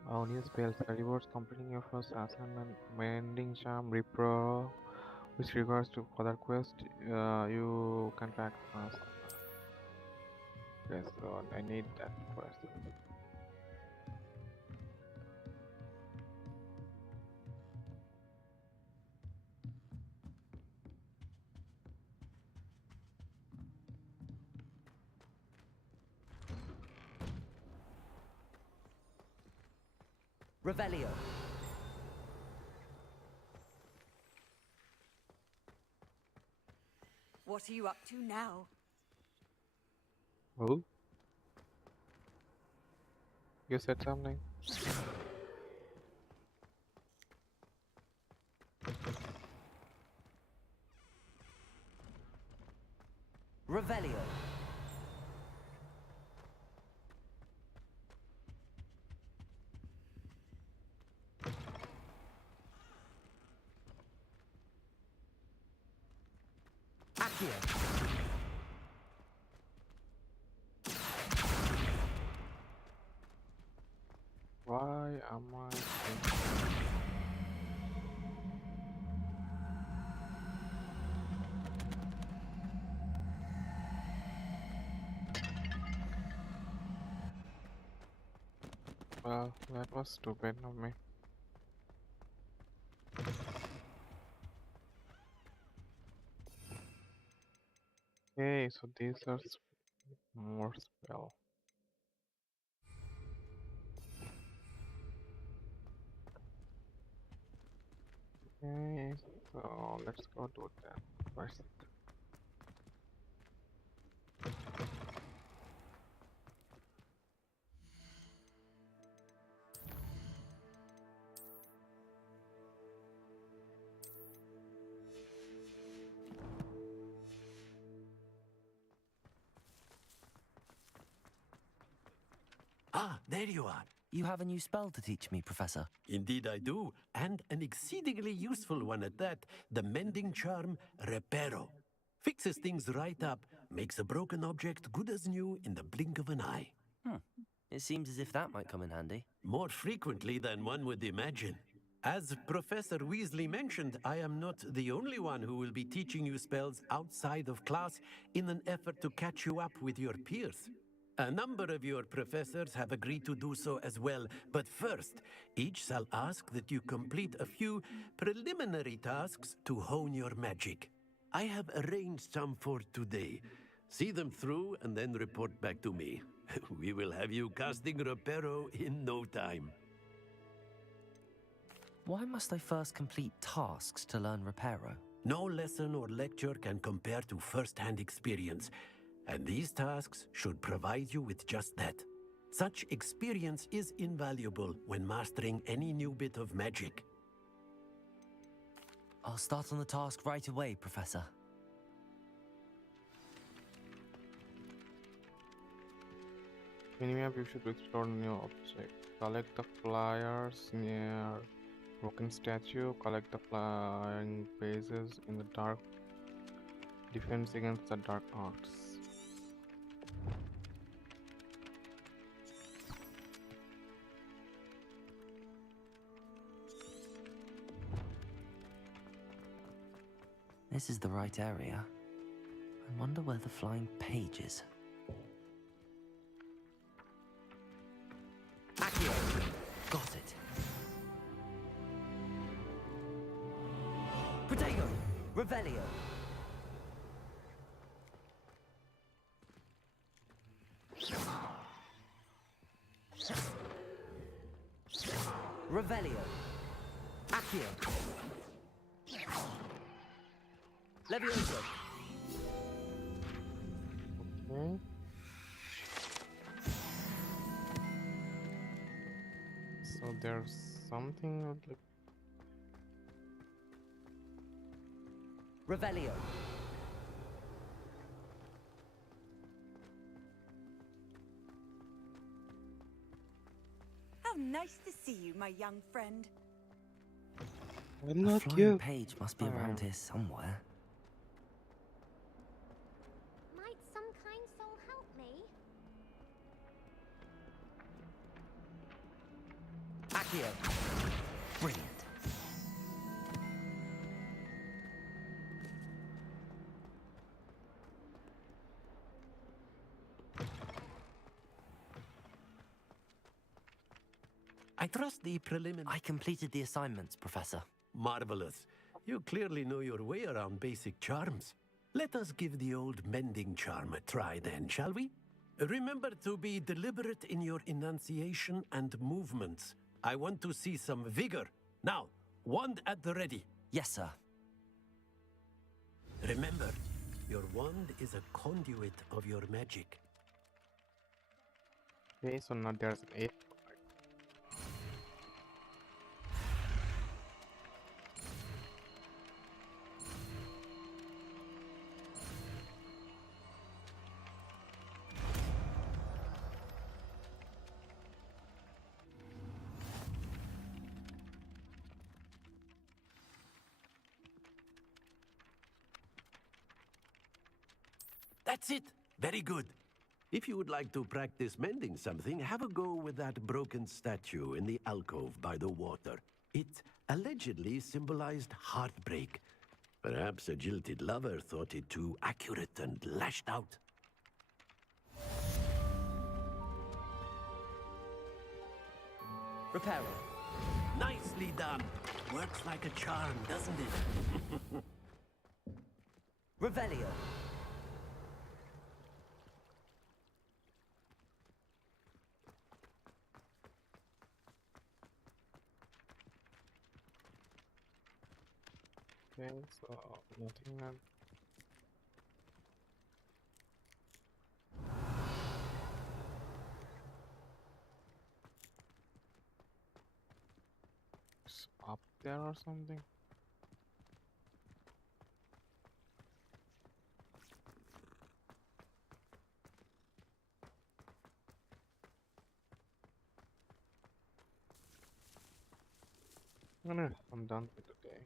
Rewards completing your first assignment, Mending Charm, Repro, which regards to further quest, you can track us. Okay, so I need that quest. Revelio. What are you up to now? Oh? You said something? Revelio. Accio. Why am I... Well, that was stupid of me. Okay, so these are more spell. Okay, so let's go do that first. Ah, there you are. You have a new spell to teach me, Professor. Indeed I do, and an exceedingly useful one at that. The mending charm, Repero. Fixes things right up, makes a broken object good as new in the blink of an eye. It seems as if that might come in handy. More frequently than one would imagine. As Professor Weasley mentioned, I am not the only one who will be teaching you spells outside of class in an effort to catch you up with your peers. A number of your professors have agreed to do so as well, but first, each shall ask that you complete a few preliminary tasks to hone your magic. I have arranged some for today. See them through and then report back to me. We will have you casting Reparo in no time. Why must I first complete tasks to learn Reparo? No lesson or lecture can compare to first-hand experience, and these tasks should provide you with just that. Such experience is invaluable when mastering any new bit of magic. I'll start on the task right away, Professor. Minimap, you should explore new objects. Collect the flyers near broken statue. Collect the flying bases in the dark. Defense against the dark arts. This is the right area. I wonder where the flying page is. Accio! Got it. Protego! Revelio! Revelio! Accio! Levioso! Okay. So there's something like Revelio! How nice to see you, my young friend. I'm the not flying you. page must be around here somewhere. Might some kind soul help me? Accio! Brilliant. I trust the preliminary... I completed the assignments, Professor. Marvelous. You clearly know your way around basic charms. Let us give the old mending charm a try then, shall we? Remember to be deliberate in your enunciation and movements. I want to see some vigor. Now, wand at the ready. Yes, sir. Remember, your wand is a conduit of your magic. okay, so now there's an 8. That's it. Very good. If you would like to practice mending something, have a go with that broken statue in the alcove by the water. It allegedly symbolized heartbreak. Perhaps a jilted lover thought it too accurate and lashed out. Reparo. Nicely done. Works like a charm, doesn't it? Revelio. Okay, so nothing else. It's up there or something. No, I'm done for today.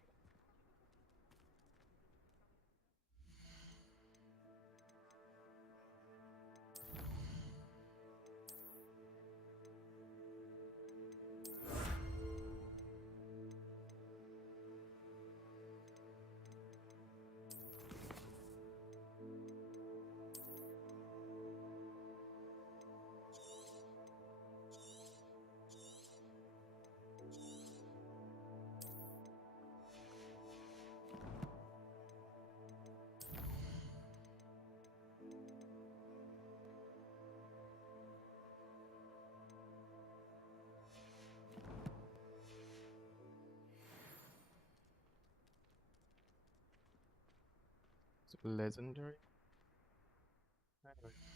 It's legendary. Anyway.